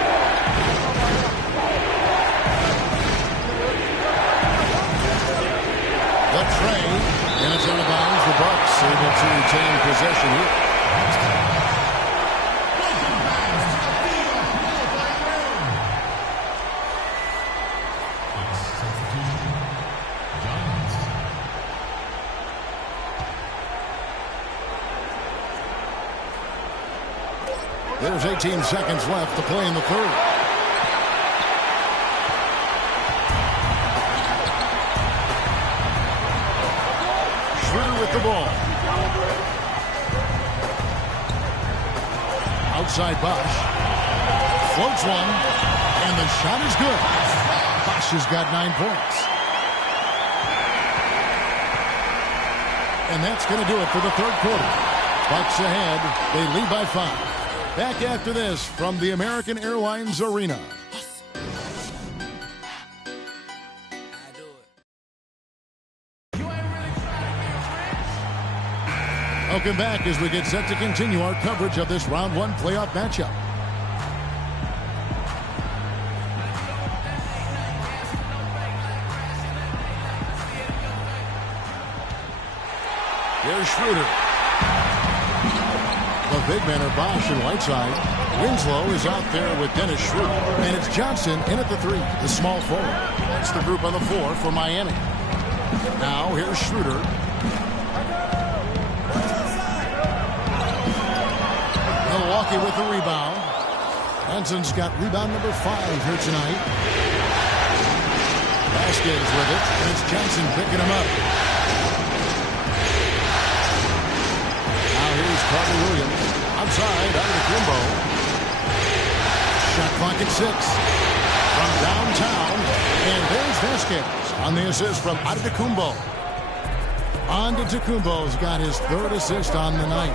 The tray, and it's out of bounds. The Bucks able to retain possession here. There's 18 seconds left to play in the third. Schroeder with the ball. Outside Bosh. Floats one. And the shot is good. Bosh has got 9 points. And that's going to do it for the third quarter. Bucks ahead. They lead by 5. Back after this from the American Airlines Arena. Welcome back as we get set to continue our coverage of this round 1 playoff matchup. Here's Schroeder. The big men are Bosh and Whiteside. Winslow is out there with Dennis Schroeder. And it's Johnson in at the 3, the small forward. That's the group on the 4 for Miami. Now here's Schroeder. Milwaukee with the rebound. Benson's got rebound number 5 here tonight. Vasquez with it. And it's Johnson picking him up. Now here's Carter Williams. Outside, Antetokounmpo. Shot clock at 6. From downtown. And there's Vasquez on the assist from Antetokounmpo. Antetokounmpo's got his 3rd assist on the night.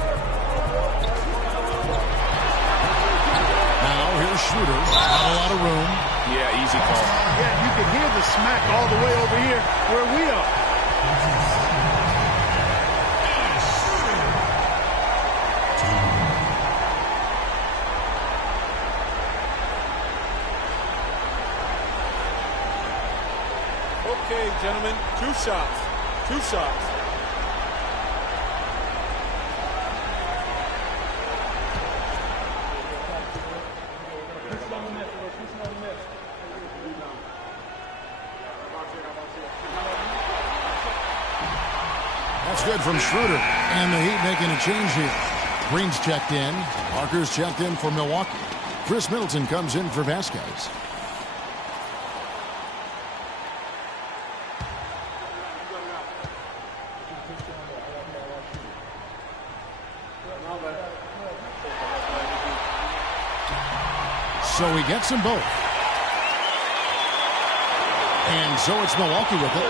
Now here's Schroeder. Not a lot of room. Yeah, easy call. Yeah, you can hear the smack all the way over here where we are. Okay, gentlemen, 2 shots. 2 shots. That's good from Schroeder. And the Heat making a change here. Green's checked in. Parker's checked in for Milwaukee. Chris Middleton comes in for Vasquez. So he gets them both. And so it's Milwaukee with it.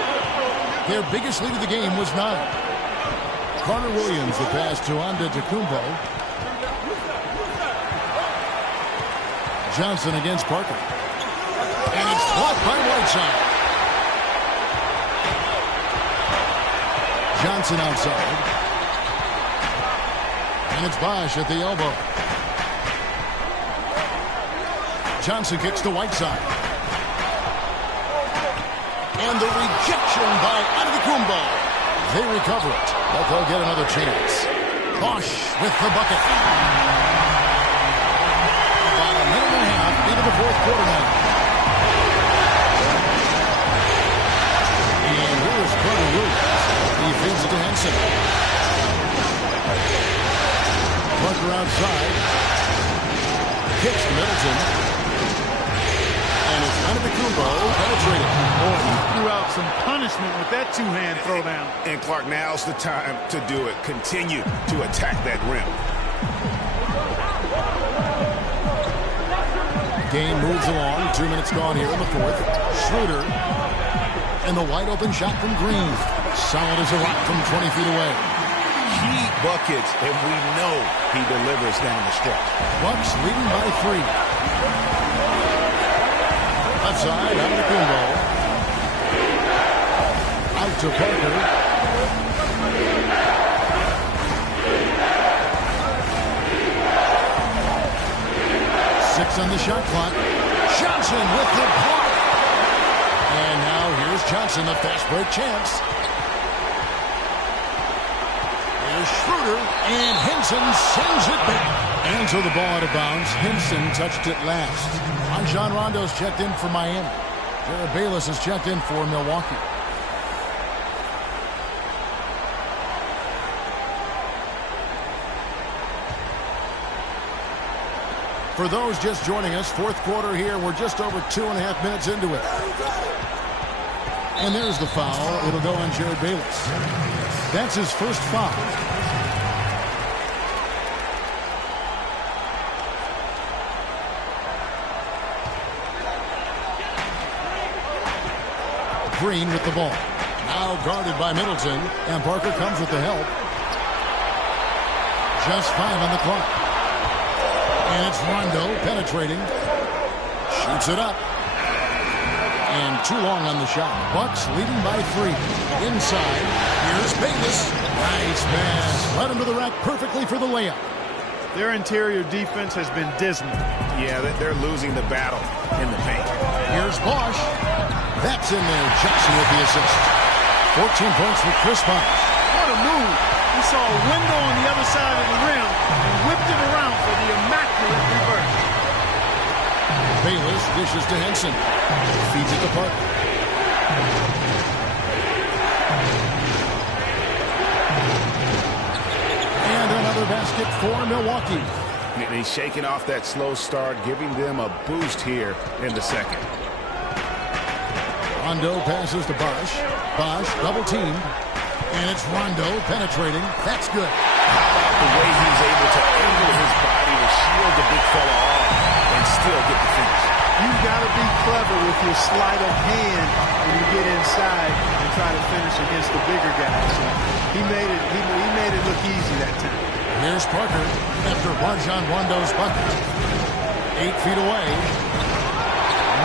Their biggest lead of the game was 9. Carter Williams, the pass to Antetokounmpo. Johnson against Parker. And it's blocked by Whiteside. Johnson outside. And it's Bosh at the elbow. Johnson kicks to Whiteside. And the rejection by Antetokounmpo. They recover it, but they'll get another chance. Bosh with the bucket. About a minute and a half into the fourth quarter now. And here's Carter Williams. He feeds it to Henson. Parker outside. Kicks to Middleton. And it's Antetokounmpo penetrating. Boy, he threw out some punishment with that two-hand throwdown. And Clark, now's the time to do it. Continue to attack that rim. Game moves along. 2 minutes gone here in the fourth. Schroeder. And the wide open shot from Green. Solid as a rock from 20 feet away. Key buckets, and we know he delivers down the stretch. Bucks leading by 3. Left side, Antetokounmpo. Out to Parker. Six on the shot clock. Johnson with the block. And now here's Johnson, a fast break chance. Here's Schroeder, and Henson sends it back. And so the ball out of bounds. Henson touched it last. Rajon Rondo's checked in for Miami. Jared Bayless has checked in for Milwaukee. For those just joining us, fourth quarter here. We're just over 2.5 minutes into it. And there's the foul. It'll go on Jared Bayless. That's his first foul. Green with the ball. Now guarded by Middleton. And Parker comes with the help. Just 5 on the clock. And it's Rondo penetrating. Shoots it up. And too long on the shot. Bucks leading by 3. Inside. Here's Bayless. Nice pass. Led him to the rack perfectly for the layup. Their interior defense has been dismal. Yeah, they're losing the battle in the paint. Here's Bosh. That's in there. Jackson with the assist. 14 points for Chris Bosh. What a move. He saw a window on the other side of the rim and whipped it around for the immaculate reverse. Bayless dishes to Henson. Feeds it to Parker. And another basket for Milwaukee. And he's shaking off that slow start, giving them a boost here in the second. Rondo passes to Bosh. Bosh double teamed. And it's Rondo penetrating. That's good. How about the way he's able to angle his body to shield the big fella off and still get the finish? You've got to be clever with your sleight of hand when you get inside and try to finish against the bigger guys. So he made it look easy that time. Here's Parker after Rajon Rondo's bucket. 8 feet away.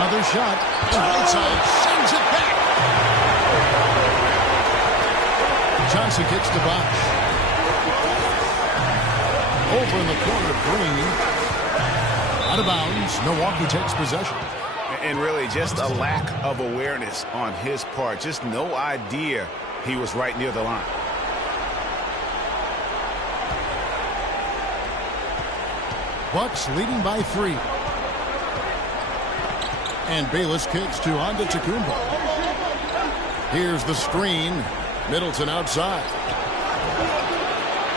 Another shot. Outside. Sends it back. Johnson kicks to Bosh. Over in the corner, Green. Out of bounds. Milwaukee takes possession. And really just a lack of awareness on his part. Just no idea he was right near the line. Bucks leading by 3. And Bayless kicks to Antetokounmpo. Here's the screen. Middleton outside.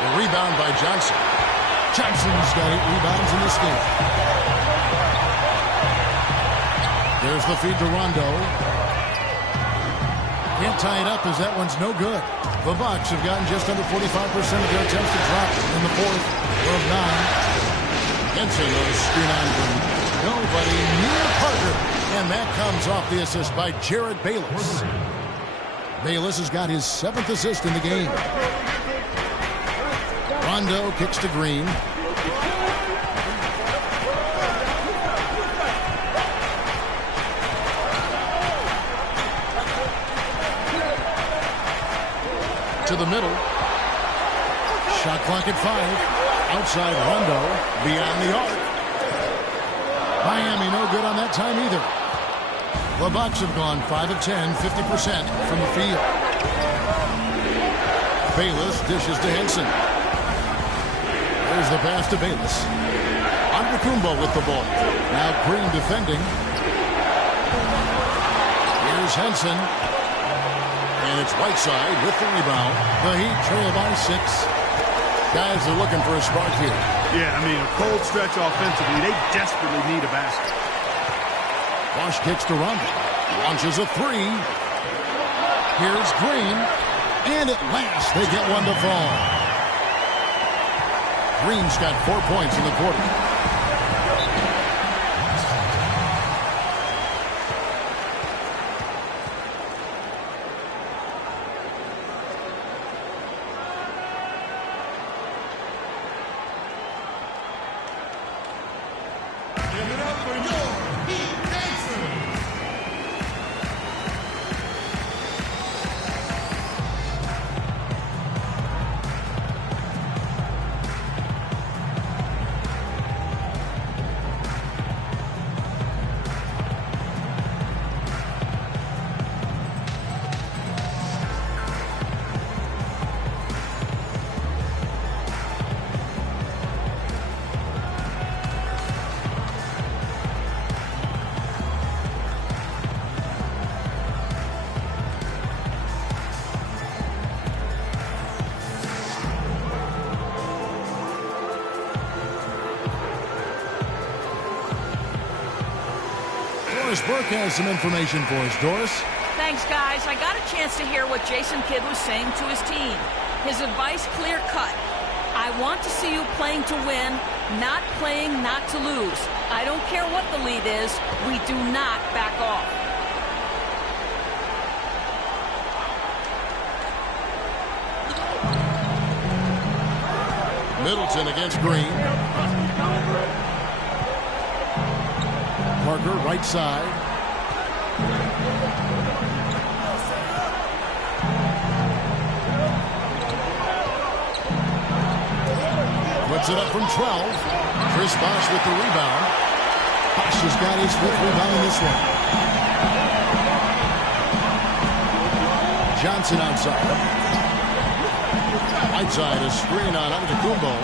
A rebound by Johnson. Johnson's got 8 rebounds in this game. There's the feed to Rondo. Can't tie it up as that one's no good. The Bucks have gotten just under 45% of their attempts to drop in the fourth of 9. Henson on a screen on Green. Nobody near Parker. And that comes off the assist by Jared Bayless. Bayless has got his 7th assist in the game. Rondo kicks to Green. To the middle. Shot clock at 5. Outside Rondo. Beyond the arc. Miami no good on that time either. The Bucks have gone 5 of 10, 50% from the field. Bayless dishes to Henson. There's the pass to Bayless. Antetokounmpo with the ball. Now Green defending. Here's Henson. And it's Whiteside with the rebound. The Heat trail by 6. Guys are looking for a spark here. Yeah, I mean, a cold stretch offensively. They desperately need a basket. Bosh kicks to Rondo. Launches a 3. Here's Green. And at last, they get one to fall. Green's got 4 points in the quarter. Burke has some information for us. Doris? Thanks, guys. I got a chance to hear what Jason Kidd was saying to his team. His advice clear-cut. I want to see you playing to win, not playing not to lose. I don't care what the lead is. We do not back off. Middleton against Green. Parker, right side. Puts it up from 12. Chris Bosh with the rebound. Bosh has got his 5th rebound in this one. Johnson outside. Whiteside, a screen on Antetokounmpo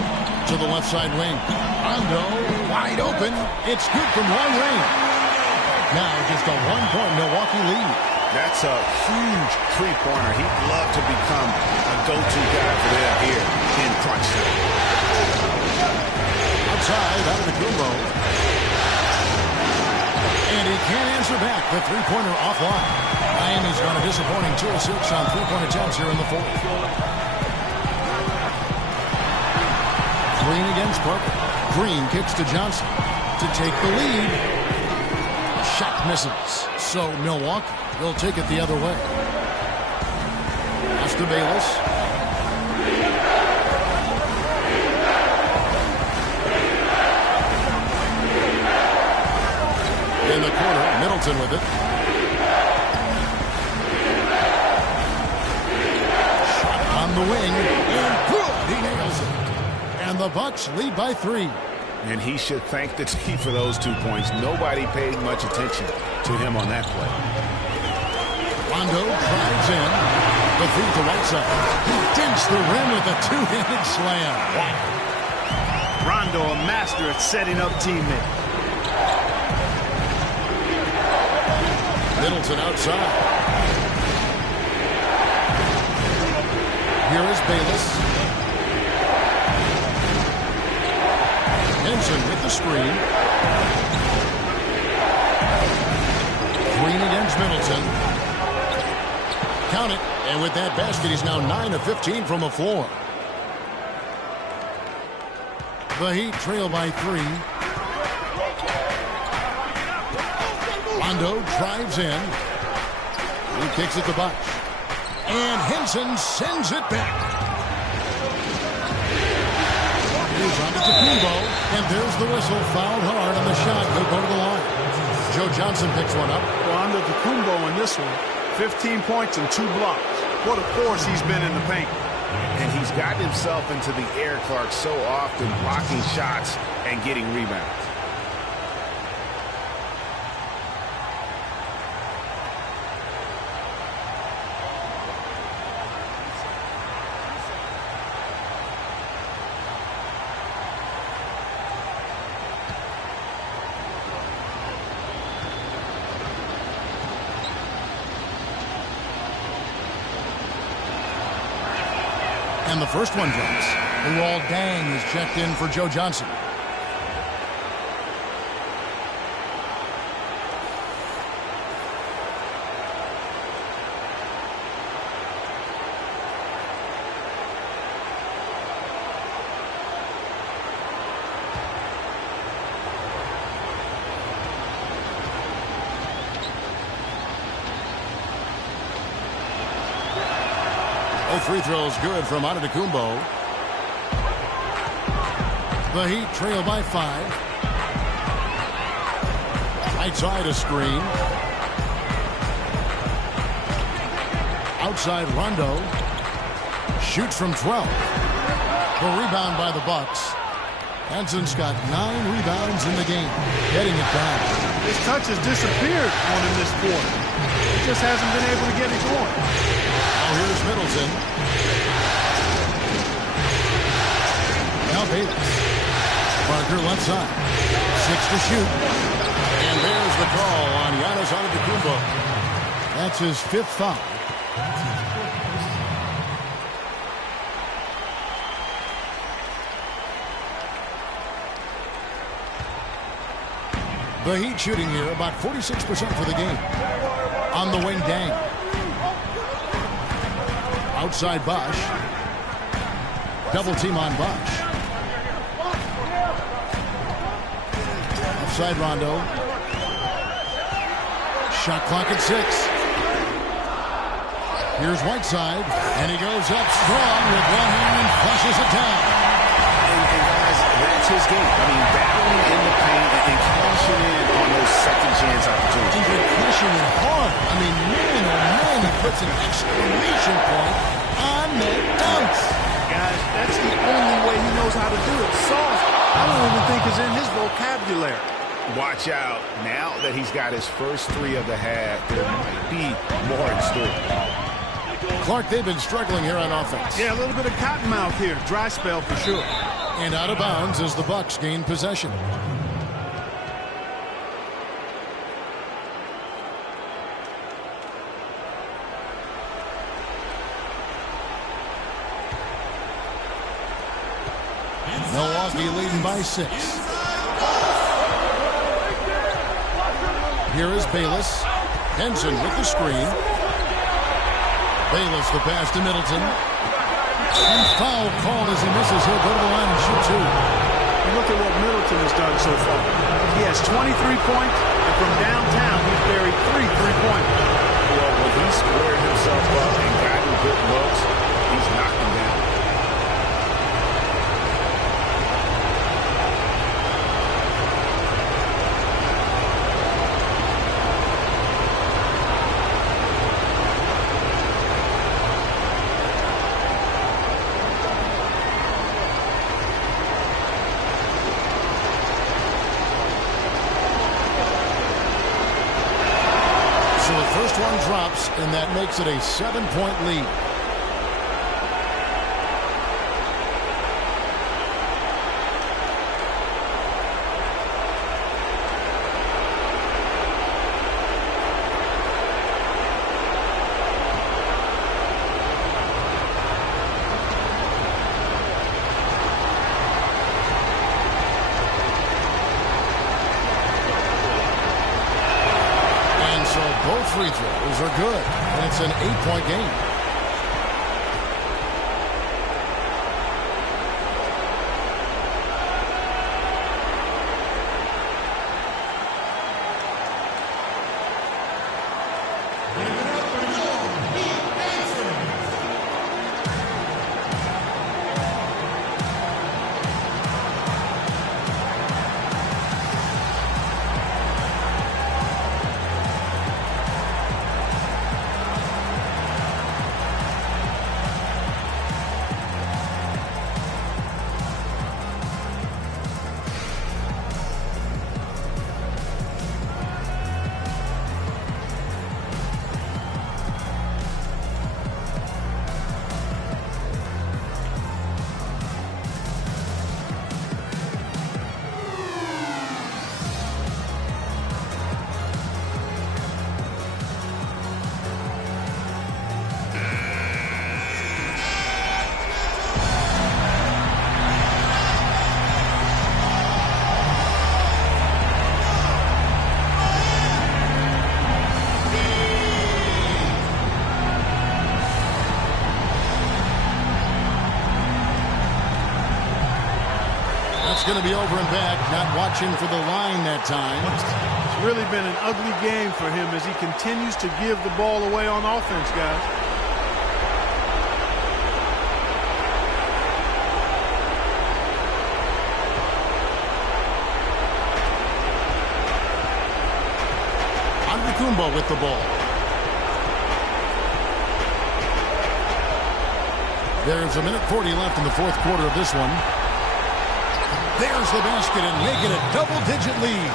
to the left side wing. Rondo wide open. It's good from long range. Now just a 1-point Milwaukee lead. That's a huge three-pointer. He'd love to become a go-to guy for them here in crunch time. Outside Antetokounmpo. And he can't answer back. The three-pointer offline. Miami's got a disappointing 2 of 6 on three-point attempts here in the 4th. Green against Parker. Green kicks to Johnson to take the lead. Shot misses. So Milwaukee will take it the other way. Pass to Bayless. In the corner, Middleton with it. Shot on the wing. And good. He nails it. And the Bucks lead by 3. And he should thank the team for those 2 points. Nobody paid much attention to him on that play. Rondo drives in. The feed to Whiteside. He dinks the rim with a 2-handed slam. Wow. Rondo, a master at setting up teammates. Middleton outside. Here is Bayless. Henson with the screen. Green against Middleton. Count it. And with that basket, he's now 9 of 15 from the floor. The Heat trail by 3. Rondo drives in. He kicks it to Bosh. And Henson sends it back. Here's Antetokounmpo. And there's the whistle. Fouled hard on the shot. He'll go to the line. Joe Johnson picks one up. Well, Antetokounmpo in this one. 15 points and 2 blocks. What a force he's been in the paint. And he's gotten himself into the air, Clark, so often, blocking shots and getting rebounds. And the first one drops. Luol Deng is checked in for Joe Johnson. Free throws good from Antetokounmpo. The Heat trail by 5. Right side a screen. Outside Rondo. Shoots from 12. The rebound by the Bucks. Henson's got 9 rebounds in the game. Getting it down. His touch has disappeared on him this quarter. He just hasn't been able to get it going. Now here's Middleton. Now Bayless. Parker left side. 6 to shoot. And there's the call on Giannis Antetokounmpo. That's his 5th foul. The Heat shooting here about 46% for the game. On the wing, Deng. Outside Bosh. Double team on Bosh. Outside Rondo. Shot clock at 6. Here's Whiteside. And he goes up strong with one hand and flushes it down. And guys, that's his game. I mean, battling in the paint and cashing in on those second chance opportunities. He's been crushing it hard. I mean, man, oh man, he puts an exclamation point on the dunks. Guys, that's the only way he knows how to do it. Soft, I don't even think is in his vocabulary. Watch out. Now that he's got his first 3 of the half, there might be more in store. Clark, they've been struggling here on offense. Yeah, a little bit of cottonmouth here. Dry spell for sure. And out of bounds as the Bucks gain possession. Milwaukee leading by 6. Here is Bayless. Henson with the screen. Bayless the pass to Middleton. And foul called as he misses. He'll go to the line and shoot 2. And look at what Middleton has done so far. He has 23 points, and from downtown, he's buried 3 3-pointers. Well, when he squared himself up and gotten good looks, he's knocked him down. One drops, and that makes it a 7-point lead. Both free throws are good, and it's an 8-point game. going to be over and back, not watching for the line that time. It's really been an ugly game for him as he continues to give the ball away on offense, guys. Antetokounmpo with the ball. There's a minute 40 left in the fourth quarter of this one. There's the basket and making a double-digit lead.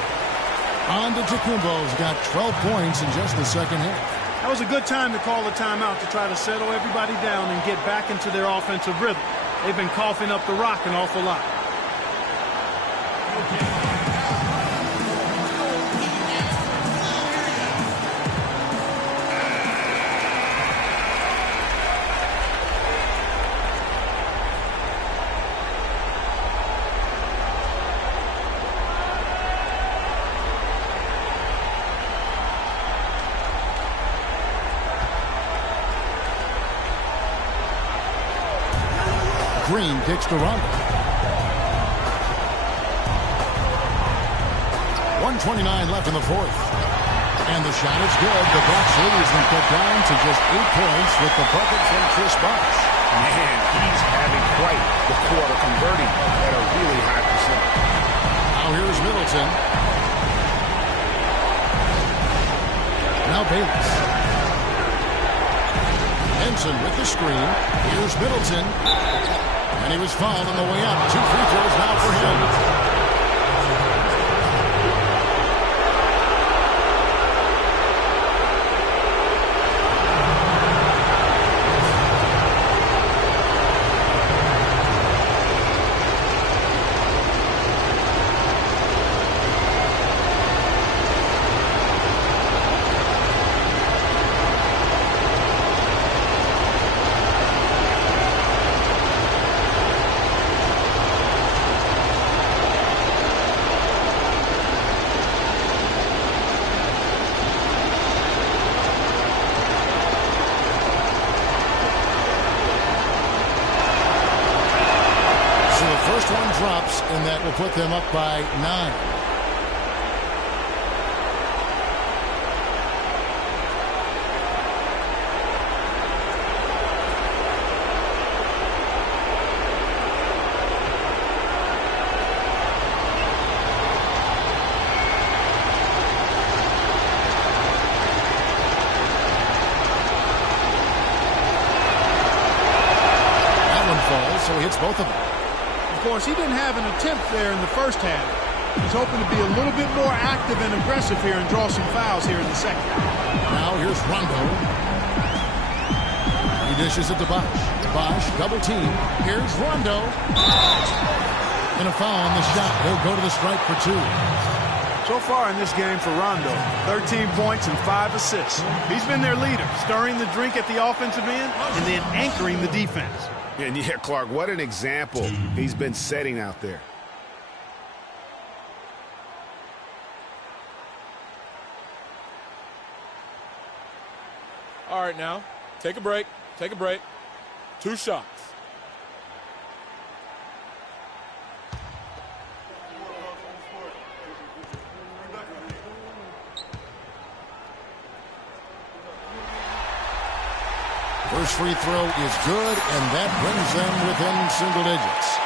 Antetokounmpo's got 12 points in just the second half. That was a good time to call a timeout to try to settle everybody down and get back into their offensive rhythm. They've been coughing up the rock an awful lot. Green kicks to Rondo. 1:29 left in the fourth. And the shot is good. The Bucks lead and cut down to just 8 points with the bucket from Chris Bosh. Man, he's having quite the quarter, converting at a really high percentage. Now here's Middleton. Now Bayless. Henson with the screen. Here's Middleton. And he was fouled on the way up. 2 free throws now for him. Drops, and that will put them up by 9. That one falls, so he hits both of them. Of course, he didn't have an attempt there in the first half. He's hoping to be a little bit more active and aggressive here and draw some fouls here in the second. Now here's Rondo. He dishes it to Bosh. Bosh, double team. Here's Rondo. And a foul on the shot. He'll go to the stripe for 2. So far in this game for Rondo, 13 points and 5 assists. He's been their leader, stirring the drink at the offensive end and then anchoring the defense. And yeah, Clark, what an example he's been setting out there. All right, now, take a break. Take a break. 2 shots. First free throw is good, and that brings them within single digits.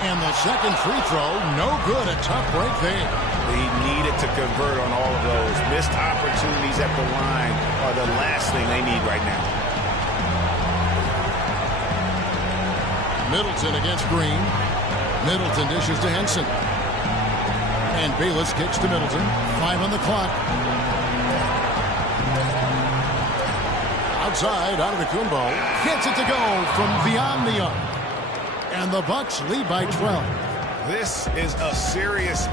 And the second free throw, no good. A tough break there. He needed to convert on all of those. Missed opportunities at the line are the last thing they need right now. Middleton against Green. Middleton dishes to Henson. And Bayless kicks to Middleton. 5 on the clock. Outside, Antetokounmpo hits it to go from beyond the arc. And the Bucks lead by 12. This is a serious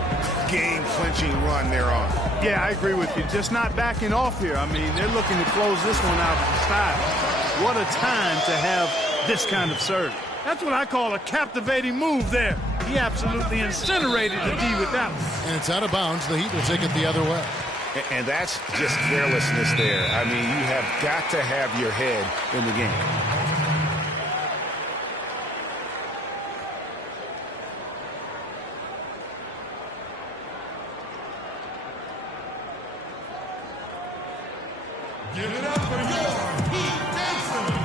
game-clinching run they're on. Yeah, I agree with you. Just not backing off here. I mean, they're looking to close this one out with style. What a time to have this kind of serve. That's what I call a captivating move there. He absolutely incinerated the D with that one. And it's out of bounds. The Heat will take it the other way. And that's just carelessness there. I mean, you have got to have your head in the game. Give it up for your Pete Davidson.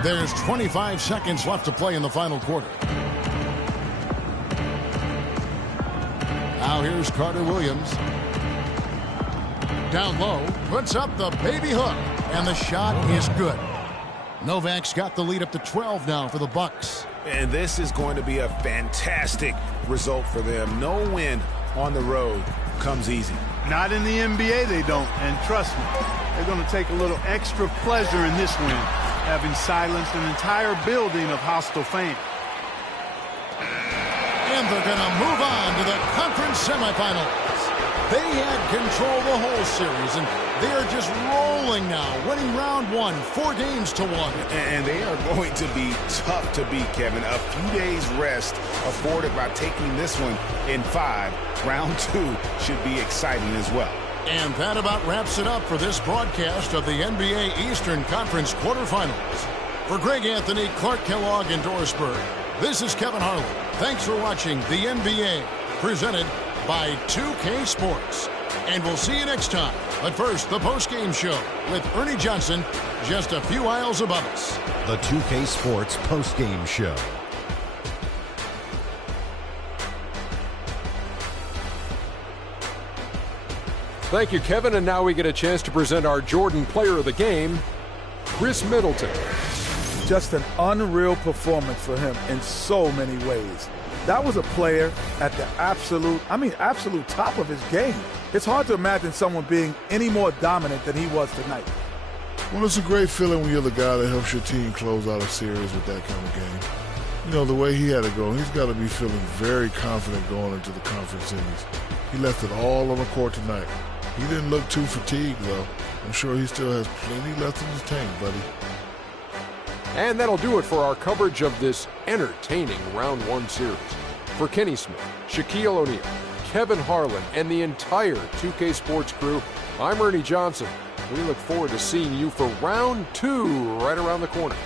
There's 25 seconds left to play in the final quarter. Now here's Carter Williams. Down low, puts up the baby hook, and the shot is good. Novak's got the lead up to 12 now for the Bucks. And this is going to be a fantastic result for them. No win on the road comes easy. Not in the NBA, they don't. And trust me, they're going to take a little extra pleasure in this win, having silenced an entire building of hostile fans. And they're going to move on to the conference semifinals. They had control the whole series, and they are just rolling now, winning round one, 4-1. And they are going to be tough to beat, Kevin. A few days rest afforded by taking this one in 5. Round 2 should be exciting as well. And that about wraps it up for this broadcast of the NBA Eastern Conference quarterfinals. For Greg Anthony, Clark Kellogg, and Doris Burke, this is Kevin Harlan. Thanks for watching the NBA, presented by 2K Sports. And we'll see you next time. But first, the postgame show with Ernie Johnson, just a few aisles above us. The 2K Sports postgame show. Thank you, Kevin. And now we get a chance to present our Jordan Player of the Game, Chris Middleton. Just an unreal performance for him in so many ways. That was a player at the absolute top of his game. It's hard to imagine someone being any more dominant than he was tonight. Well, it's a great feeling when you're the guy that helps your team close out a series with that kind of game. You know, the way he had it go, he's got to be feeling very confident going into the conference series. He left it all on the court tonight. He didn't look too fatigued, though. I'm sure he still has plenty left in his tank, buddy. And that'll do it for our coverage of this entertaining Round 1 series. For Kenny Smith, Shaquille O'Neal, Kevin Harlan, and the entire 2K Sports crew, I'm Ernie Johnson. We look forward to seeing you for Round 2 right around the corner.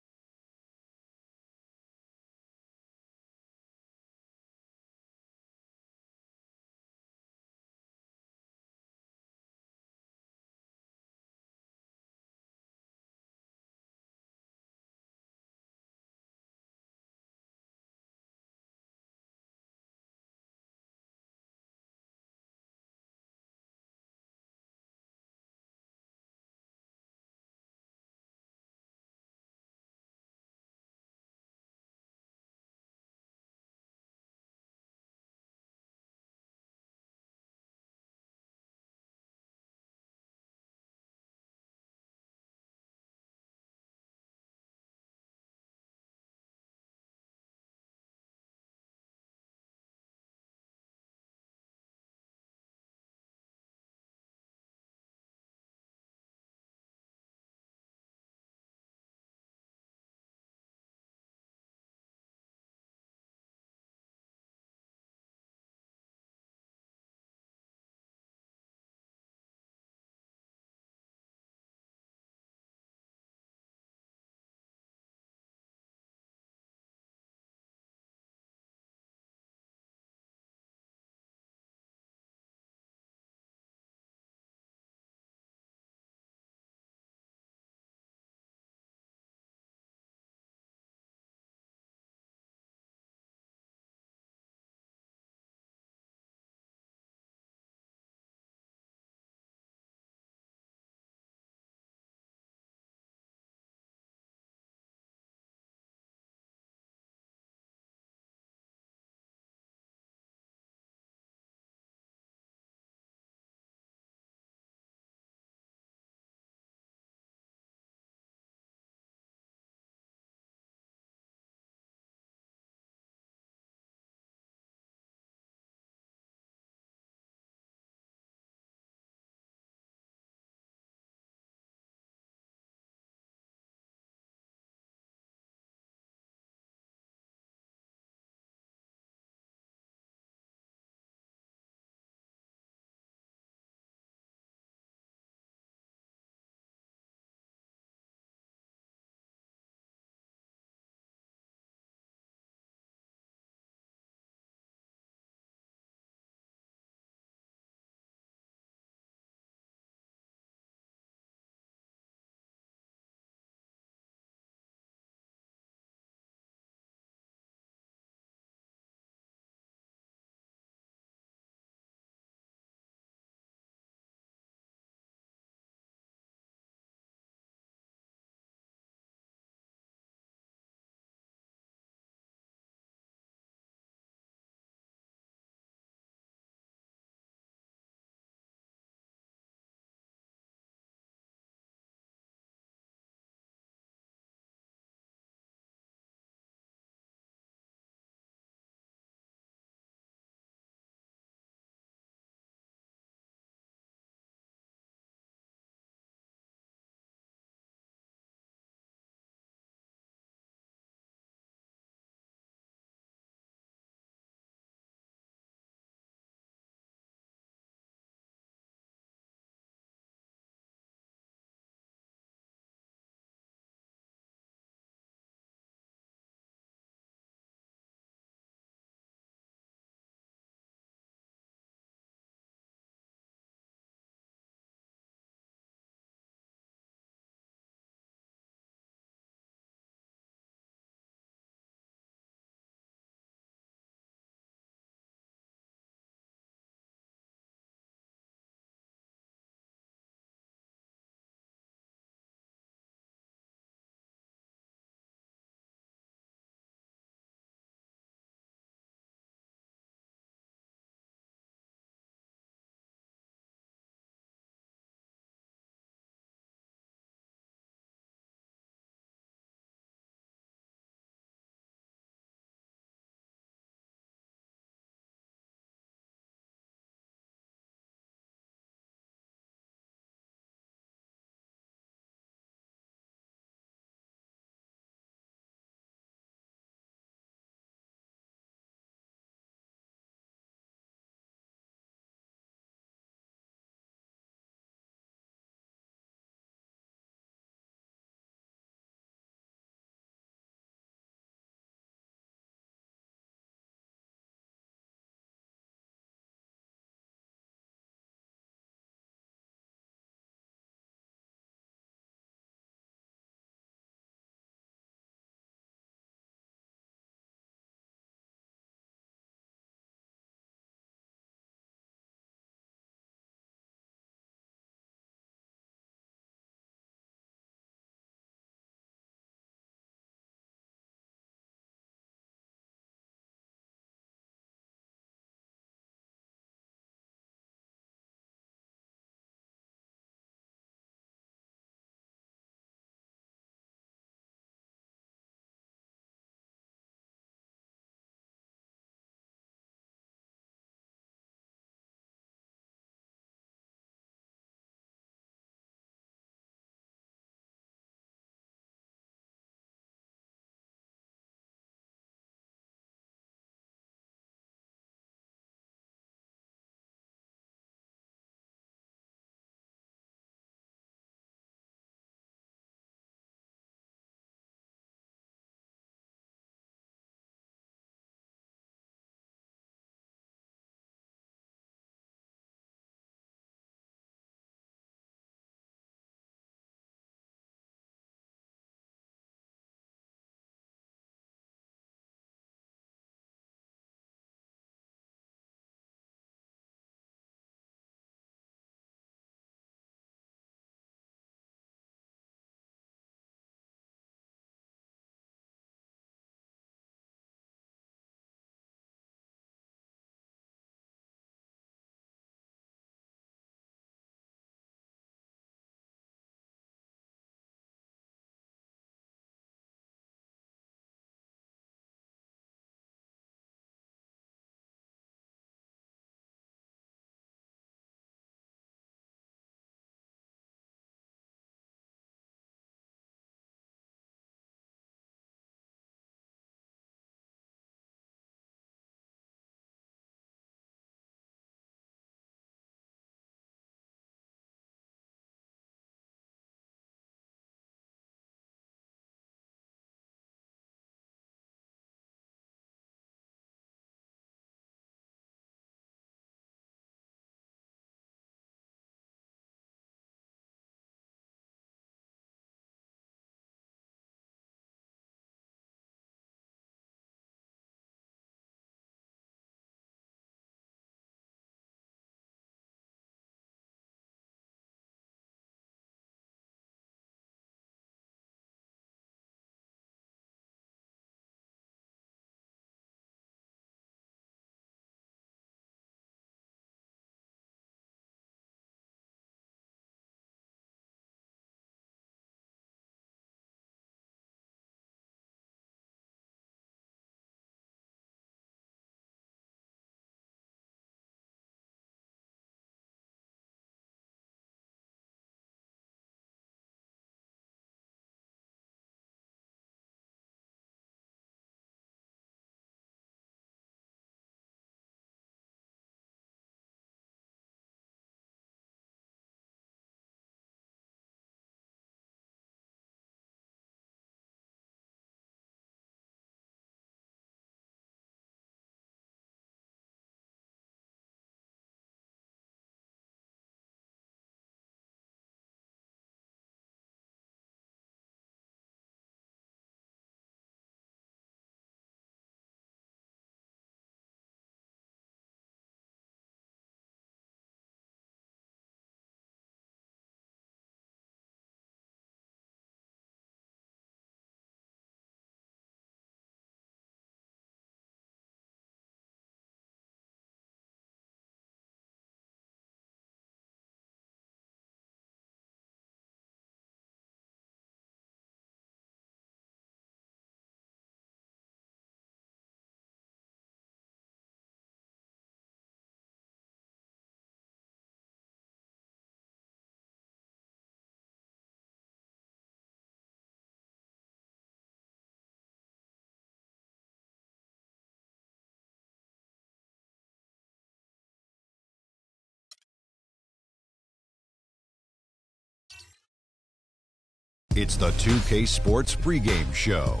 It's the 2K Sports pregame show.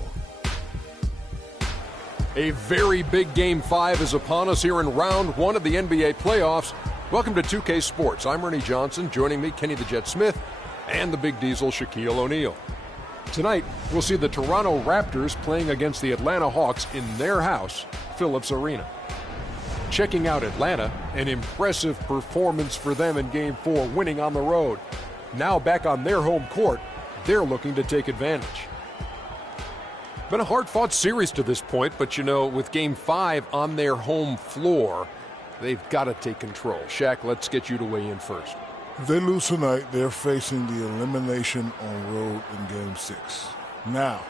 A very big Game 5 is upon us here in round 1 of the NBA playoffs. Welcome to 2K Sports. I'm Ernie Johnson. Joining me, Kenny the Jet Smith, and the Big Diesel, Shaquille O'Neal. Tonight, we'll see the Toronto Raptors playing against the Atlanta Hawks in their house, Phillips Arena. Checking out Atlanta, an impressive performance for them in Game 4, winning on the road. Now back on their home court, they're looking to take advantage. Been a hard-fought series to this point, but you know, with Game 5 on their home floor, they've got to take control. Shaq, let's get you to weigh in first. If they lose tonight, they're facing the elimination on road in Game 6. Now,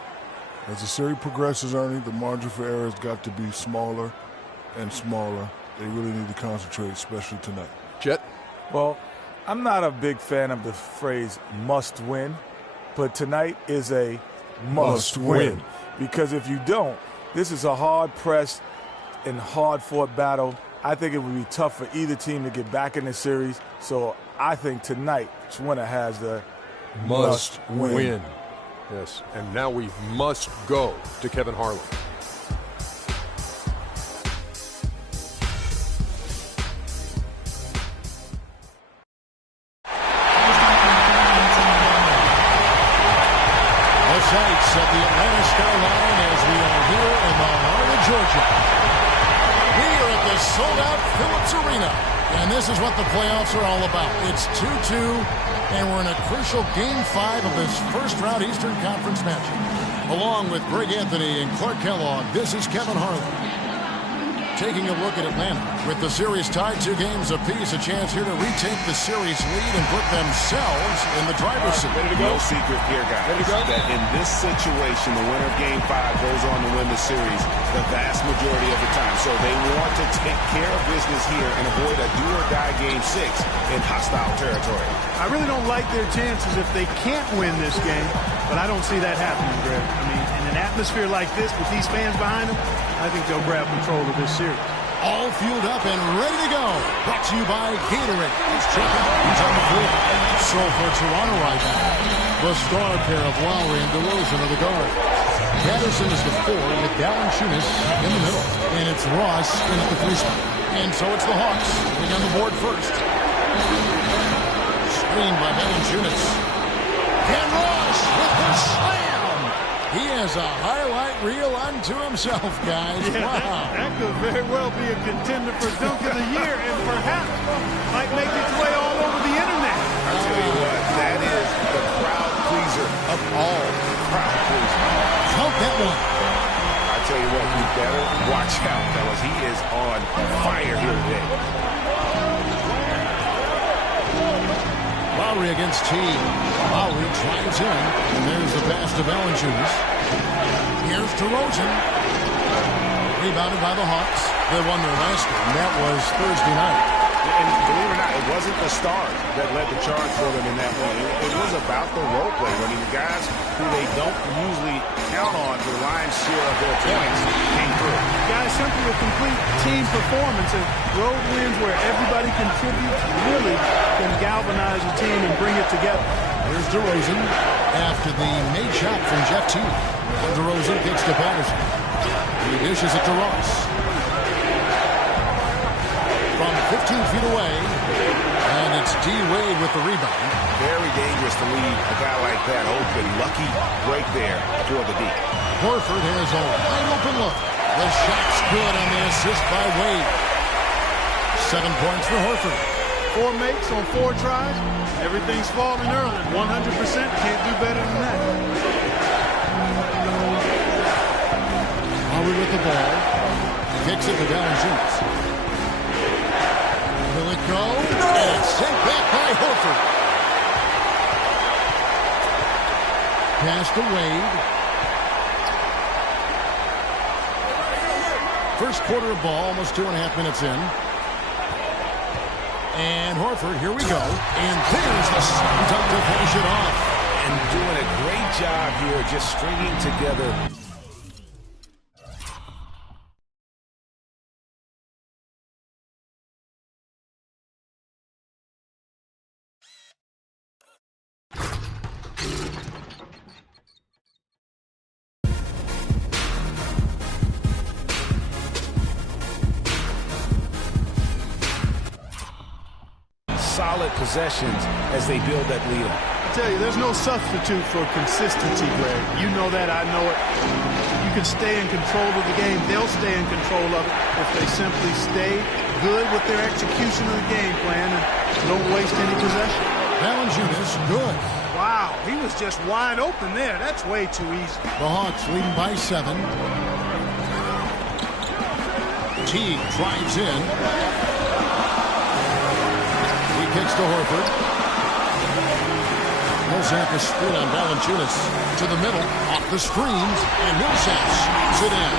as the series progresses, Ernie, the margin for error has got to be smaller and smaller. They really need to concentrate, especially tonight. Jet? Well, I'm not a big fan of the phrase must win, but tonight is a must win. Because if you don't, this is a hard-pressed and hard-fought battle. I think it would be tough for either team to get back in the series. So I think tonight's winner has the must win. Yes, and now we must go to Kevin Harlan. Sights at the Atlanta skyline as we are here in the heart of Georgia. We are at the sold-out Phillips Arena, and this is what the playoffs are all about. It's 2-2, and we're in a crucial Game 5 of this first-round Eastern Conference matchup. Along with Greg Anthony and Clark Kellogg, this is Kevin Harlan. Taking a look at Atlanta, with the series tied 2 games apiece, a chance here to retake the series lead and put themselves in the driver's seat. No secret here, guys, that in this situation, the winner of Game 5 goes on to win the series the vast majority of the time. So they want to take care of business here and avoid a do-or-die Game 6 in hostile territory. I really don't like their chances if they can't win this game, but I don't see that happening, Greg. I mean, in an atmosphere like this with these fans behind them, I think they'll grab control of this series. All fueled up and ready to go. Brought to you by Gatorade. Let's check out who's on the floor. So for Toronto right now, the star pair of Lowry and DeRozan are the guards. Patterson is the 4 with Valanciunas in the middle. And it's Ross in at the 3 spot. And so it's the Hawks getting on the board first. Screen by Valanciunas. And Ross with the slam. He has a highlight reel unto himself, guys. Yeah, wow. That could very well be a contender for Dunk of the Year and perhaps might make its way all over the internet. I'll tell you what, that is the crowd pleaser of all crowd pleasers. Count that one. I tell you what, you better watch out, fellas. He is on fire here today. Lowry against T. Lowry drives in, and there's the pass to Valanciunas. Here's DeRozan. Rebounded by the Hawks. They won their last game. That was Thursday night. And believe it or not, it wasn't the star that led the charge for them in that one. It was about the role players. I mean, the guys who they don't usually count on for the lion's share of their points came through. Guys, simply a complete team performance. And road wins where everybody contributes really can galvanize a team and bring it together. Here's DeRozan after the made shot from Jeff Teague. DeRozan kicks to Patterson. He dishes it to Ross. From 15 feet away, and it's D. Wade with the rebound. Very dangerous to leave a guy like that open. Lucky break there for the D. Horford has a wide open look. The shot's good on the assist by Wade. 7 points for Horford. 4 makes on 4 tries. Everything's falling early. 100%. Can't do better than that. Lowry with the ball. Kicks it to Valanciunas. Will it go? And it's sent back by Horford. Pass to Wade. First quarter of ball, almost 2.5 minutes in. And Horford, here we go. And there's the slam dunk to finish it off. And doing a great job here, just stringing together. solid possessions as they build that lead up. I tell you, there's no substitute for consistency, Greg. You know that, I know it. You can stay in control of the game. They'll stay in control of it if they simply stay good with their execution of the game plan and don't waste any possession. Valanciunas, good. Wow, he was just wide open there. That's way too easy. The Hawks leading by 7. Teague drives in. He kicks to Horford. Millsap is split on Valanciunas. To the middle, off the screens, and Millsap shoots it in.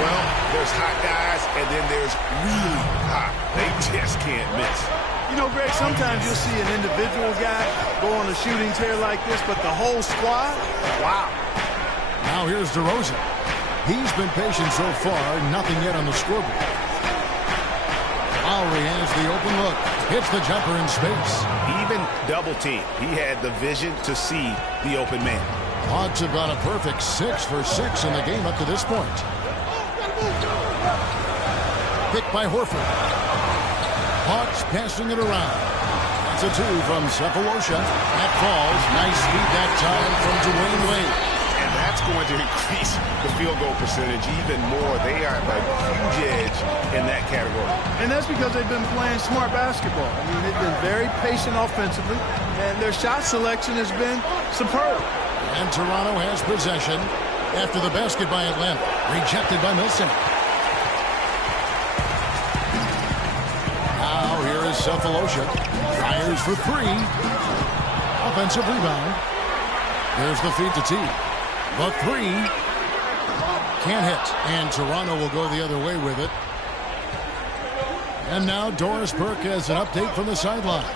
Well, there's hot guys, and then there's really hot. They just can't miss. You know, Greg, sometimes you'll see an individual guy go on a shooting tear like this, but the whole squad, wow. Now here's DeRozan. He's been patient so far, nothing yet on the scoreboard. Lowry has the open look. Hits the jumper in space. Even double team. He had the vision to see the open man. Hawks have got a perfect 6 for 6 in the game up to this point. Picked by Horford. Hawks passing it around. That's a 2 from Sefolosha. That falls. Nice feed that time from Dwayne Wade. And that's going to increase the field goal percentage even more. They are a huge edge in that category. And that's because they've been playing smart basketball. I mean, they've been very patient offensively, and their shot selection has been superb. And Toronto has possession after the basket by Atlanta. Rejected by Millsap. Now here is Sefolosha. Fires for 3. Offensive rebound. There's the feed to Teague. The 3 can't hit, and Toronto will go the other way with it. And now Doris Burke has an update from the sidelines.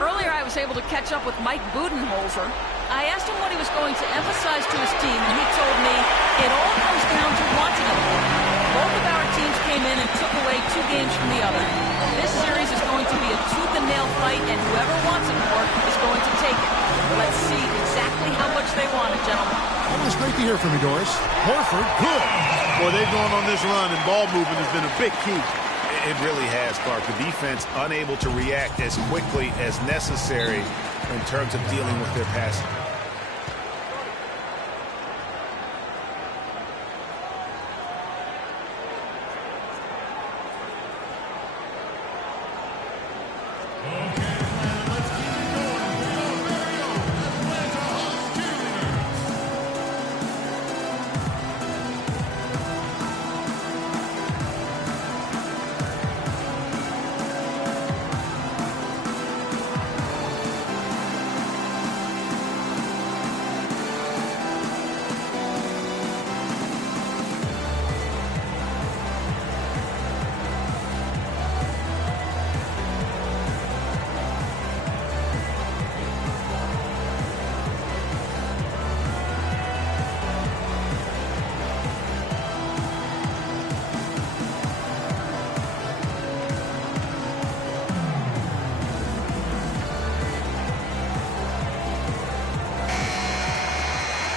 Earlier I was able to catch up with Mike Budenholzer. I asked him what he was going to emphasize to his team, and he told me it all comes down to wanting it. Both of our teams came in and took away 2 games from the other. This series is going to be a tooth-and-nail fight, and whoever wants it more is going to take it. Let's see exactly how much they want it, gentlemen. Always great to hear from you, Doris. Horford, good. Boy, they've gone on this run, and ball movement has been a big key. It really has, Clark. The defense unable to react as quickly as necessary in terms of dealing with their passing.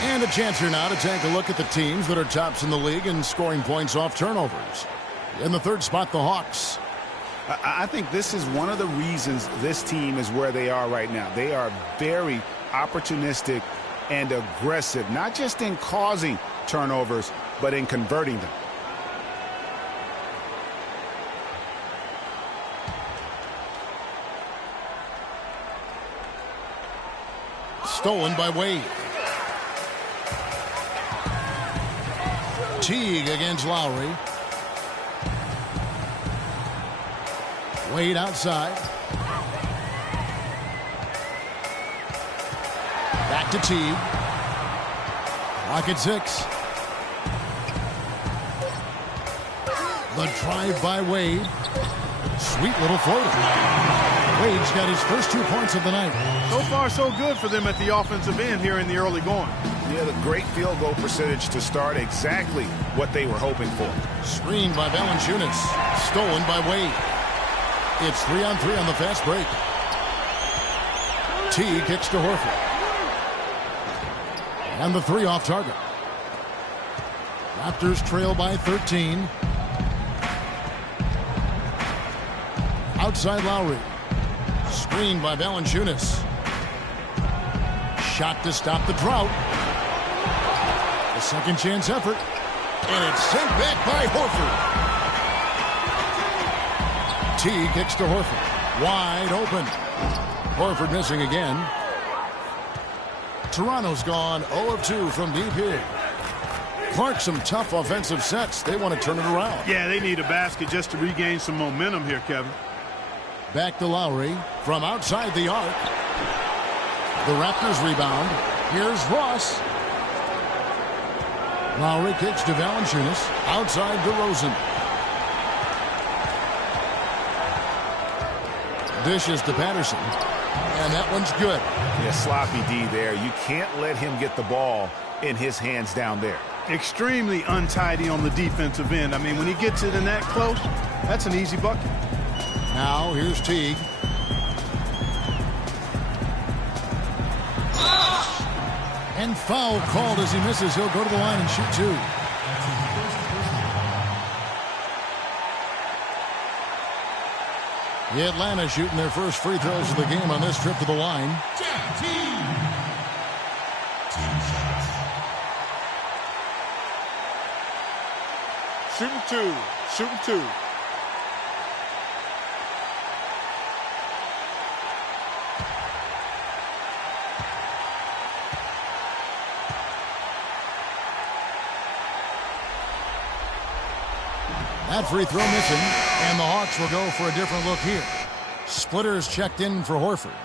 And a chance here now to take a look at the teams that are tops in the league in scoring points off turnovers. In the 3rd spot, the Hawks. I think this is one of the reasons this team is where they are right now. They are very opportunistic and aggressive, not just in causing turnovers, but in converting them. Stolen by Wade. Teague against Lowry. Wade outside. Back to Teague. Clock at 6. The drive by Wade. Sweet little floater. Wade's got his first 2 points of the night. So far, so good for them at the offensive end here in the early going. Yeah, the great field goal percentage to start, exactly what they were hoping for. Screened by Valanciunas. Stolen by Wade. It's 3-on-3 on the fast break. T kicks to Horford. And the 3 off target. Raptors trail by 13. Outside Lowry. Screened by Valanciunas. Shot to stop the drought. A second chance effort. And it's sent back by Horford. T kicks to Horford. Wide open. Horford missing again. Toronto's gone 0 of 2 from deep here. Clark, some tough offensive sets. They want to turn it around. Yeah, they need a basket just to regain some momentum here, Kevin. Back to Lowry from outside the arc. The Raptors rebound. Here's Ross. Lowry kicks to Valanciunas. Outside DeRozan. Dishes to Patterson. And that one's good. Yeah, sloppy D there. You can't let him get the ball in his hands down there. Extremely untidy on the defensive end. I mean, when he gets it in that close, that's an easy bucket. Now here's Teague. And foul called as he misses. He'll go to the line and shoot 2. The Atlanta shooting their first free throws of the game on this trip to the line. Shooting 2. Shooting 2. That free throw missing, and the Hawks will go for a different look here. Splitters checked in for Horford.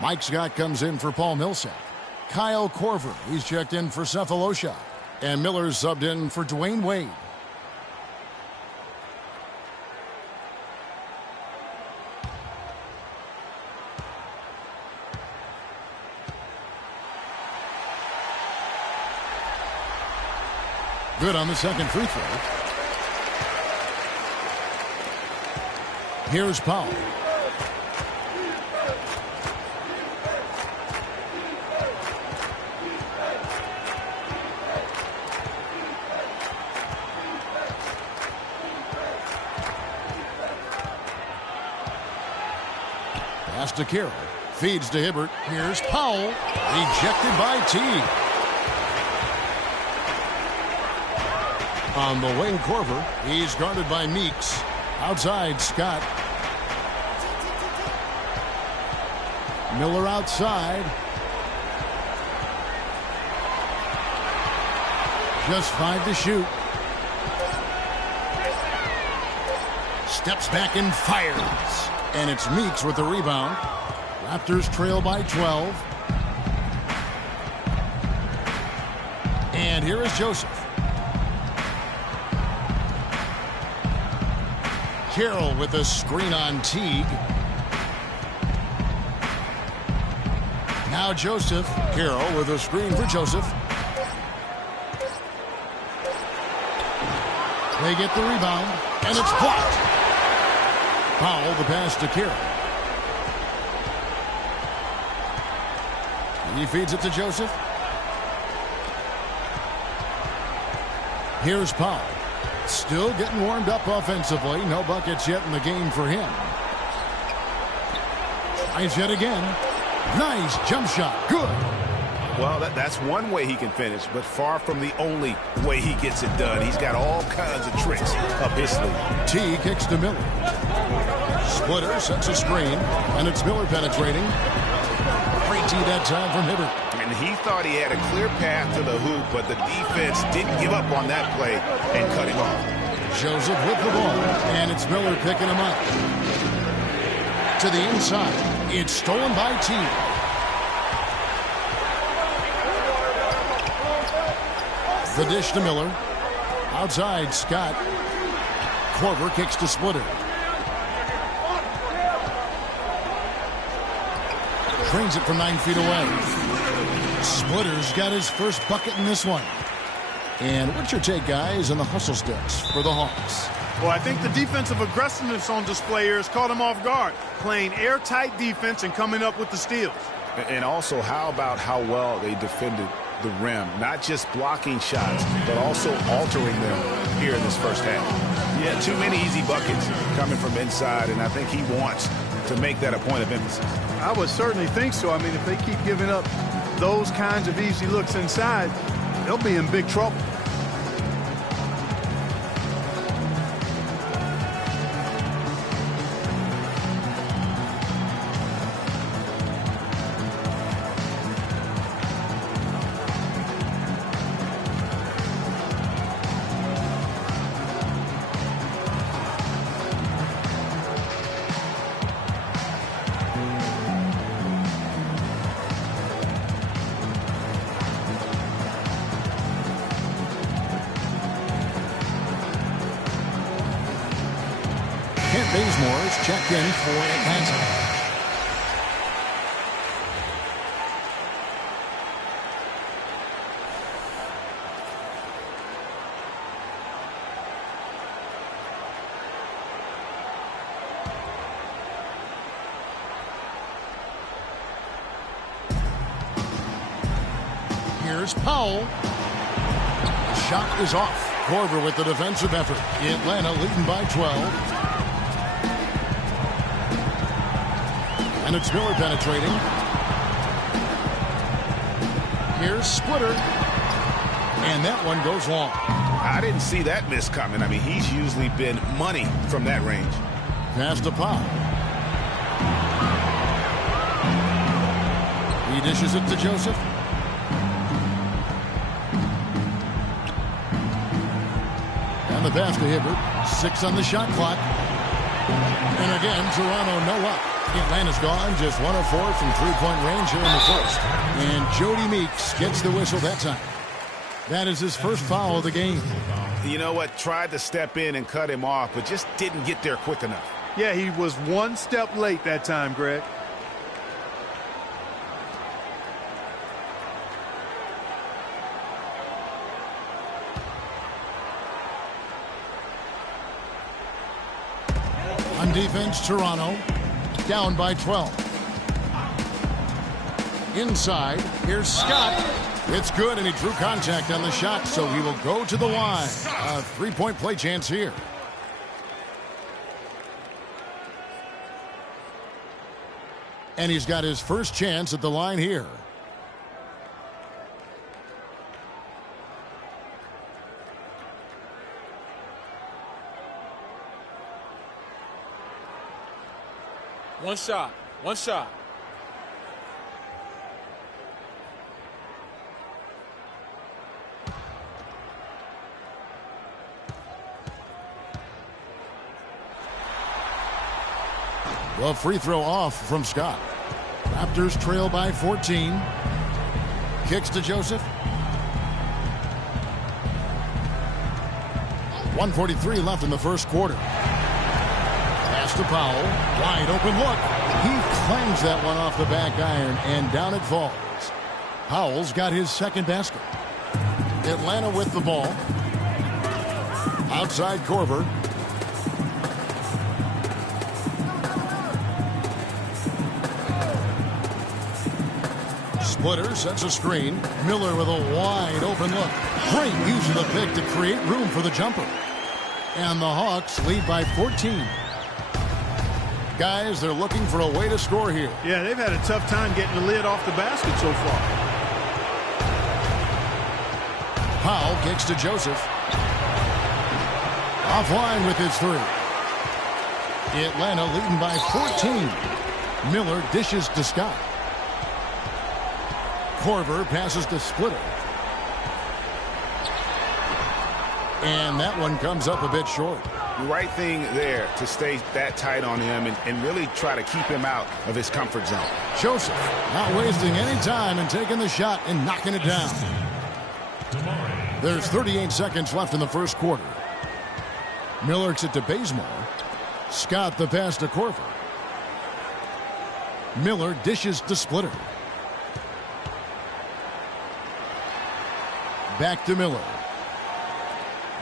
Mike Scott comes in for Paul Millsap. Kyle Korver, he's checked in for Cephalosha. And Miller's subbed in for Dwayne Wade. Good on the second free throw. Here's Powell. Pass to Carroll. Feeds to Hibbert. Here's Powell. Rejected by Teague. On the wing, Korver. He's guarded by Meeks. Outside, Scott. Miller outside. Just 5 to shoot. Steps back and fires. And it's Meeks with the rebound. Raptors trail by 12. And here is Joseph. Carroll with a screen on Teague. Now Joseph. Carroll with a screen for Joseph. They get the rebound, and it's blocked. Powell, the pass to Carroll. He feeds it to Joseph. Here's Powell. Still getting warmed up offensively. No buckets yet in the game for him. Tries yet again. Nice jump shot. Good. Well, that's one way he can finish, but far from the only way he gets it done. He's got all kinds of tricks up his sleeve. T kicks to Miller. Splitter sets a screen, and it's Miller penetrating. Great T that time from Hibbert. And he thought he had a clear path to the hoop, but the defense didn't give up on that play and cut him off. Joseph with the ball, and it's Miller picking him up. To the inside. It's stolen by T. The dish to Miller. Outside, Scott. Korver kicks to Splitter. Trains it from 9 feet away. Splitter's got his first bucket in this one. And what's your take, guys, on the hustle sticks for the Hawks? Well, I think the defensive aggressiveness on display here has caught him off guard. Playing airtight defense and coming up with the steals. And also, how about how well they defended the rim? Not just blocking shots, but also altering them here in this first half. Yeah, too many easy buckets coming from inside, and I think he wants to make that a point of emphasis. I would certainly think so. I mean, if they keep giving up those kinds of easy looks inside, they'll be in big trouble. Kent Bazemore's checked in for Atlanta. Here's Powell. The shot is off. Korver with the defensive effort. Atlanta leading by 12. And it's Miller penetrating. Here's Splitter. And that one goes long. I didn't see that miss coming. I mean, he's usually been money from that range. Pass to Powell. He dishes it to Joseph. And the pass to Hibbert. 6 on the shot clock. And again, Toronto no up. Atlanta's gone just 1 of 4 from three-point range here in the first. And Jody Meeks gets the whistle that time. That is his first foul of the game. You know what? Tried to step in and cut him off, but just didn't get there quick enough. Yeah, he was one step late that time, Greg. On defense, Toronto down by 12. Inside, here's Scott. It's good, and he drew contact on the shot, so he will go to the line. A three-point play chance here. And he's got his first chance at the line here. One shot. One shot. The free throw off from Scott. Raptors trail by 14. Kicks to Joseph. 1:43 left in the first quarter. Pass to Powell. Wide open look. He clangs that one off the back iron, and down it falls. Powell's got his second basket. Atlanta with the ball. Outside Korver. Splitter sets a screen. Miller with a wide open look. Great use of the pick to create room for the jumper. And the Hawks lead by 14. Guys, they're looking for a way to score here. Yeah, they've had a tough time getting the lid off the basket so far. Powell kicks to Joseph. Offline with his three. Atlanta leading by 14. Miller dishes to Scott. Korver passes to Splitter. And that one comes up a bit short. The right thing there to stay that tight on him and really try to keep him out of his comfort zone. Joseph not wasting any time and taking the shot and knocking it down. There's 38 seconds left in the first quarter. Miller kicks it to Bazemore. Scott the pass to Korver. Miller dishes to Splitter. Back to Miller.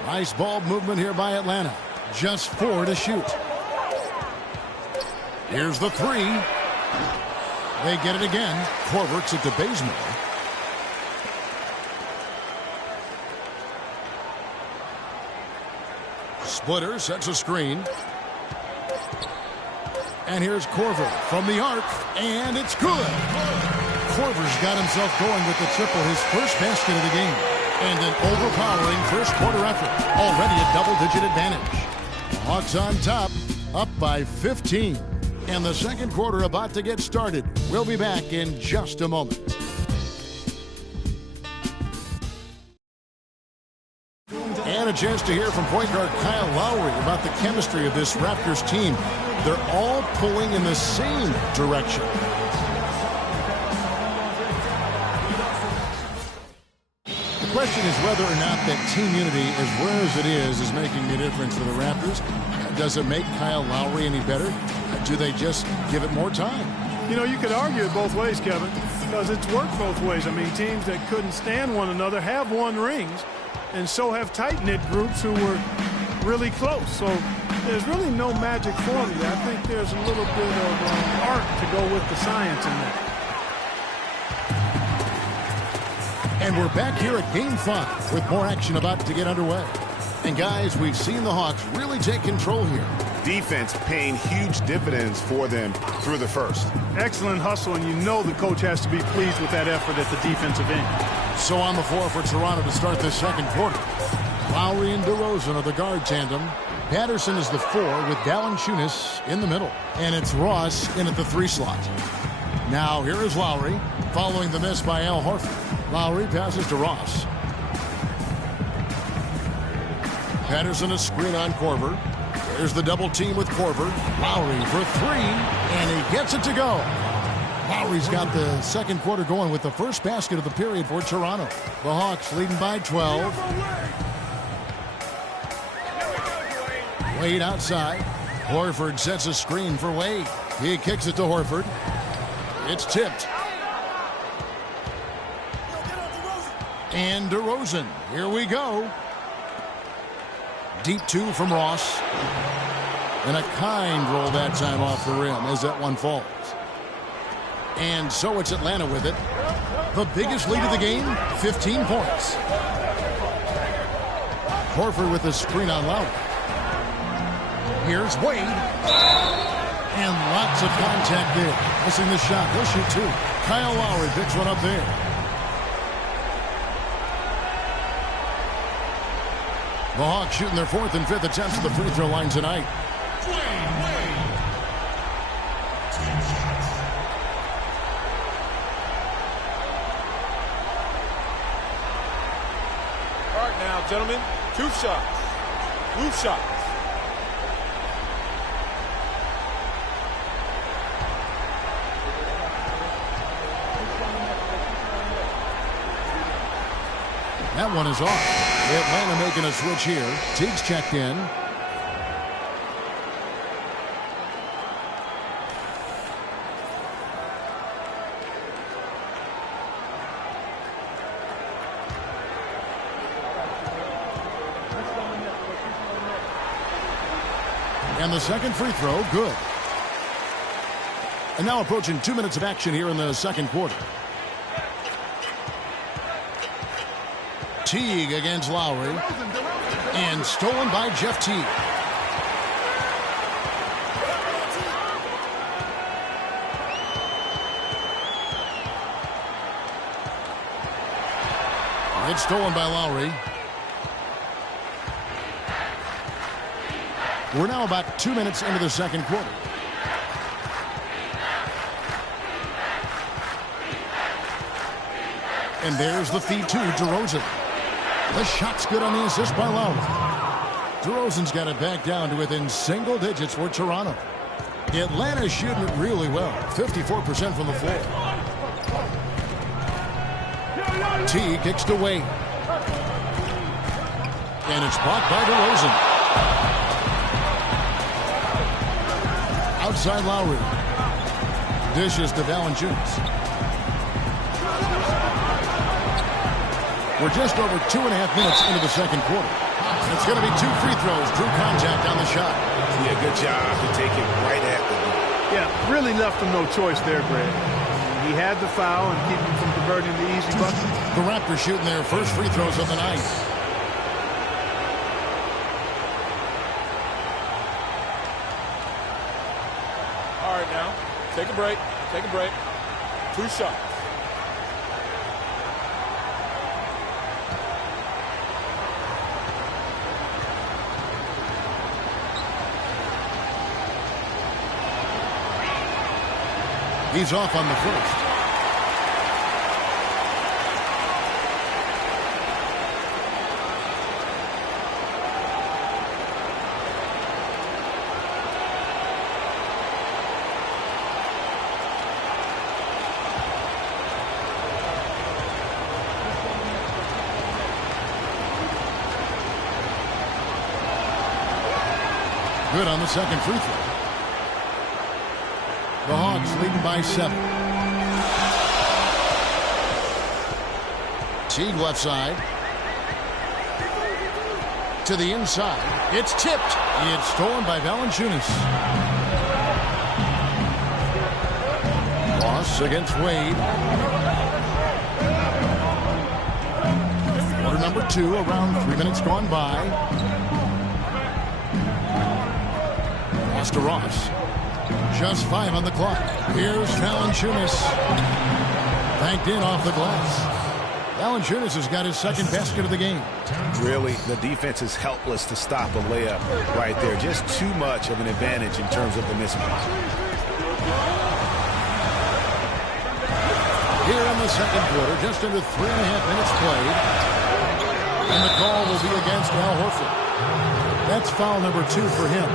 Nice ball movement here by Atlanta. Just 4 to shoot. Here's the three. They get it again. Korver kicks it to Bazemore. Splitter sets a screen. And here's Korver from the arc, and it's good. Korver's got himself going with the triple, his first basket of the game. And an overpowering first quarter effort. Already a double-digit advantage. Hawks on top, up by 15. And the second quarter about to get started. We'll be back in just a moment. And a chance to hear from point guard Kyle Lowry about the chemistry of this Raptors team. They're all pulling in the same direction. The question is whether or not that team unity, as rare as it is making a difference for the Raptors. Does it make Kyle Lowry any better? Do they just give it more time? You know, you could argue it both ways, Kevin, because it's worked both ways. I mean, teams that couldn't stand one another have won rings, and so have tight-knit groups who were really close. So there's really no magic formula. I think there's a little bit of art to go with the science in that. And we're back here at Game 5 with more action about to get underway. And guys, we've seen the Hawks really take control here. Defense paying huge dividends for them through the first. Excellent hustle, and you know the coach has to be pleased with that effort at the defensive end. So on the floor for Toronto to start this second quarter. Lowry and DeRozan are the guard tandem. Patterson is the 4 with Valanciunas in the middle. And it's Ross in at the 3 slot. Now here is Lowry following the miss by Al Horford. Lowry passes to Ross. Patterson a screen on Korver. There's the double team with Korver. Lowry for 3, and he gets it to go. Lowry's got the second quarter going with the first basket of the period for Toronto. The Hawks leading by 12. Wade outside. Horford sets a screen for Wade. He kicks it to Horford. It's tipped. And DeRozan. Here we go. Deep 2 from Ross. And a kind roll that time off the rim as that one falls. And so it's Atlanta with it. The biggest lead of the game, 15 points. Horford with the screen on Lowry. Here's Wade. And lots of contact there. Missing the shot. He'll shoot 2. Kyle Lowry picks one up there. The Hawks shooting their 4th and 5th attempts at the free throw line tonight. All right now, gentlemen, 2 shots. Loose shots. That one is off. Atlanta making a switch here. Teague's checked in. And the second free throw, good. And now approaching 2 minutes of action here in the second quarter. Teague against Lowry. And stolen by Jeff Teague. It's stolen by Lowry. We're now about 2 minutes into the second quarter. And there's the feed to DeRozan. The shot's good on the assist by Lowry. DeRozan's got it back down to within single digits for Toronto. Atlanta's shooting it really well. 54% from the floor. T kicks to Wade. And it's blocked by DeRozan. Outside Lowry. Dishes to Valanciunas. We're just over 2.5 minutes into the second quarter. It's going to be 2 free throws. Drew contact on the shot. Yeah, good job to take it right at the hoop. Yeah, really left him no choice there, Greg. He had the foul and keep him from converting the easy bucket. The Raptors shooting their first free throws of the night. Take a break. Take a break. 2 shots. He's off on the first. Good on the second free throw. The Hawks leading by 7. Teague left side. To the inside. It's tipped. It's stolen by Valanciunas. Ross against Wade. Quarter number 2, around 3 minutes gone by. Pass to Ross. Just 5 on the clock. Here's Valanciunas. Banked in off the glass. Valanciunas has got his second basket of the game. Really, the defense is helpless to stop a layup right there. Just too much of an advantage in terms of the mismatch. Here in the second quarter, just under 3.5 minutes played. And the call will be against Al Horford. That's foul number 2 for him.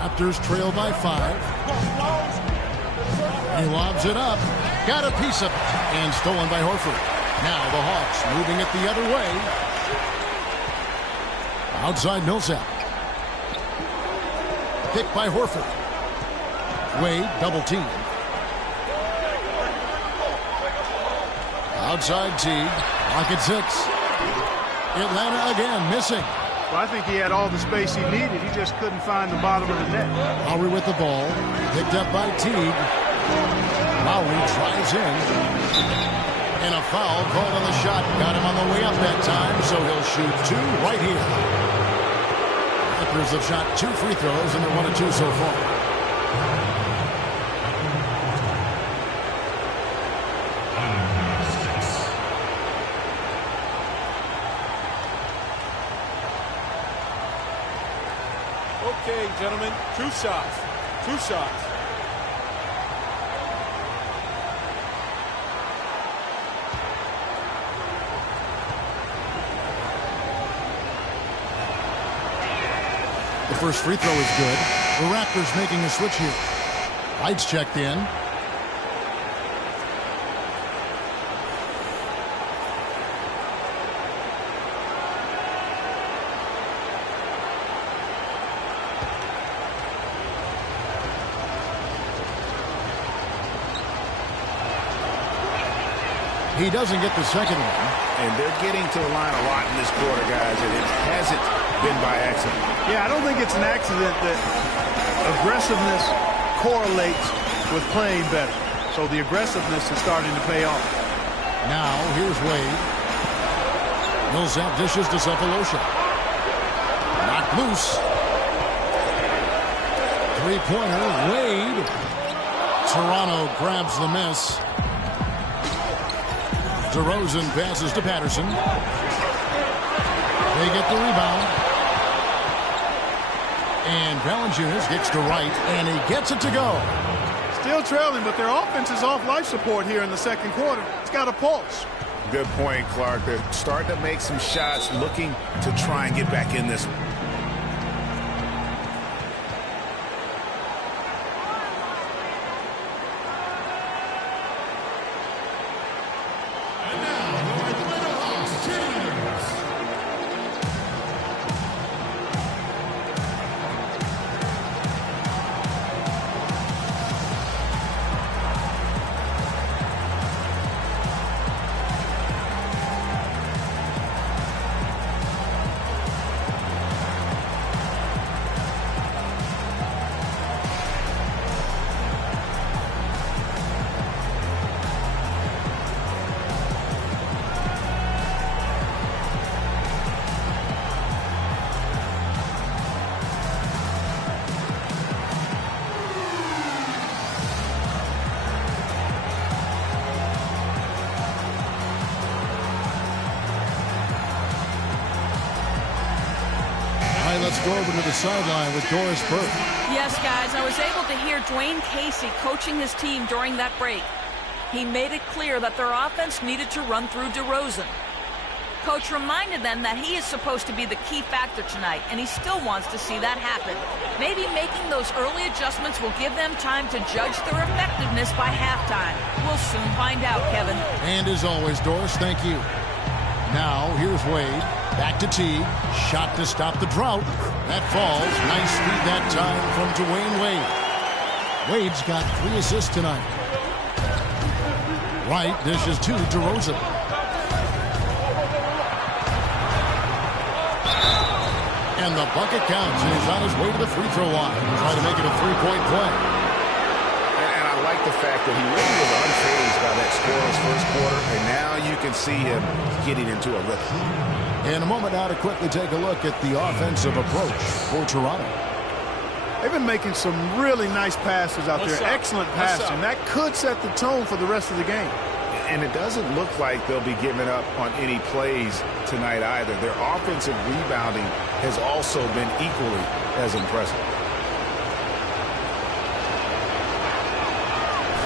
Raptors trail by 5. He lobs it up. Got a piece of it. And stolen by Horford. Now the Hawks moving it the other way. Outside Millsap. Picked by Horford. Wade double team. Outside Teague. Rocket 6. Atlanta again missing. Well, I think he had all the space he needed. He just couldn't find the bottom of the net. Lowry with the ball. Picked up by Teague. Lowry drives in. And a foul called on the shot. Got him on the way up that time, so he'll shoot 2 right here. Raptors have shot 2 free throws, and they're 1 of 2 so far. Okay, gentlemen, 2 shots. 2 shots. The first free throw is good. The Raptors making a switch here. Lights checked in. He doesn't get the second one. And they're getting to the line a lot in this quarter, guys, and it hasn't been by accident. Yeah, I don't think it's an accident that aggressiveness correlates with playing better. So the aggressiveness is starting to pay off. Now, here's Wade. Millsap dishes to Sefolosha. Knocked loose. Three-pointer, Wade. Toronto grabs the miss. DeRozan passes to Patterson. They get the rebound. And Valanciunas gets to right, and he gets it to go. Still trailing, but their offense is off life support here in the second quarter. It's got a pulse. Good point, Clark. They're starting to make some shots, looking to try and get back in this one. go over to the sideline with Doris Burke. Yes, guys, I was able to hear Dwayne Casey coaching his team during that break. He made it clear that their offense needed to run through DeRozan. Coach reminded them that he is supposed to be the key factor tonight, and he still wants to see that happen. Maybe making those early adjustments will give them time to judge their effectiveness by halftime. We'll soon find out, Kevin. And as always, Doris, thank you. Now, here's Wade. Back to Teague. Shot to stop the drought. That falls. Nice feed that time from Dwayne Wade. Wade's got 3 assists tonight. Wright dishes to DeRozan. And the bucket counts, and he's on his way to the free throw line. Trying to make it a 3-point play. And I like the fact that he really was unfazed by that scoreless first quarter, and now you can see him getting into a rhythm. In a moment now to quickly take a look at the offensive approach for Toronto. They've been making some really nice passes out there. Excellent passing. That could set the tone for the rest of the game. And it doesn't look like they'll be giving up on any plays tonight either. Their offensive rebounding has also been equally as impressive.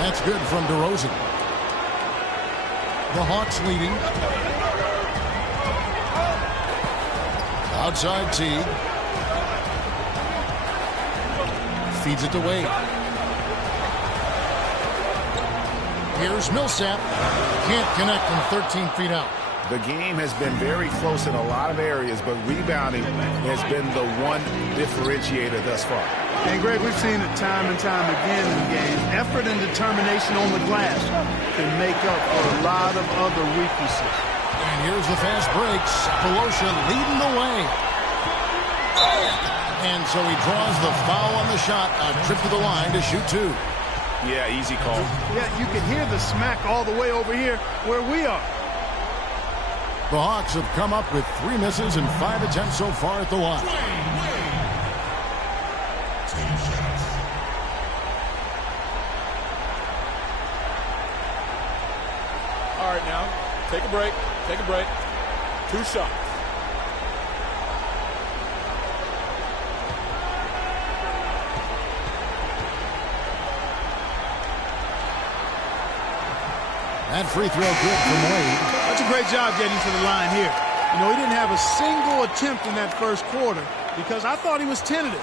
That's good from DeRozan. The Hawks leading. Outside Teague. Feeds it to Wade. Here's Millsap. Can't connect from 13 feet out. The game has been very close in a lot of areas, but rebounding has been the one differentiator thus far. And, Greg, we've seen it time and time again in games. Effort and determination on the glass can make up for a lot of other weaknesses. And here's the fast break. Sapolosha leading the way. And so he draws the foul on the shot. A trip to the line to shoot 2. Yeah, easy call. Yeah, you can hear the smack all the way over here where we are. The Hawks have come up with 3 misses and 5 attempts so far at the line. All right, now, take a break. Take a break. 2 shots. That free throw good from Wade. That's a great job getting to the line here. You know, he didn't have a single attempt in that first quarter because I thought he was tentative.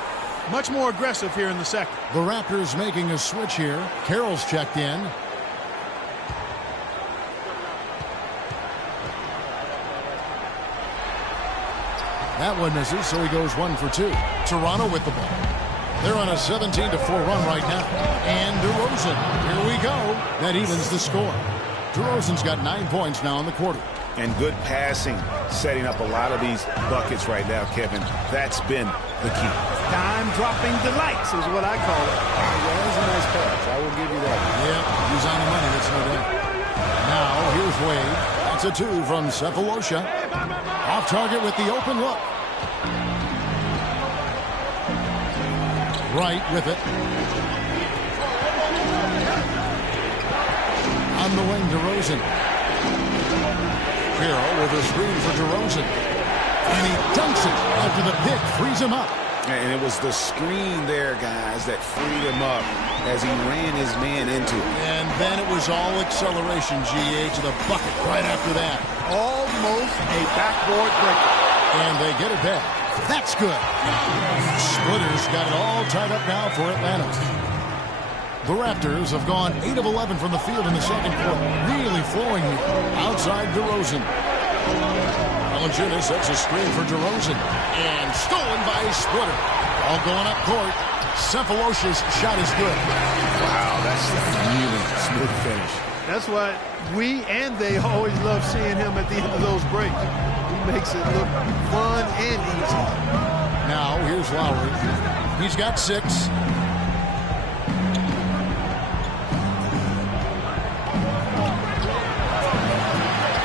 Much more aggressive here in the second. The Raptors making a switch here. Carroll's checked in. That one misses, so he goes 1 for 2. Toronto with the ball. They're on a 17-4 run right now. And DeRozan, here we go. That evens the score. DeRozan's got 9 points now in the quarter. And good passing, setting up a lot of these buckets right now, Kevin. That's been the key. Dime-dropping delights is what I call it. Yeah, that was a nice pass. I will give you that. Yeah, he's on the money, that's no doubt. Now, here's Wade. That's a 2 from Cephalosha. Off target with the open look. Right with it. On the wing, DeRozan. Carroll with a screen for DeRozan. And he dunks it after the pick frees him up. And it was the screen there, guys, that freed him up as he ran his man into it. And then it was all acceleration, GA, to the bucket right after that. Almost a backboard breaker. And they get it back. That's good. Splitters got it all tied up now for Atlanta. The Raptors have gone 8 of 11 from the field in the second quarter. Really flowing here. Outside DeRozan. Valanciunas sets a screen for DeRozan. And stolen by Splitter. All going up court. Cephalosha's shot is good. Wow, that's a really smooth finish. That's why we and they always love seeing him at the end of those breaks. He makes it look fun and easy. Now, here's Lowry. He's got 6.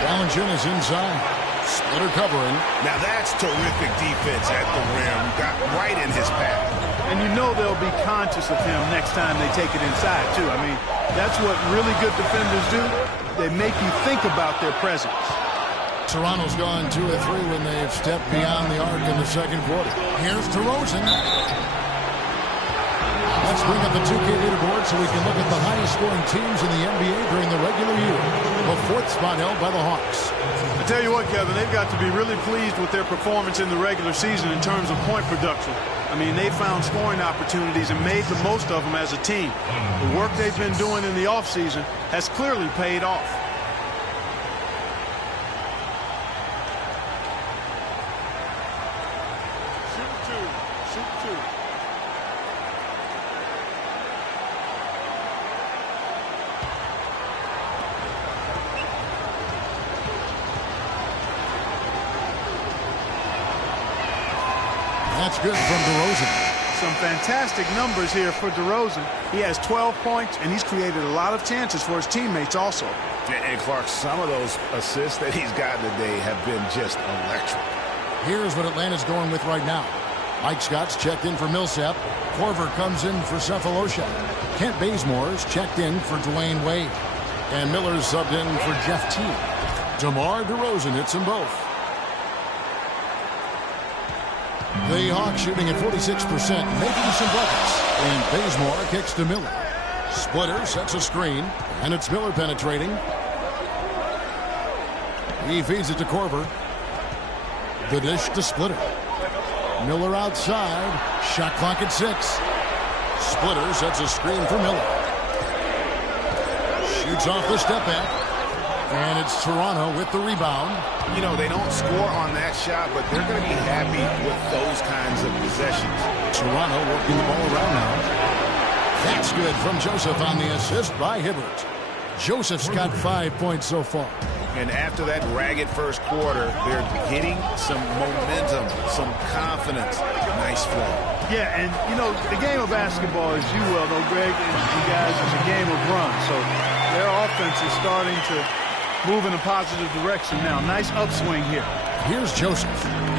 Valanciunas inside. Splitter covering. Now that's terrific defense at the rim. Got right in his path. And you know they'll be conscious of him next time they take it inside, too. I mean, that's what really good defenders do. They make you think about their presence. Toronto's gone 2 of 3 when they've stepped beyond the arc in the second quarter. Here's DeRozan. Let's bring up the 2K leaderboard so we can look at the highest scoring teams in the NBA during the regular year. The 4th spot held by the Hawks. I tell you what, Kevin, they've got to be really pleased with their performance in the regular season in terms of point production. I mean, they found scoring opportunities and made the most of them as a team. The work they've been doing in the offseason has clearly paid off. That's good from DeRozan. Some fantastic numbers here for DeRozan. He has 12 points, and he's created a lot of chances for his teammates also. And Clark, some of those assists that he's gotten today have been just electric. Here's what Atlanta's going with right now. Mike Scott's checked in for Millsap. Korver comes in for Cephalosha. Kent Bazemore's checked in for Dwayne Wade. And Miller's subbed in for Jeff Teague. DeMar DeRozan hits them both. The Hawks shooting at 46%, making some buckets. And Bazemore kicks to Miller. Splitter sets a screen, and it's Miller penetrating. He feeds it to Korver. The dish to Splitter. Miller outside. Shot clock at 6. Splitter sets a screen for Miller. Shoots off the step back. And it's Toronto with the rebound. You know, they don't score on that shot, but they're going to be happy with those kinds of possessions. Toronto working the ball around now. That's good from Joseph on the assist by Hibbert. Joseph's got 5 points so far. And after that ragged first quarter, they're getting some momentum, some confidence. Nice flow. Yeah, and, you know, the game of basketball, as you well know, Greg, and you guys, is a game of runs. So their offense is starting to move in a positive direction now. Nice upswing here. Here's Joseph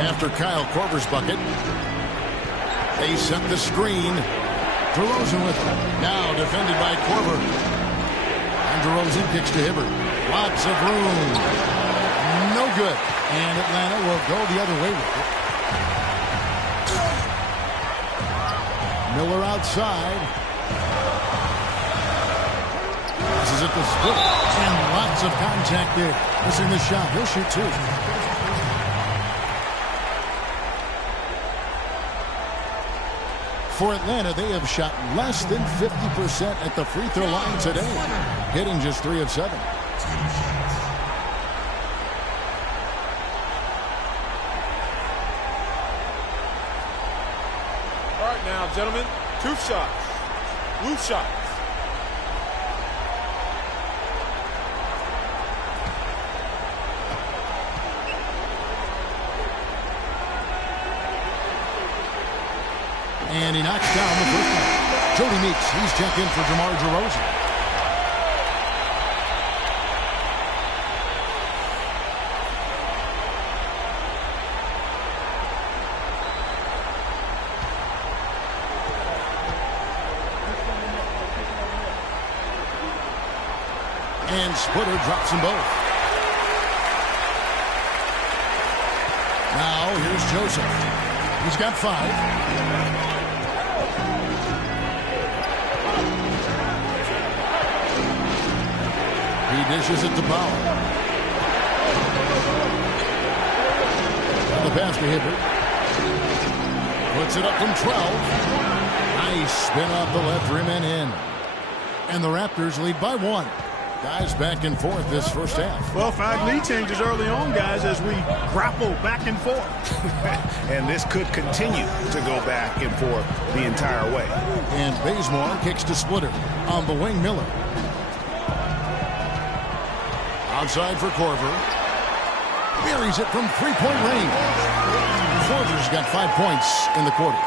after Kyle Korver's bucket. They set the screen. DeRozan with it. Now defended by Korver. And DeRozan kicks to Hibbert. Lots of room. No good. And Atlanta will go the other way with it. Miller outside. This is at the split. And lots of contact there. Missing the shot. He'll shoot 2. For Atlanta, they have shot less than 50% at the free throw line today, hitting just 3 of 7. All right, now, gentlemen, 2 shots. Loose shots. And he knocks down the first one. Jody Meeks, he's checked in for DeMar DeRozan. And Splitter drops them both. Now here's Joseph. He's got 5. He dishes it to Powell. And the pass to Hibbert. Puts it up from 12. Nice spin off the left rim and in. And the Raptors lead by 1. Guys back and forth this first half. Well, 5 lead changes early on, guys, as we grapple back and forth. And this could continue to go back and forth the entire way. And Bazemore kicks to Splitter. On the wing, Miller. Outside for Korver. Buries it from 3-point range. Korver's got 5 points in the quarter.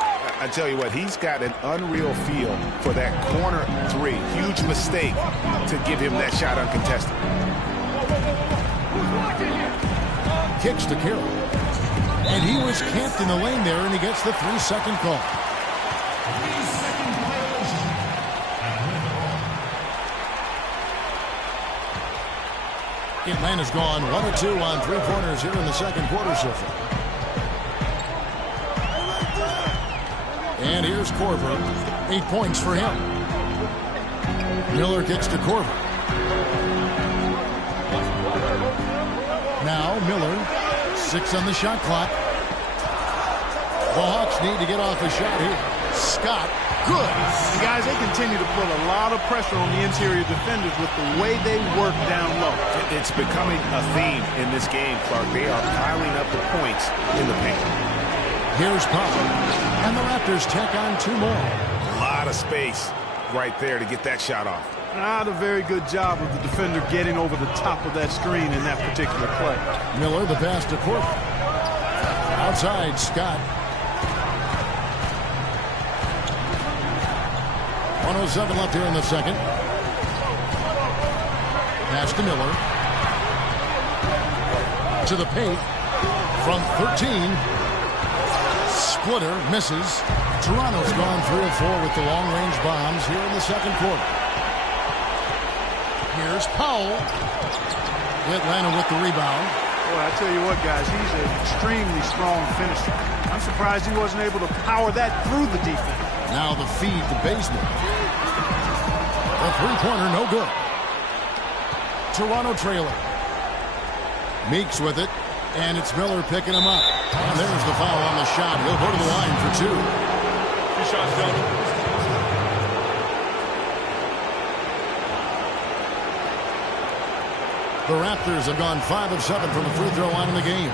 I tell you what, he's got an unreal feel for that corner 3. Huge mistake to give him that shot uncontested. Kicks to Carroll. And he was camped in the lane there, and he gets the 3-second call. Atlanta's gone 1 of 2 on three-pointers here in the second quarter so far. And here's Korver. 8 points for him. Miller kicks to Korver. Now Miller, 6 on the shot clock. The Hawks need to get off a shot here. Scott, good. And guys, they continue to put a lot of pressure on the interior defenders with the way they work down low. It's becoming a theme in this game, Clark. They are piling up the points in the paint. Here's Powell. And the Raptors take on 2 more. A lot of space right there to get that shot off. Not a very good job of the defender getting over the top of that screen in that particular play. Miller, the pass to Korver. Outside, Scott. 1:07 left here in the second. Pass to Miller. To the paint. From 13. Splitter misses. Toronto's gone 3 of 4 with the long-range bombs here in the second quarter. Here's Powell. Atlanta with the rebound. Boy, I tell you what, guys, he's an extremely strong finisher. I'm surprised he wasn't able to power that through the defense. Now the feed to Bazemore. The three-pointer, no good. Toronto trailing. Meeks with it, and it's Miller picking him up. And there's the foul on the shot. He'll go to the line for 2. 2 shots, gentlemen. The Raptors have gone 5 of 7 from the free throw line in the game.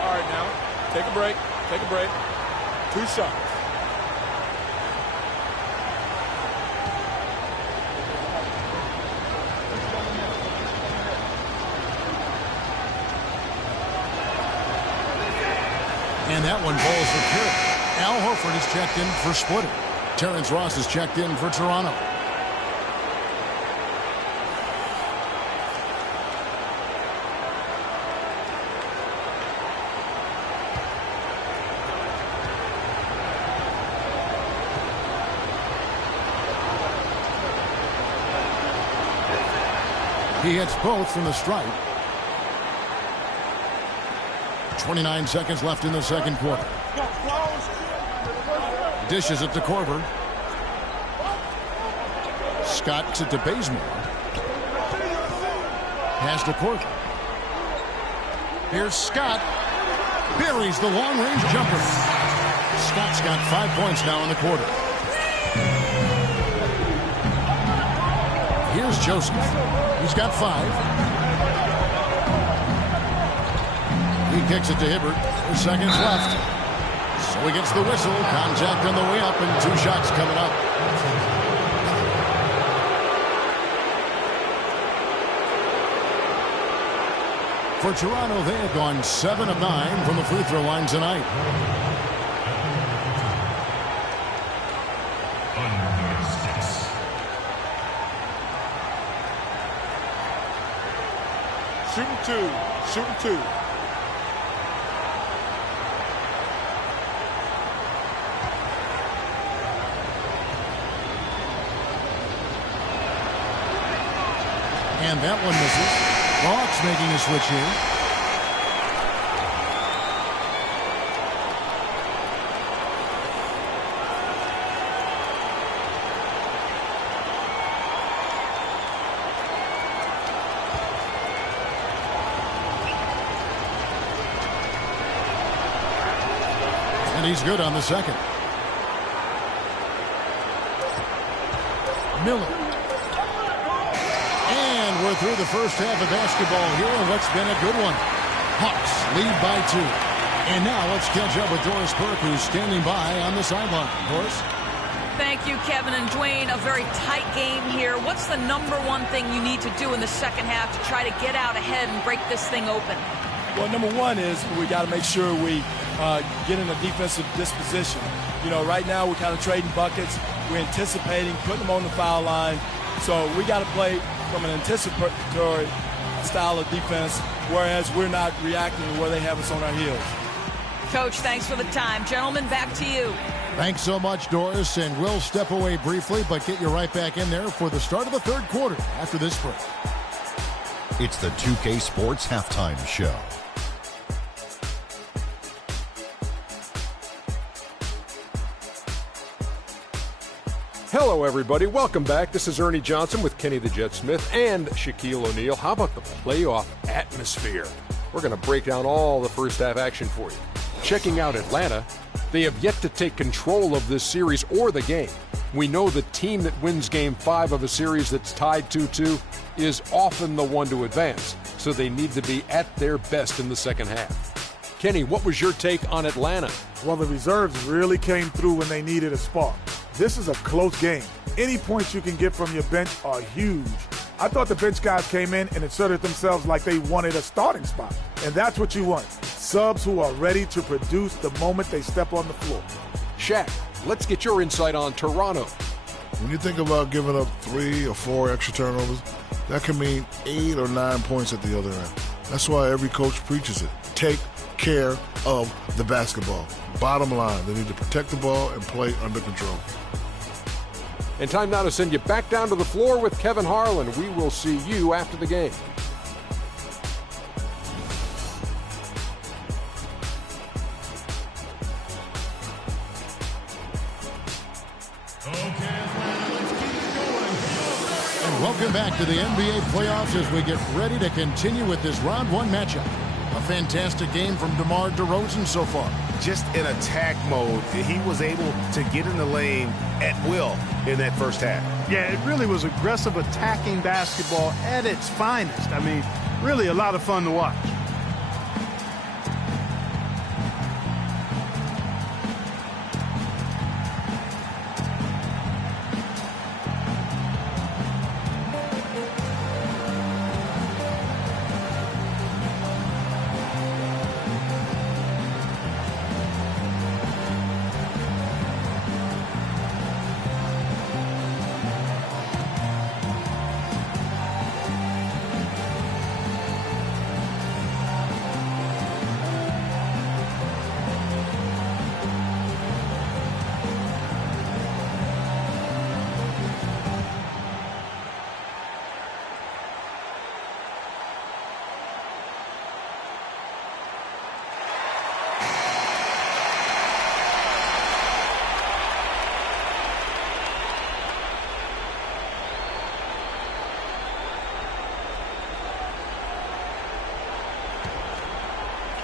All right, now, take a break. Take a break. 2 shots. And that one falls for Curry. Al Horford is checked in for Splitter. Terrence Ross is checked in for Toronto. He hits both from the stripe. 29 seconds left in the second quarter. Dishes it to Korver. Scott to Bazemore. Pass to Korver. Here's Scott. Buries the long-range jumper. Scott's got 5 points now in the quarter. Here's Joseph. He's got 5. He kicks it to Hibbert. 2 seconds left. So he gets the whistle. Contact on the way up and 2 shots coming up. For Toronto, they have gone 7 of 9 from the free throw line tonight. Shooting 2. Shooting 2. And that one misses. Hawks making a switch here. And he's good on the second. Miller. We're through the first half of basketball here, and what's been a good one. Hawks lead by 2. And now let's catch up with Doris Burke, who's standing by on the sideline. Doris? Thank you, Kevin and Dwayne. A very tight game here. What's the number one thing you need to do in the second half to try to get out ahead and break this thing open? Well, number one is we got to make sure we get in a defensive disposition. You know, right now we're kind of trading buckets. We're anticipating, putting them on the foul line. So we got to play from an anticipatory style of defense, whereas we're not reacting to where they have us on our heels. Coach, thanks for the time. Gentlemen, back to you. Thanks so much, Doris, and we'll step away briefly, but get you right back in there for the start of the third quarter after this break. It's the 2K Sports Halftime Show. Hello, everybody. Welcome back. This is Ernie Johnson with Kenny the Jet Smith and Shaquille O'Neal. How about the playoff atmosphere? We're going to break down all the first half action for you. Checking out Atlanta, they have yet to take control of this series or the game. We know the team that wins Game 5 of a series that's tied 2-2 is often the one to advance, so they need to be at their best in the second half. Kenny, what was your take on Atlanta? Well, the reserves really came through when they needed a spark. This is a close game. Any points you can get from your bench are huge. I thought the bench guys came in and inserted themselves like they wanted a starting spot. And that's what you want. Subs who are ready to produce the moment they step on the floor. Shaq, let's get your insight on Toronto. When you think about giving up 3 or 4 extra turnovers, that can mean 8 or 9 points at the other end. That's why every coach preaches it. Take care of the basketball. Bottom line, they need to protect the ball and play under control. And time now to send you back down to the floor with Kevin Harlan. We will see you after the game. And welcome back to the NBA playoffs as we get ready to continue with this round 1 matchup. A fantastic game from DeMar DeRozan so far. Just in attack mode, he was able to get in the lane at will in that first half. Yeah, it really was aggressive attacking basketball at its finest. I mean, really a lot of fun to watch.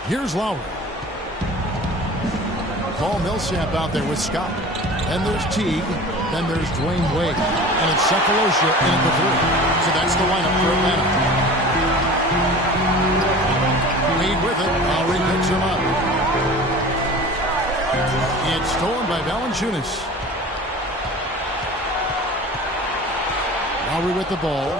Here's Lowry. Paul Millsap out there with Scott. Then there's Teague. Then there's Dwayne Wade. And it's Sefolosha in at the 3. So that's the lineup for Atlanta. Wade with it. Lowry picks him up. It's stolen by Valanciunas. Lowry with the ball.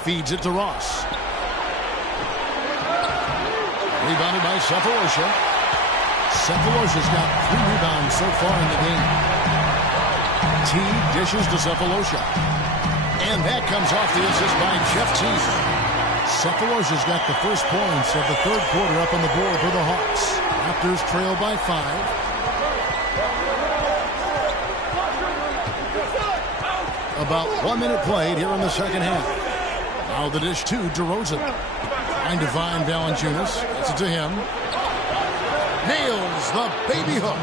Feeds it to Ross. Rebounded by Sefolosha. Sefolosha's got 3 rebounds so far in the game. Teague dishes to Sefolosha. And that comes off the assist by Jeff Teague. Sefolosha's got the first points of the third quarter up on the board for the Hawks. Raptors trail by 5. About 1 minute played here in the second half. Now the dish to DeRozan. Trying to find Valanciunas. Gets it to him. Nails the baby hook.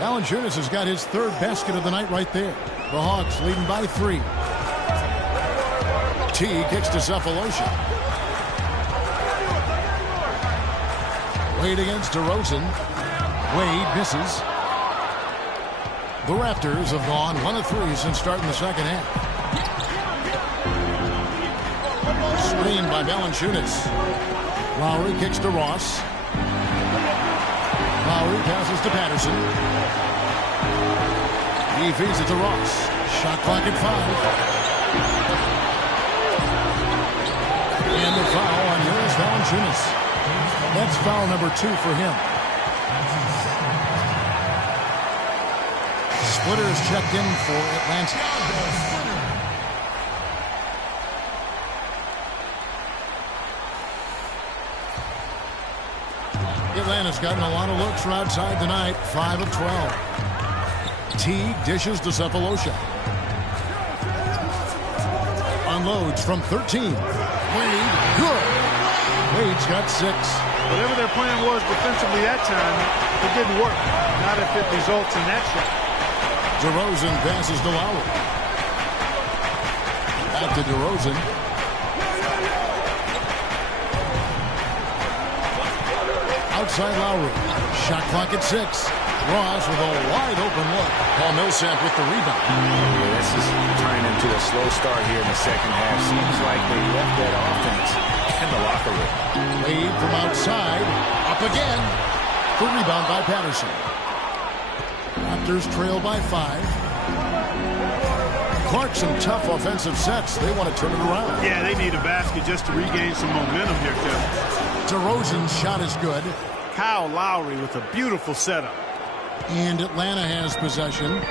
Valanciunas has got his 3rd basket of the night right there. The Hawks leading by 3. T kicks to Sefolosha. Wade against DeRozan. Wade misses. The Raptors have gone 1 of 3 since starting the second half. Screen by Valanciunas. Lowry kicks to Ross. Lowry passes to Patterson. He feeds it to Ross. Shot clock at 5. And the foul on Jonas Valanciunas. That's foul number 2 for him. Splitters checked in for Atlanta. Atlanta's gotten a lot of looks from outside tonight. 5 of 12. Teague dishes to Sefolosha. Unloads from 13. Wade, good. Wade's got 6. Whatever their plan was defensively that time, it didn't work. Not if it results in that shot. DeRozan passes to Lowry. Back to DeRozan. Outside Lowry. Shot clock at 6. Ross with a wide open look. Paul Millsap with the rebound. Yeah, this is turning into a slow start here in the second half. Seems like they left that offense in the locker room. Wade from outside. Up again. The rebound by Patterson. Raptors trail by 5. Clark, some tough offensive sets. They want to turn it around. Yeah, they need a basket just to regain some momentum here, Kevin. DeRozan's shot is good. Kyle Lowry with a beautiful setup. And Atlanta has possession.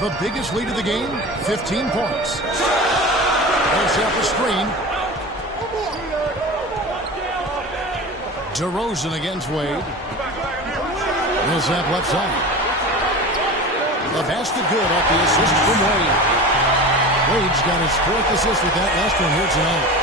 The biggest lead of the game, 15 points. Millsap a screen. DeRozan against Wade. Millsap left side. The basket good off the assist from Wade. Wade's got his 4th assist with that last one here tonight.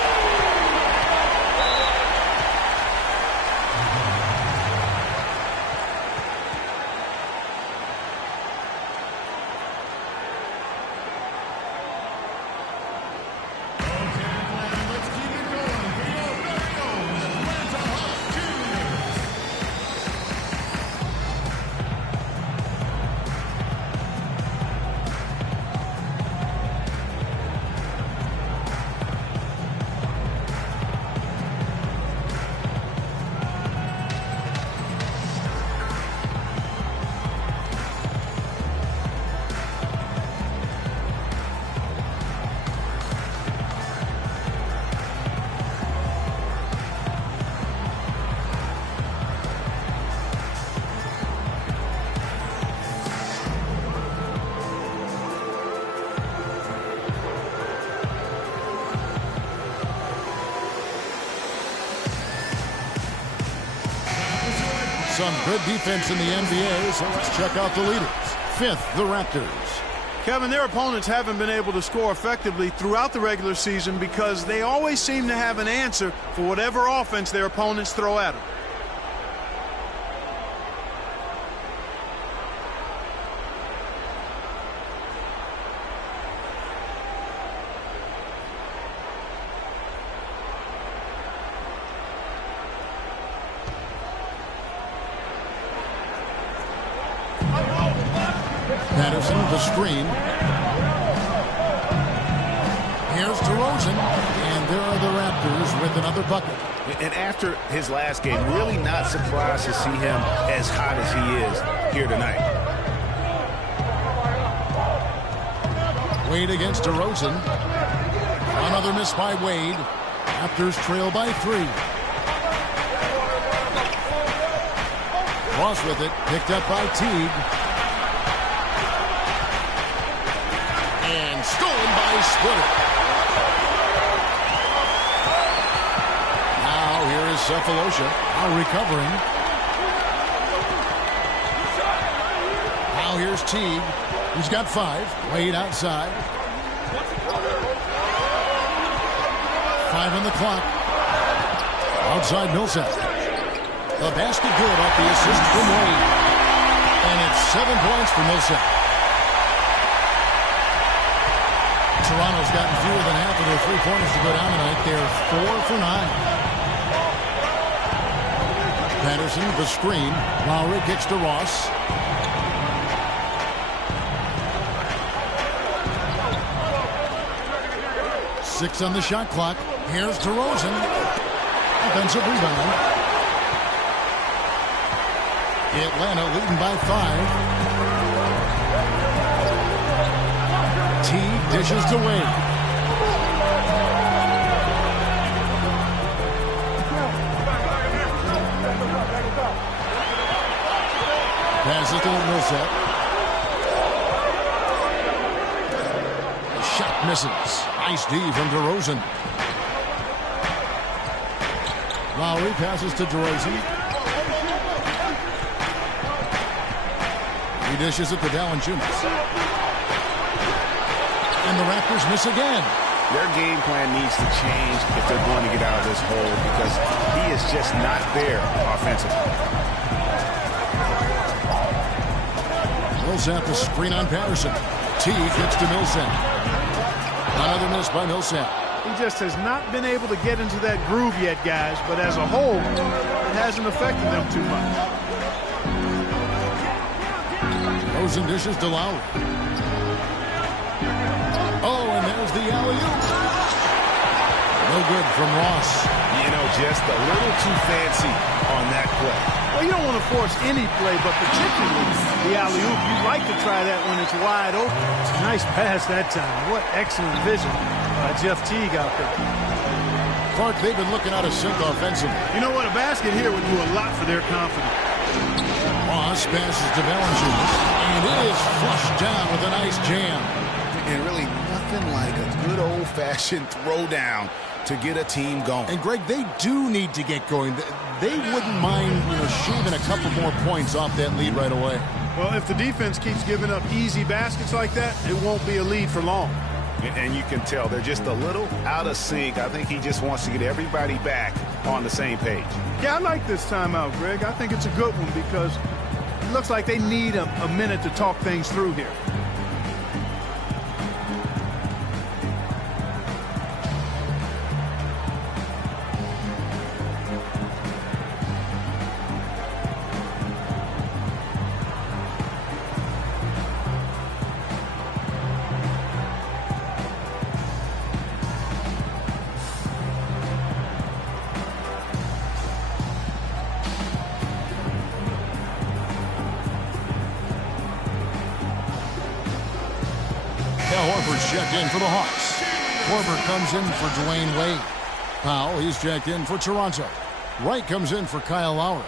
Some good defense in the NBA, so let's check out the leaders. 5th, the Raptors. Kevin, their opponents haven't been able to score effectively throughout the regular season because they always seem to have an answer for whatever offense their opponents throw at them. Patterson, the screen. Here's DeRozan, and there are the Raptors with another bucket. And after his last game, really not surprised to see him as hot as he is here tonight. Wade against DeRozan. Another miss by Wade. Raptors trail by 3. Ross with it, picked up by Teague. And stolen by Splitter. Now here is Sefolosha, now recovering. Now here's Teague. He's got 5. Wade outside. 5 on the clock. Outside Millsap. The basket good off the assist from Wade. And it's 7 points for Millsap. Toronto's gotten fewer than half of their 3-pointers to go down tonight. They're 4 for 9. Patterson, the screen. Lowry kicks to Ross. Six on the shot clock. Here's DeRozan. Offensive rebound. Atlanta leading by 5. Teague dishes to Wade. Passes to Millsap. The shot misses. Nice D from DeRozan. Lowry passes to DeRozan. He dishes it to Valanciunas. And the Raptors miss again. Their game plan needs to change if they're going to get out of this hole because he is just not there offensively. Millsap, a screen on Patterson. Teague gets to Millsap. Another miss by Millsap. He just has not been able to get into that groove yet, guys, but as a whole, it hasn't affected them too much. Rosen dishes to Lowry. Oh, and there's the alley-oop. No good from Ross. You know, just a little too fancy on that play. Well, you don't want to force any play, but particularly the alley-oop. You like to try that when it's wide open. Nice pass that time. What excellent vision by Jeff Teague out there. Clark, they've been looking out of sync offensively. You know what? A basket here would do a lot for their confidence. Ross passes to Valanciunas, and it is flushed down with a nice jam. And really nothing like a good old-fashioned throwdown to get a team going. And, Greg, they do need to get going. They wouldn't mind, shaving a couple more points off that lead right away. Well, if the defense keeps giving up easy baskets like that, it won't be a lead for long. And you can tell they're just a little out of sync. I think he just wants to get everybody back on the same page. Yeah, I like this timeout, Greg. I think it's a good one because it looks like they need a minute to talk things through here. Horford's checked in for the Hawks. Korver comes in for Dwayne Wade. Powell, he's checked in for Toronto. Wright comes in for Kyle Lowry.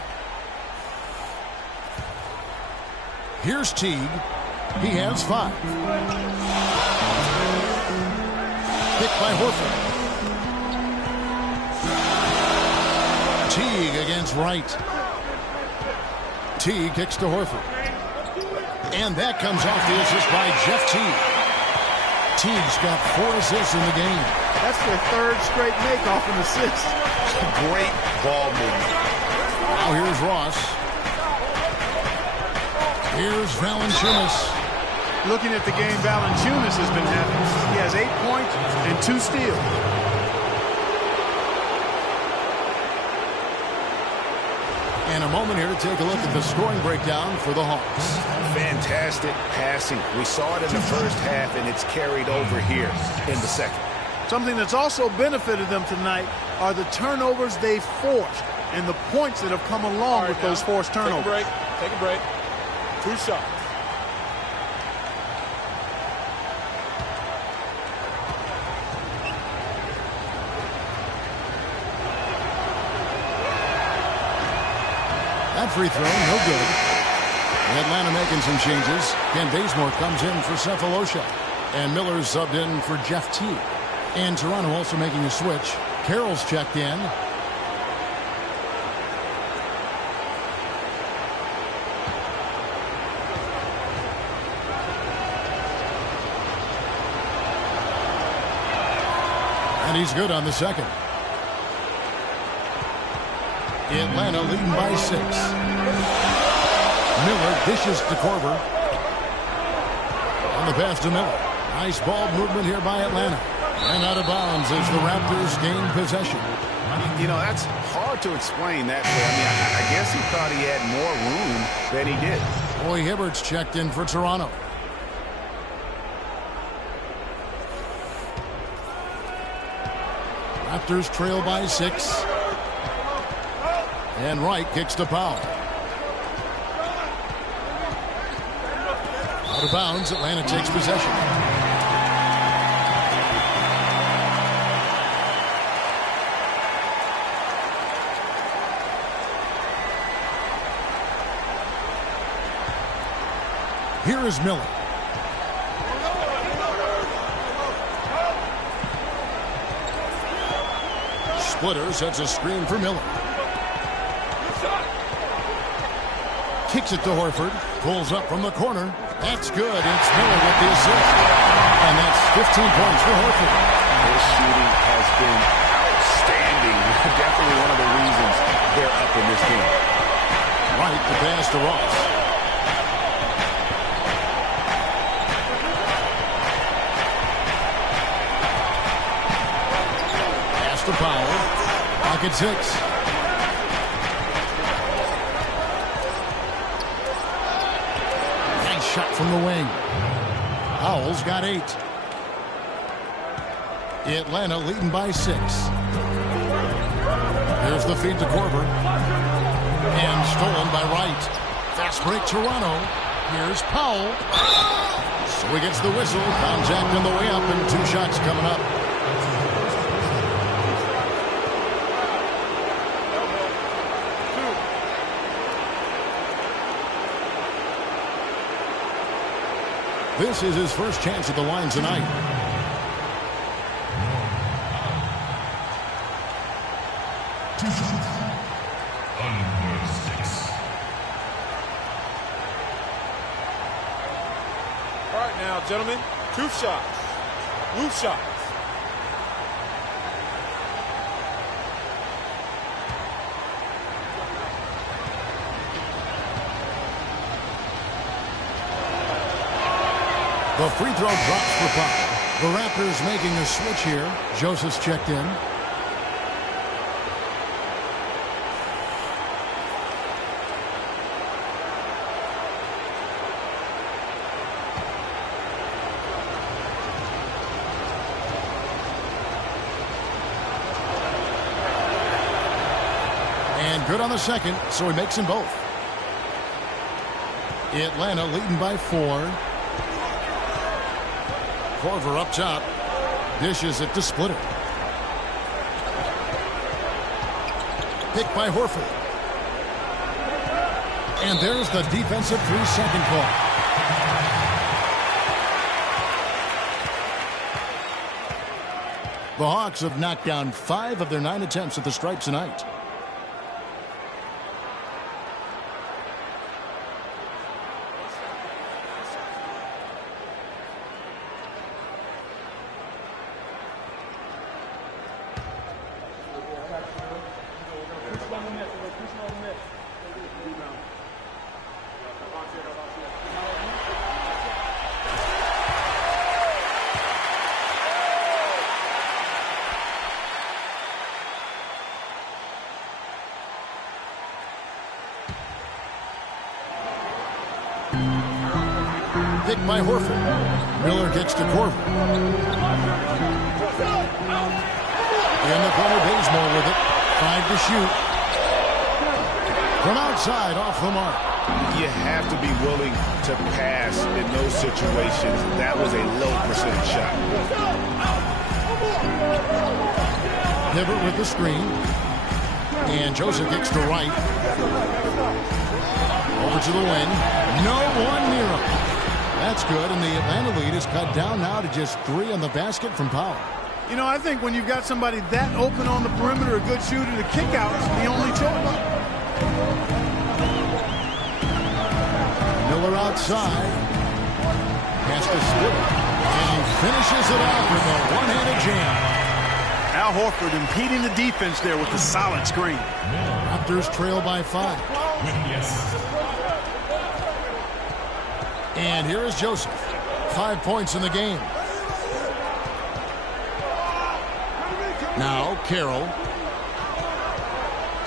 Here's Teague. He has 5. Picked by Horford. Teague against Wright. Teague kicks to Horford. And that comes off the assist by Jeff Teague. Teague's got 4 assists in the game. That's their 3rd straight make off an assist. Great ball movement. Now here's Ross. Here's Valanciunas. Looking at the game Valanciunas has been having, he has 8 points and 2 steals. And a moment here to take a look at the scoring breakdown for the Hawks. Fantastic passing. We saw it in the first half, and it's carried over here in the second. Something that's also benefited them tonight are the turnovers they've forced and the points that have come along with those forced turnovers. Take a break. 2 shots. That free throw, no good. Atlanta making some changes. Ken Bazemore comes in for Cephalosha. And Miller's subbed in for Jeff Teague. And Toronto also making a switch. Carroll's checked in. And he's good on the second. Atlanta leading by 6. Miller dishes to Korver. On the pass to Miller. Nice ball movement here by Atlanta. And out of bounds as the Raptors gain possession. You know, that's hard to explain that way. I mean, I guess he thought he had more room than he did. Roy Hibbert's checked in for Toronto. Raptors trail by 6. And Wright kicks to Powell. Out of bounds, Atlanta takes possession. Here is Miller. Splitter sets a screen for Miller. Kicks it to Horford. Pulls up from the corner. That's good. It's Miller with the assist. And that's 15 points for Horford. His shooting has been outstanding. Definitely one of the reasons they're up in this game. Right to pass to Ross. Pass to Powell. Pocket 6. Nice shot from the wing. Powell's got 8. Atlanta leading by 6. Here's the feed to Korver. And stolen by Wright. Fast break Toronto. Here's Powell. So he gets the whistle. Contact on the way up and 2 shots coming up. This is his first chance at the line tonight. All right now, gentlemen, 2 shots. Loose shots. The free throw drops for Powell. The Raptors making a switch here. Joseph's checked in. And good on the second, so he makes them both. Atlanta leading by 4. Korver up top. Dishes it to Splitter. Picked by Horford. And there's the defensive 3-second call. The Hawks have knocked down 5 of their 9 attempts at the stripe tonight. Picked by Horford. Miller gets to Korver. In the corner, Bazemore with it. 5 to shoot. From outside, off the mark. You have to be willing to pass in those situations. That was a low percentage shot. Hibbert with the screen. And Joseph kicks to right. Over to the wing. No one near him. That's good, and the Atlanta lead is cut down now to just 3 on the basket from Powell. You know, I think when you've got somebody that open on the perimeter, a good shooter, the kick out is the only choice. Miller outside. Pass to Splitter. And he finishes it out with a one-handed jam. Al Horford impeding the defense there with the solid screen. Raptors trail by 5. Yes. And here is Joseph. 5 points in the game. Now Carroll.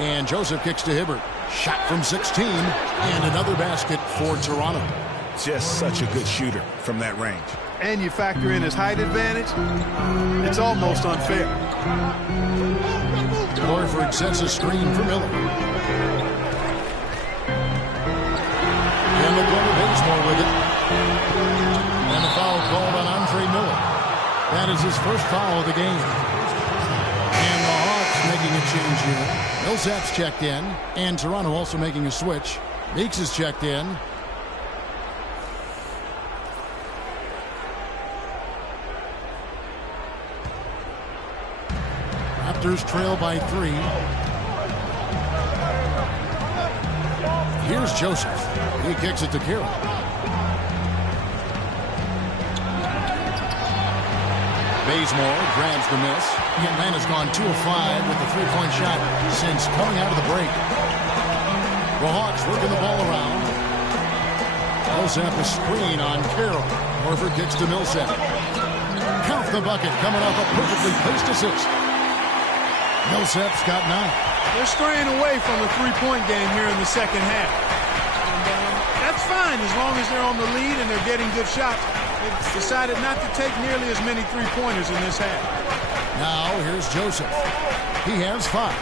And Joseph kicks to Hibbert. Shot from 16. And another basket for Toronto. Just such a good shooter from that range. And you factor in his height advantage, it's almost unfair. Horford sets a screen for Miller. In the corner, Bazemore with it. And a foul called on Andre Miller. That is his first foul of the game. And the Hawks making a change here. Millsap's checked in. And Toronto also making a switch. Meeks is checked in. Raptors trail by 3. Here's Joseph. He kicks it to Carroll. Bazemore grabs the miss. Atlanta's gone 2 of 5 with the three-point shot since coming out of the break. The Hawks working the ball around. Millsap a screen on Carroll. Horford kicks to Millsap. Count the bucket, coming off a perfectly placed assist. Millsap's got 9. They're straying away from the three-point game here in the second half. And that's fine as long as they're on the lead and they're getting good shots. They've decided not to take nearly as many three-pointers in this half. Now here's Joseph. He has 5.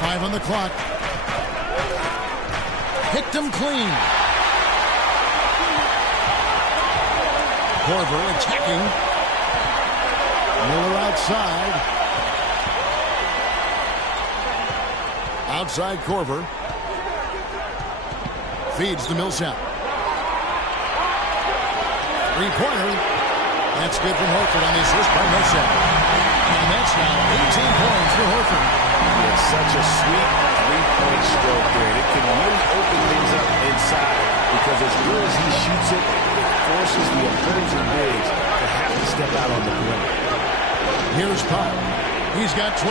5 on the clock. Picked him clean. Korver attacking. Miller outside. Outside Korver. Feeds to Millsap. Three-pointer. That's good from Horford on the assist by Millsap. And that's now 18 points for Horford. It's such a sweet three-point stroke here. And it can really open things up inside because as good as he shoots it, it forces the opposing bigs to have to step out on the perimeter. Here's Pop. He's got 12.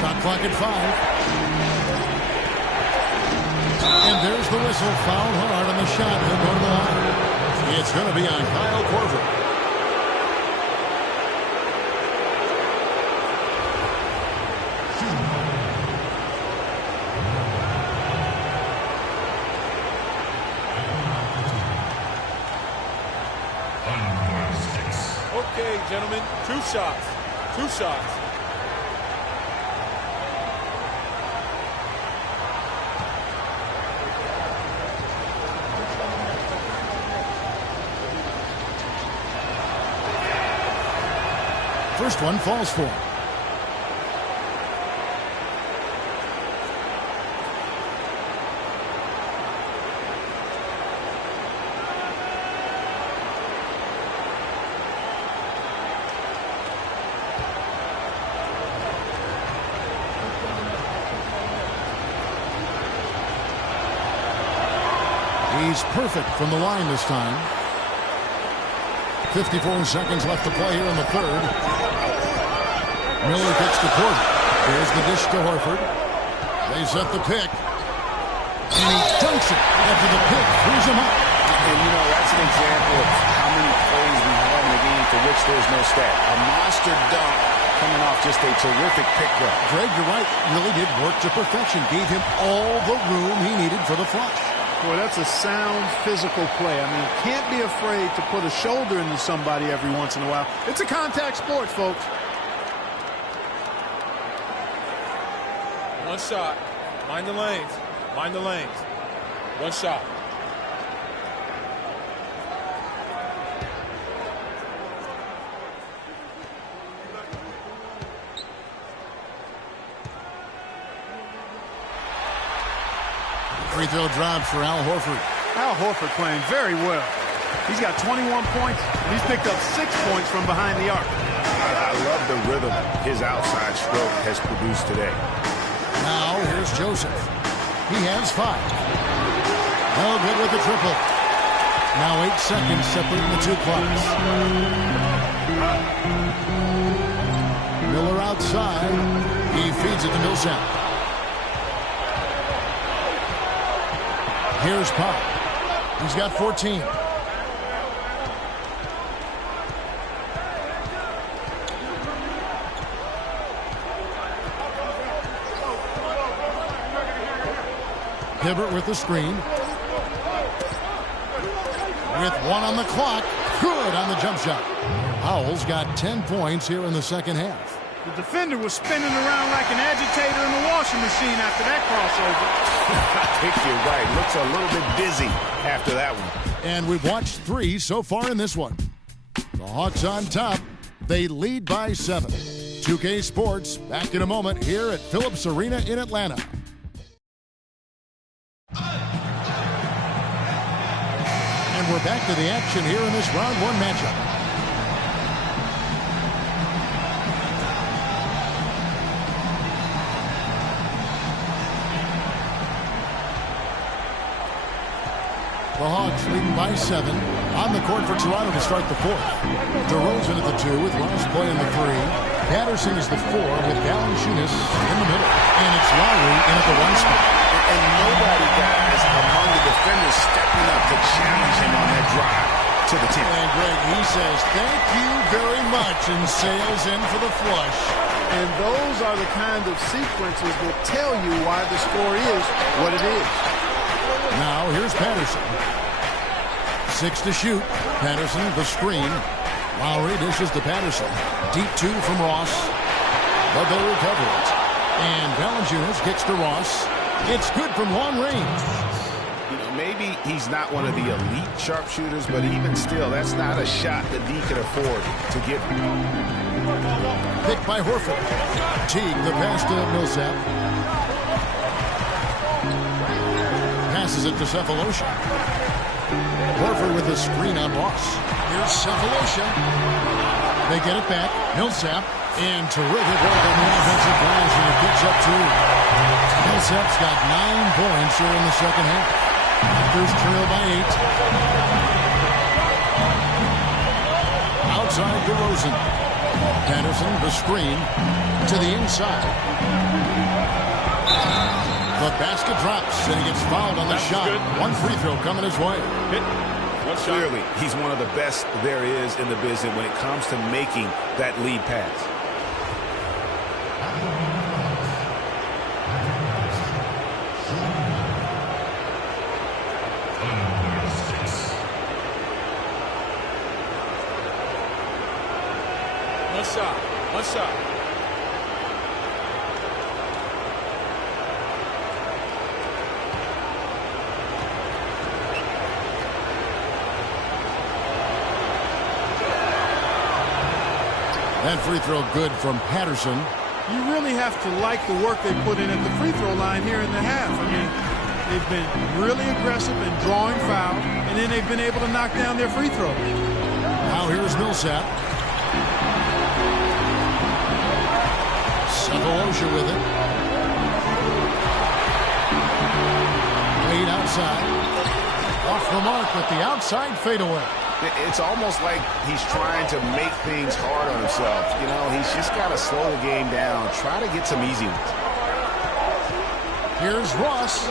Shot clock at 5. And there's the whistle. Fouled hard on the shot. He'll go to the line. It's going to be on Kyle Korver. Okay, gentlemen, 2 shots. 2 shots. First one falls for him. He's perfect from the line this time. 54 seconds left to play here in the third. Miller gets the court. Here's the dish to Horford. They set the pick. And he dunks it after the pick frees him up. And, you know, that's an example of how many plays we have in the game for which there's no stat. A monster dunk coming off just a terrific pick-up. Greg, you're right. Really did work to perfection. Gave him all the room he needed for the flush. Boy, that's a sound physical play. I mean, you can't be afraid to put a shoulder into somebody every once in a while. It's a contact sport, folks. 1 shot. Mind the lanes. Mind the lanes. 1 shot. Free throw drops for Al Horford. Al Horford playing very well. He's got 21 points, and he's picked up 6 points from behind the arc. I love the rhythm his outside stroke has produced today. Now here's Joseph. He has 5. No good with the triple. Now 8 seconds separating the 2 clocks. Miller outside. He feeds it to Millsap. Here's Pop. He's got 14. Hibbert with the screen. With 1 on the clock. Good on the jump shot. Howell's got 10 points here in the second half. The defender was spinning around like an agitator in the washing machine after that crossover. I think you're right. Looks a little bit dizzy after that one. And we've watched 3 so far in this one. The Hawks on top. They lead by 7. 2K Sports back in a moment here at Phillips Arena in Atlanta. And we're back to the action here in this round 1 matchup. The Hawks leading by 7. On the court for Toronto to start the fourth. DeRozan at the 2 with Ross playing the 3. Patterson is the 4 with Valanciunas in the middle. And it's Lowry in at the 1 spot. And nobody, guys, among the defenders stepping up to challenge him on that drive to the 10. And Greg, he says, thank you very much, and sails in for the flush. And those are the kind of sequences that tell you why the score is what it is. Now, here's Patterson. 6 to shoot. Patterson, the screen. Lowry dishes to Patterson. Deep 2 from Ross. But they recover it. And Valanciunas kicks to Ross. It's good from long range. You know, maybe he's not one of the elite sharpshooters, but even still, that's not a shot that he could afford to get. Picked by Horford. Teague, the pass to Millsap. Passes it to Cephalosha. Horford with the screen on Ross. Here's Cephalosha. They get it back. Millsap. And terrific work on the offensive glass, and it picks up 2. Millsap's got 9 points here in the second half. Raptors trail by 8. Outside DeRozan. Patterson, the screen, to the inside. The basket drops, and he gets fouled on the shot. Good. 1 free throw coming his way. Clearly, he's one of the best there is in the business when it comes to making that lead pass. One shot. That free throw good from Patterson. You really have to like the work they put in at the free throw line here in the half. I mean, they've been really aggressive in drawing foul, and then they've been able to knock down their free throws. Now here's Millsap. Cephalosha with it. Wade outside. Off the mark with the outside fadeaway. It's almost like he's trying to make things hard on himself. You know, he's just got to slow the game down. Try to get some easy ones. Here's Ross.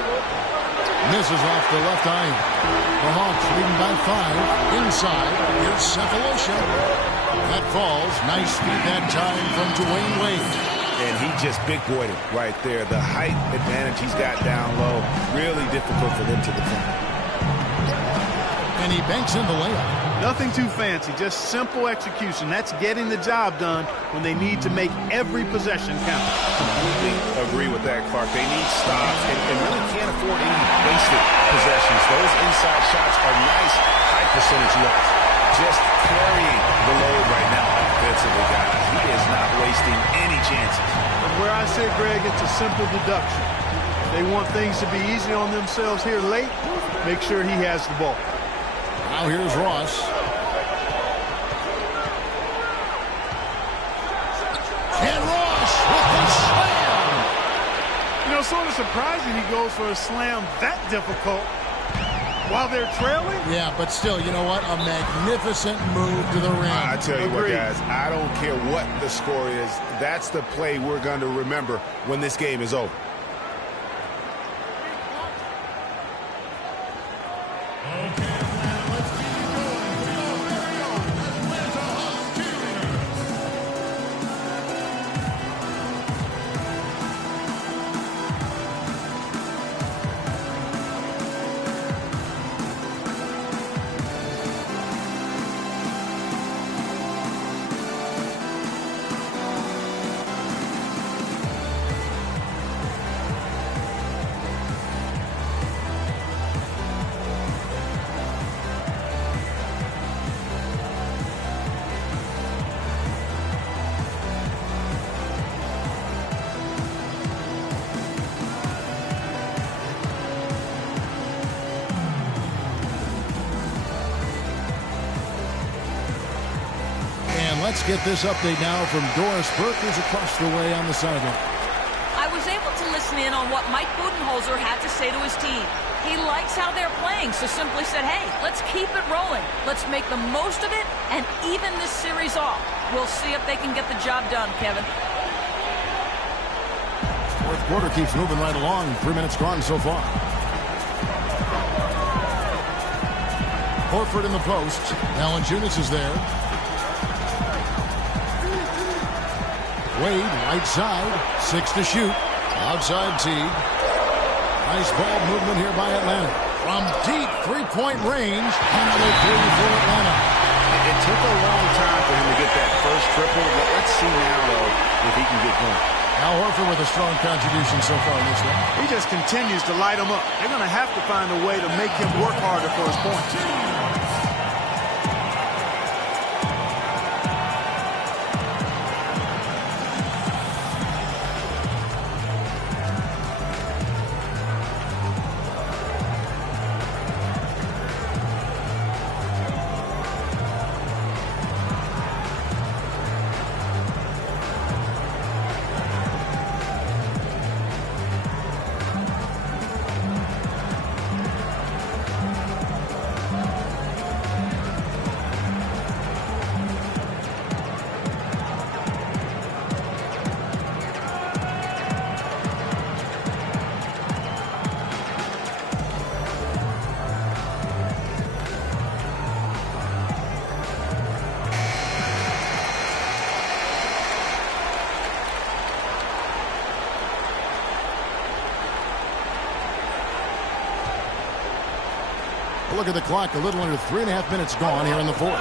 Misses off the left eye. The Hawks leading by 5. Inside. Here's Cephalosha. That falls. Nice speed that time from Dwayne Wade. And he just big-boyed it right there. The height advantage he's got down low. Really difficult for them to defend. And he banks in the layup. Nothing too fancy, just simple execution. That's getting the job done when they need to make every possession count. Completely agree with that, Clark. They need stops and really can't afford any wasted possessions. Those inside shots are nice, high percentage looks. Just carrying the load right now offensively, guys. He is not wasting any chances. And where I sit, Greg, it's a simple deduction. They want things to be easy on themselves here late. Make sure he has the ball. Now here's Ross. And Ross with the slam. You know, sort of surprising he goes for a slam that difficult while they're trailing. Yeah, but still, you know what? A magnificent move to the rim. I tell you what, guys, I don't care what the score is. That's the play we're going to remember when this game is over. Let's get this update now from Doris Burke, who's across the way on the sideline. I was able to listen in on what Mike Budenholzer had to say to his team. He likes how they're playing, so simply said, hey, let's keep it rolling. Let's make the most of it and even this series off. We'll see if they can get the job done, Kevin. Fourth quarter keeps moving right along. 3 minutes gone so far. Horford in the post. Valanciunas is there. Wade, right side. 6 to shoot. Outside Teague. Nice ball movement here by Atlanta. From deep three-point range. Another 3 for Atlanta. It took a long time for him to get that first triple. Let's see now, though, if he can get going. Al Horford with a strong contribution so far in this one. He just continues to light him up. They're going to have to find a way to make him work harder for his points. Look at the clock, a little under 3.5 minutes gone here in the fourth.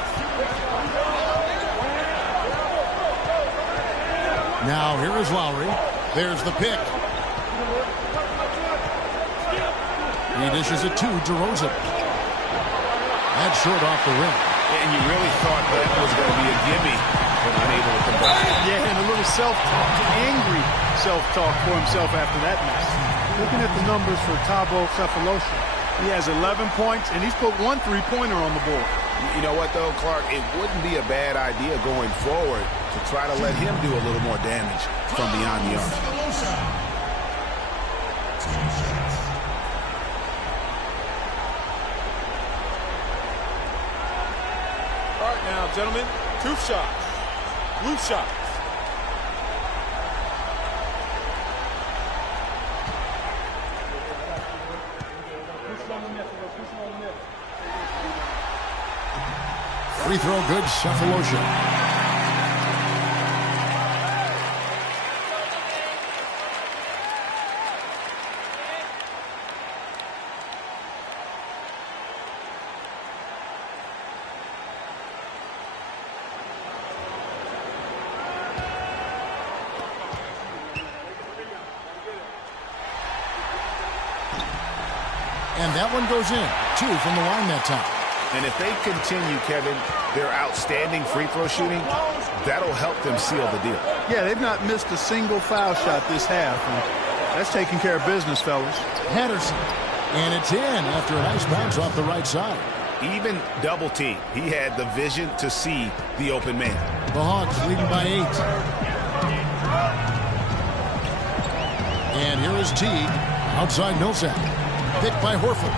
Now here is Lowry. There's the pick. He dishes it to DeRozan. That's short off the rim. And you really thought that was going to be a gimme, but unable to convert. Yeah, and a little self-talk, angry self-talk for himself after that mess. Looking at the numbers for Thabo Sefolosha. He has 11 points, and he's put 1 3-pointer on the board. You know what, though, Clark? It wouldn't be a bad idea going forward to try to let him do a little more damage from beyond the arc. All right, now, gentlemen, 2 shots. Blue shots. Free throw good, Sefolosha. And that one goes in. 2 from the line that time. And if they continue, Kevin, their outstanding free throw shooting, that'll help them seal the deal. Yeah, they've not missed a single foul shot this half. And that's taking care of business, fellas. Henderson. And it's in after a nice bounce off the right side. Even double team, he had the vision to see the open man. The Hawks leading by 8. And here is Teague. Outside Millsap. Picked by Horford.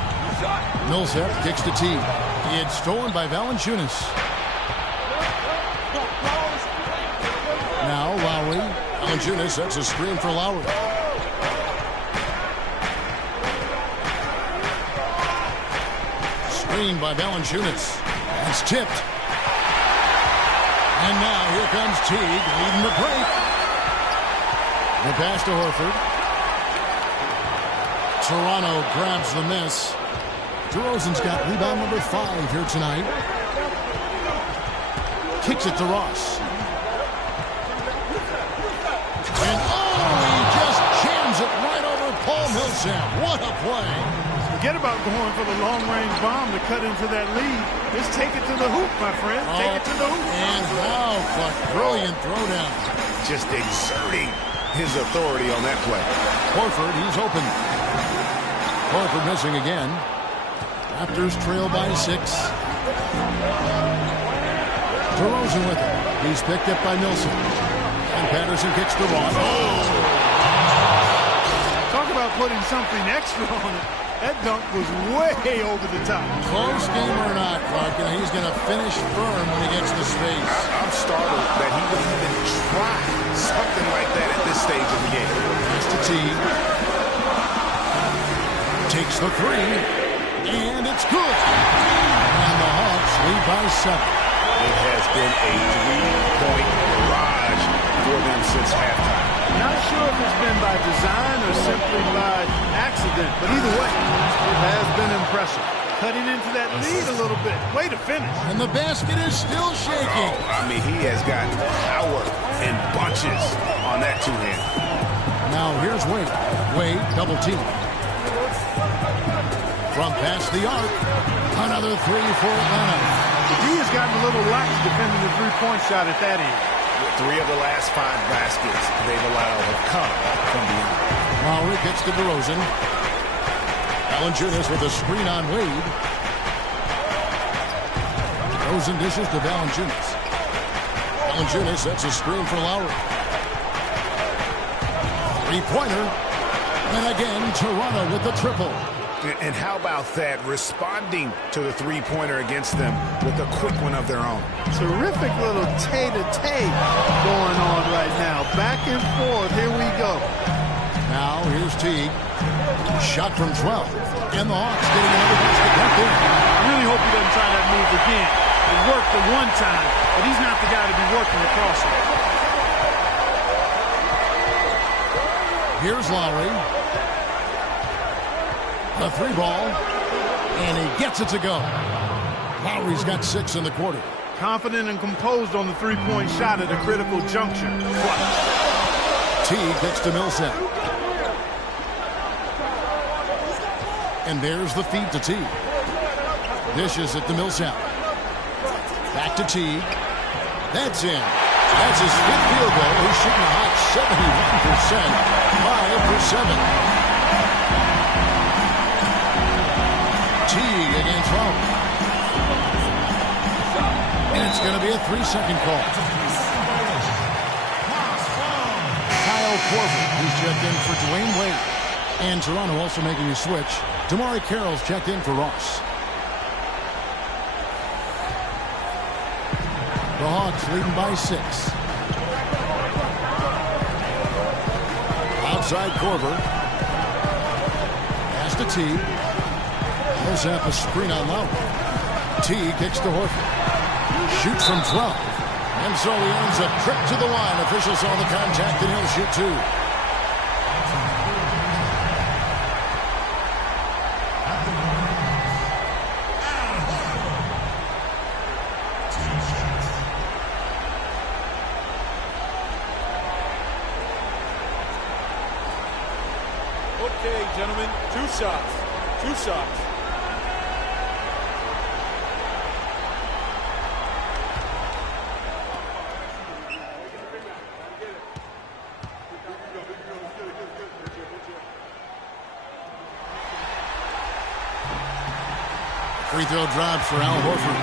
Millsap kicks to Teague. It's stolen by Valanciunas. Now Lowry. Valanciunas sets a screen for Lowry. Screen by Valanciunas. That's tipped. And now here comes Teague leading the break. The pass to Horford. Toronto grabs the miss. DeRozan's got rebound number 5 here tonight. Kicks it to Ross. And he just jams it right over Paul Millsap. What a play. Forget about going for the long-range bomb to cut into that lead. Just take it to the hoop, my friend. Take it to the hoop. And now, but brilliant throwdown. Just exerting his authority on that play. Horford, he's open. Horford missing again. Raptors trail by 6. DeRozan with it. He's picked up by Millsap. And Patterson kicks to Ross. Talk about putting something extra on it. That dunk was way over the top. Close game or not, Clark, and he's going to finish firm when he gets to space. I'm startled that he would even try something like that at this stage of the game. Pass to Teague. Takes the three, and it's good. And the Hawks lead by 7. It has been a 3-point barrage for them since halftime. Not sure if it's been by design or simply by accident, but either way, it has been impressive. Cutting into that lead a little bit. Way to finish. And the basket is still shaking. Oh, I mean, he has got power in bunches on that two-hand. Now here's Wade. Wade double team. From past the arc. Another three for Atlanta. The D has gotten a little lax defending the three-point shot at that end. 3 of the last 5 baskets they've allowed have come from beyond. Lowry gets to DeRozan. Valanciunas with a screen on Wade. DeRozan dishes to Valanciunas. Valanciunas sets a screen for Lowry. Three-pointer. And again, Toronto with the triple. And how about that? Responding to the three-pointer against them with a quick one of their own. Terrific little tay-to-tay going on right now. Back and forth. Here we go. Now here's Teague. Shot from 12. And the Hawks getting another basket right there. I really hope he doesn't try that move again. It worked the one time, but he's not the guy to be working the crossover. Here's Lowry. The 3-ball. And he gets it to go. Lowry's got 6 in the quarter. Confident and composed on the three-point shot at a critical juncture. Teague gets to Millsap. And there's the feed to Teague. Dishes it to Millsap. Back to Teague. That's in. That's his 5th field goal. He's shooting a hot 71%. 5 for 7. Teague against Lowry. And it's going to be a 3-second call. Kyle Korver, who's checked in for Dwayne Wade. And Toronto also making a switch. Damari Carroll's checked in for Ross. The Hawks leading by 6. Outside Korver. Pass to Teague. Millsap a screen on Lowry. Teague kicks to Horford. Shoots from 12. And so he earns a trip to the line. Officials saw the contact and he'll shoot 2. Okay, gentlemen, 2 shots. 2 shots. Free throw drops for Al Horford.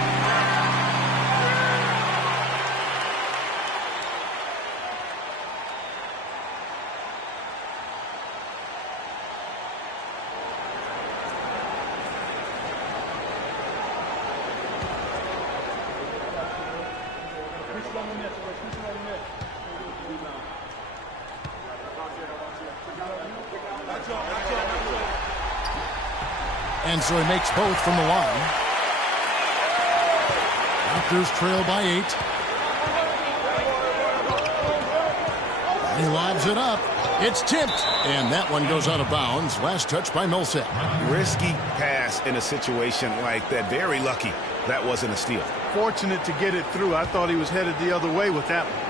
And so he makes both from the line. Raptors trail by 8. He lobs it up. It's tipped. And that one goes out of bounds. Last touch by Millsap. Risky pass in a situation like that. Very lucky that wasn't a steal. Fortunate to get it through. I thought he was headed the other way with that one.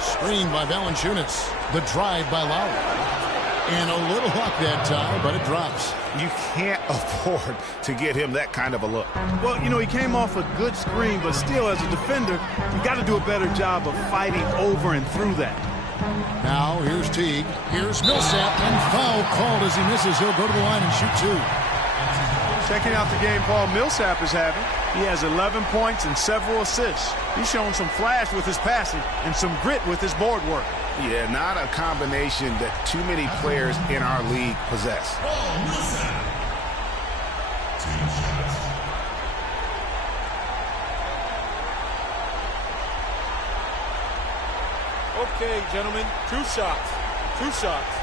Screen by Valanciunas. The drive by Lowry. And a little luck that time, but it drops. You can't afford to get him that kind of a look. Well, you know, he came off a good screen, but still, as a defender, you got to do a better job of fighting over and through that. Now, here's Teague. Here's Millsap, and foul called as he misses. He'll go to the line and shoot 2. Checking out the game Paul Millsap is having. He has 11 points and several assists. He's shown some flash with his passing and some grit with his board work. Yeah, not a combination that too many players in our league possess. Okay, gentlemen, 2 shots. 2 shots.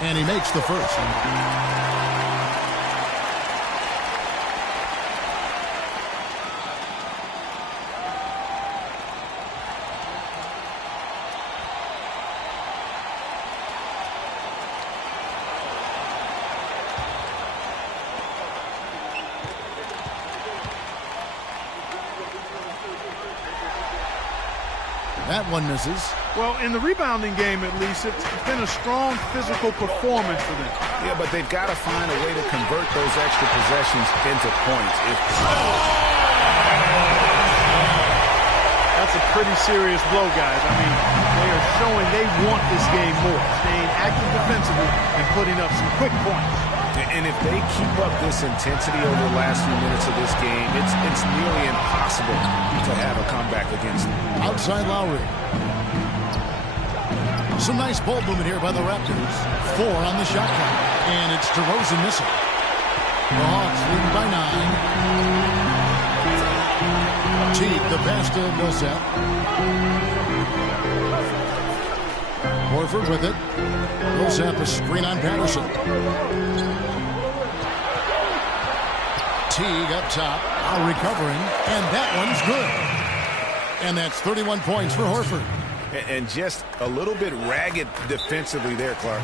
And he makes the first. That one misses. Well, in the rebounding game, at least, it's been a strong physical performance for them. Yeah, but they've got to find a way to convert those extra possessions into points. That's a pretty serious blow, guys. I mean, they are showing they want this game more, staying active defensively and putting up some quick points. And if they keep up this intensity over the last few minutes of this game, it's nearly impossible to have a comeback against them. Outside Lowry. Some nice ball movement here by the Raptors. 4 on the shot clock. And it's DeRozan missing. The Hawks leading by 9. Teague, the pass to Millsap. Horford with it. Millsap a screen on Patterson. Teague up top. Now recovering. And that one's good. And that's 31 points for Horford. And just a little bit ragged defensively there, Clark.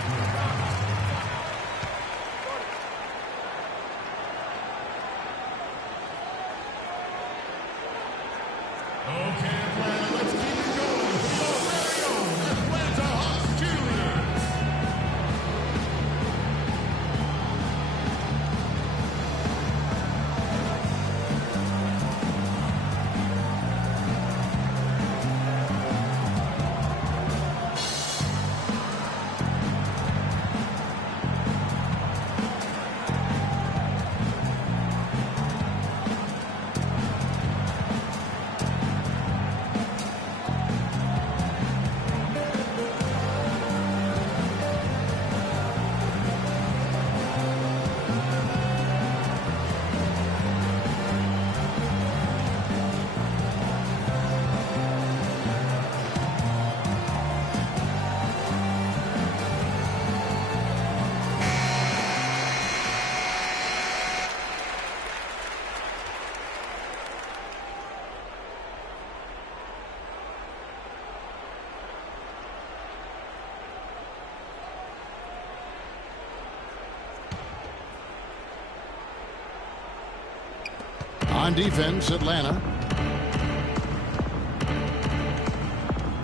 On defense, Atlanta.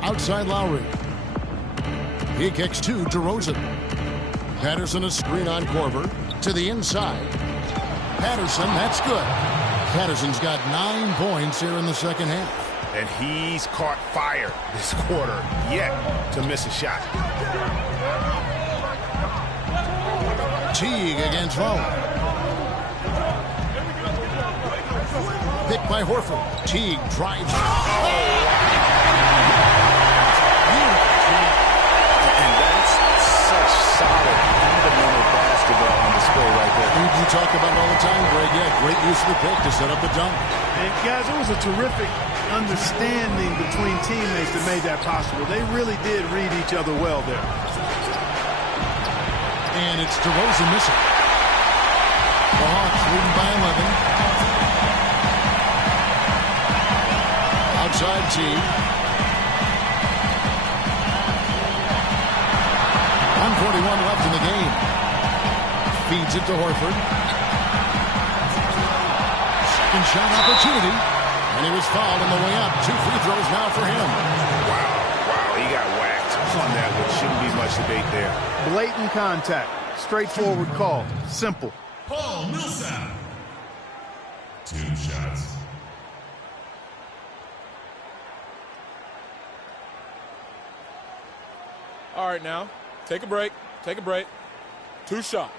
Outside Lowry. He kicks to DeRozan. Patterson a screen on Korver. To the inside. Patterson, that's good. Patterson's got 9 points here in the second half. And he's caught fire this quarter, yet to miss a shot. Teague against Fowler. Picked by Horford. Teague drives. And that's such solid, fundamental basketball on display right there. You talk about it all the time, Greg. Yeah, great use of the pick to set up the dunk. And guys, it was a terrific understanding between teammates that made that possible. They really did read each other well there. And it's DeRozan missing. The Hawks leading by 11. Outside Teague. 1:41 left in the game. Feeds it to Horford. Second shot opportunity. And he was fouled on the way up. 2 free throws now for him. Wow, he got whacked on that one. Shouldn't be much debate there. Blatant contact. Straightforward call. Simple. Paul Millsap. 2 shots. All right, now, take a break. Take a break. 2 shots.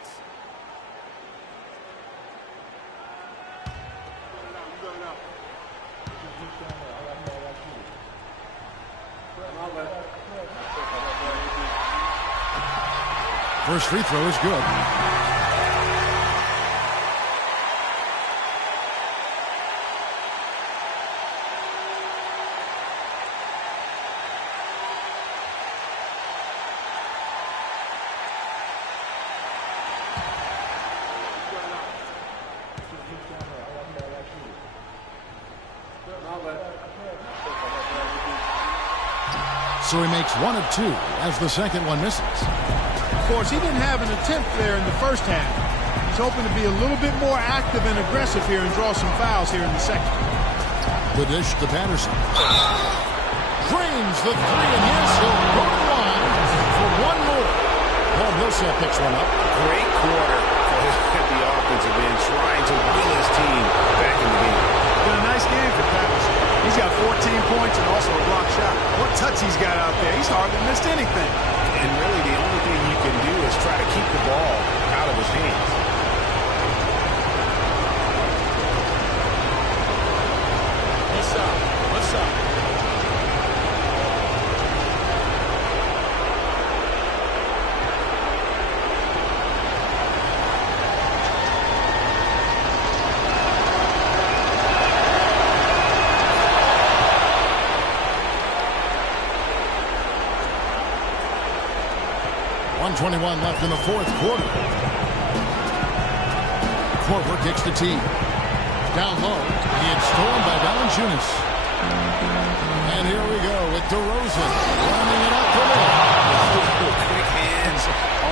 First free throw is good. So he makes 1 of 2 as the second one misses. Of course, he didn't have an attempt there in the first half. He's hoping to be a little bit more active and aggressive here and draw some fouls here in the second. The dish to Patterson. Drains the 3, and yes, he'll go to the line for 1 more. Paul Millsap picks one up. Great quarter for the offensive end, trying to will his team back in the game. Been a nice game for Patterson. He's got 14 points and also a block shot. What touch he's got out there. He's hardly missed anything. And really the only thing you can do is try to keep the ball out of his hands. What's up? What's up? .21 left in the fourth quarter. Korver kicks the tee. Down low, and he had stolen by Valanciunas. And here we go with DeRozan running it up the middle. Quick hands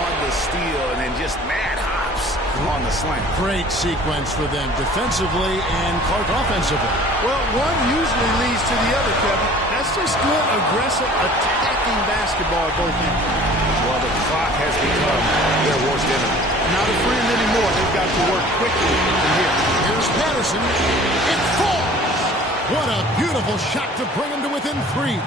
on the steal, and then just mad hops on the slant. Great sequence for them defensively and Clark offensively. Well, one usually leads to the other, Kevin. That's just good, aggressive, attacking basketball at both ends. Well, the clock has become their worst enemy. Not a friend anymore. They've got to work quickly from here. Here's Patterson. It falls! What a beautiful shot to bring him to within 3.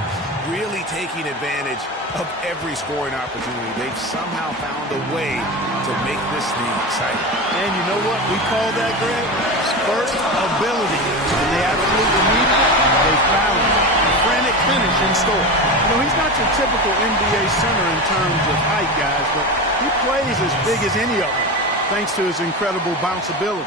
Really taking advantage of every scoring opportunity. They've somehow found a way to make this thing exciting. And you know what we call that, Greg? Spurt ability. And they absolutely needed it. They found it. A frantic finish in store. You know, he's not your typical NBA center in terms of height, guys, but he plays as big as any of them, thanks to his incredible bounceability.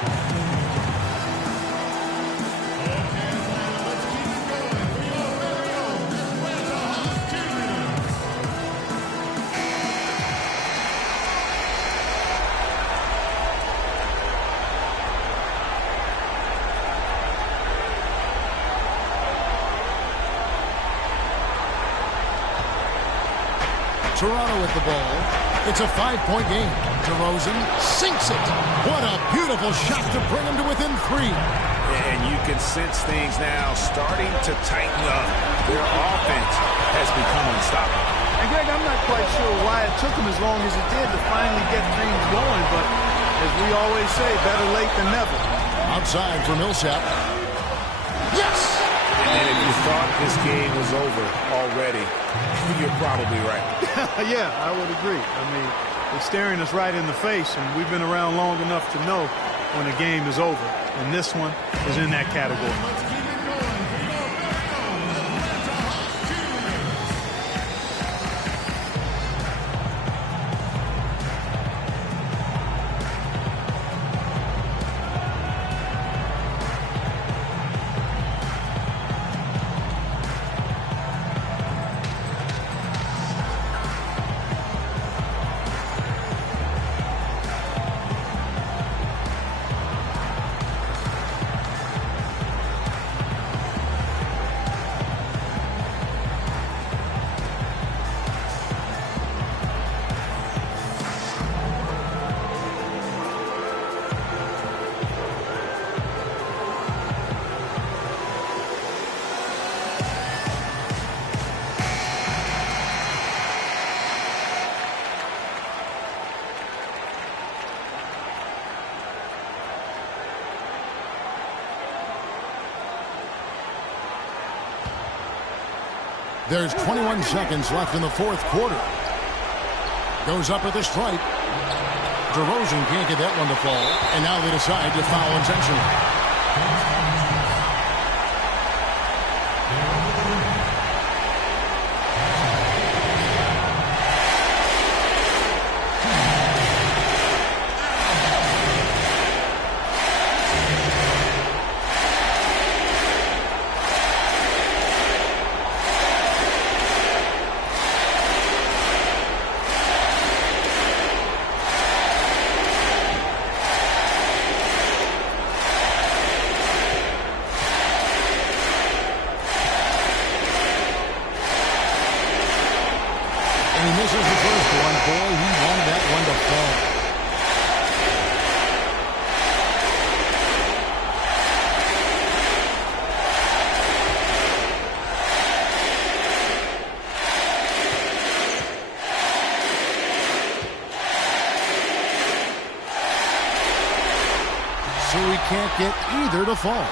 Toronto with the ball. It's a 5-point game. DeRozan sinks it. What a beautiful shot to bring him to within 3. And you can sense things now starting to tighten up. Their offense has become unstoppable. And Greg, I'm not quite sure why it took them as long as it did to finally get things going, but as we always say, better late than never. Outside for Millsap. Yes! And if you thought this game was over already, you're probably right. Yeah, I would agree. I mean, it's staring us right in the face, and we've been around long enough to know when a game is over. And this one is in that category. There's 21 seconds left in the fourth quarter. Goes up at the stripe. DeRozan can't get that one to fall. And now they decide to foul intentionally. And he misses the first one. Boy, he wanted that one to fall. So he can't get either to fall.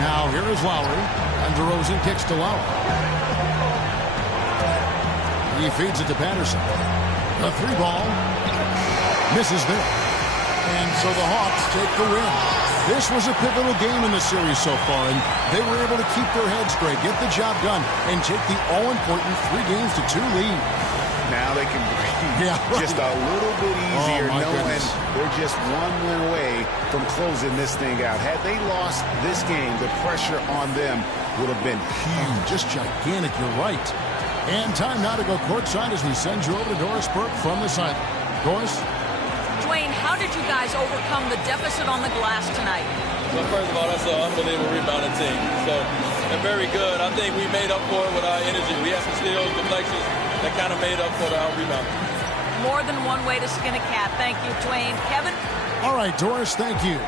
Now here is Lowry. And DeRozan kicks to Lowry. He feeds it to Patterson. The three ball misses there. And so the Hawks take the win. This was a pivotal game in the series so far, and they were able to keep their heads straight, get the job done, and take the all-important 3-2 lead. Now they can breathe just a little bit easier, knowing they're just one win away from closing this thing out. Had they lost this game, the pressure on them would have been huge. Just gigantic, you're right. And time now to go courtside as we send you over to Doris Burke from the side. Doris? Dwayne, how did you guys overcome the deficit on the glass tonight? Well, first of all, that's an unbelievable rebounding team. So they're very good. I think we made up for it with our energy. We had some steals, deflections that kind of made up for our rebounding. More than one way to skin a cat. Thank you, Dwayne. Kevin? All right, Doris, thank you.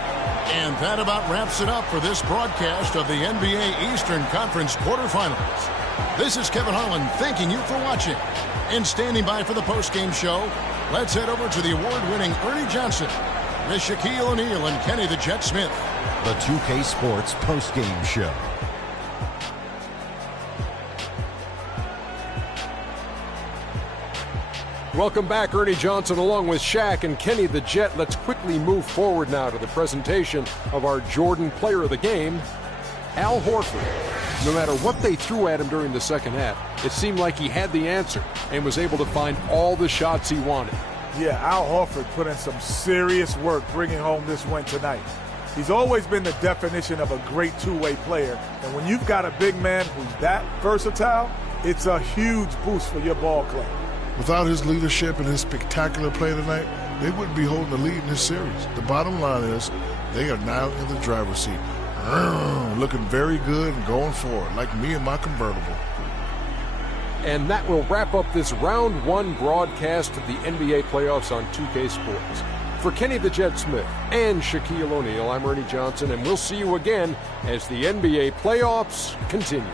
And that about wraps it up for this broadcast of the NBA Eastern Conference quarterfinals. This is Kevin Holland thanking you for watching. And standing by for the postgame show, let's head over to the award-winning Ernie Johnson with Shaquille O'Neal and Kenny the Jet Smith. The 2K Sports postgame show. Welcome back, Ernie Johnson, along with Shaq and Kenny the Jet. Let's quickly move forward now to the presentation of our Jordan Player of the Game, Al Horford. No matter what they threw at him during the second half, it seemed like he had the answer and was able to find all the shots he wanted. Yeah, Al Horford put in some serious work bringing home this win tonight. He's always been the definition of a great two-way player, and when you've got a big man who's that versatile, it's a huge boost for your ball club. Without his leadership and his spectacular play tonight, they wouldn't be holding the lead in this series. The bottom line is they are now in the driver's seat. Looking very good and going forward, like me and my convertible. And that will wrap up this round one broadcast of the NBA playoffs on 2K Sports. For Kenny the Jet Smith and Shaquille O'Neal, I'm Ernie Johnson, and we'll see you again as the NBA playoffs continue.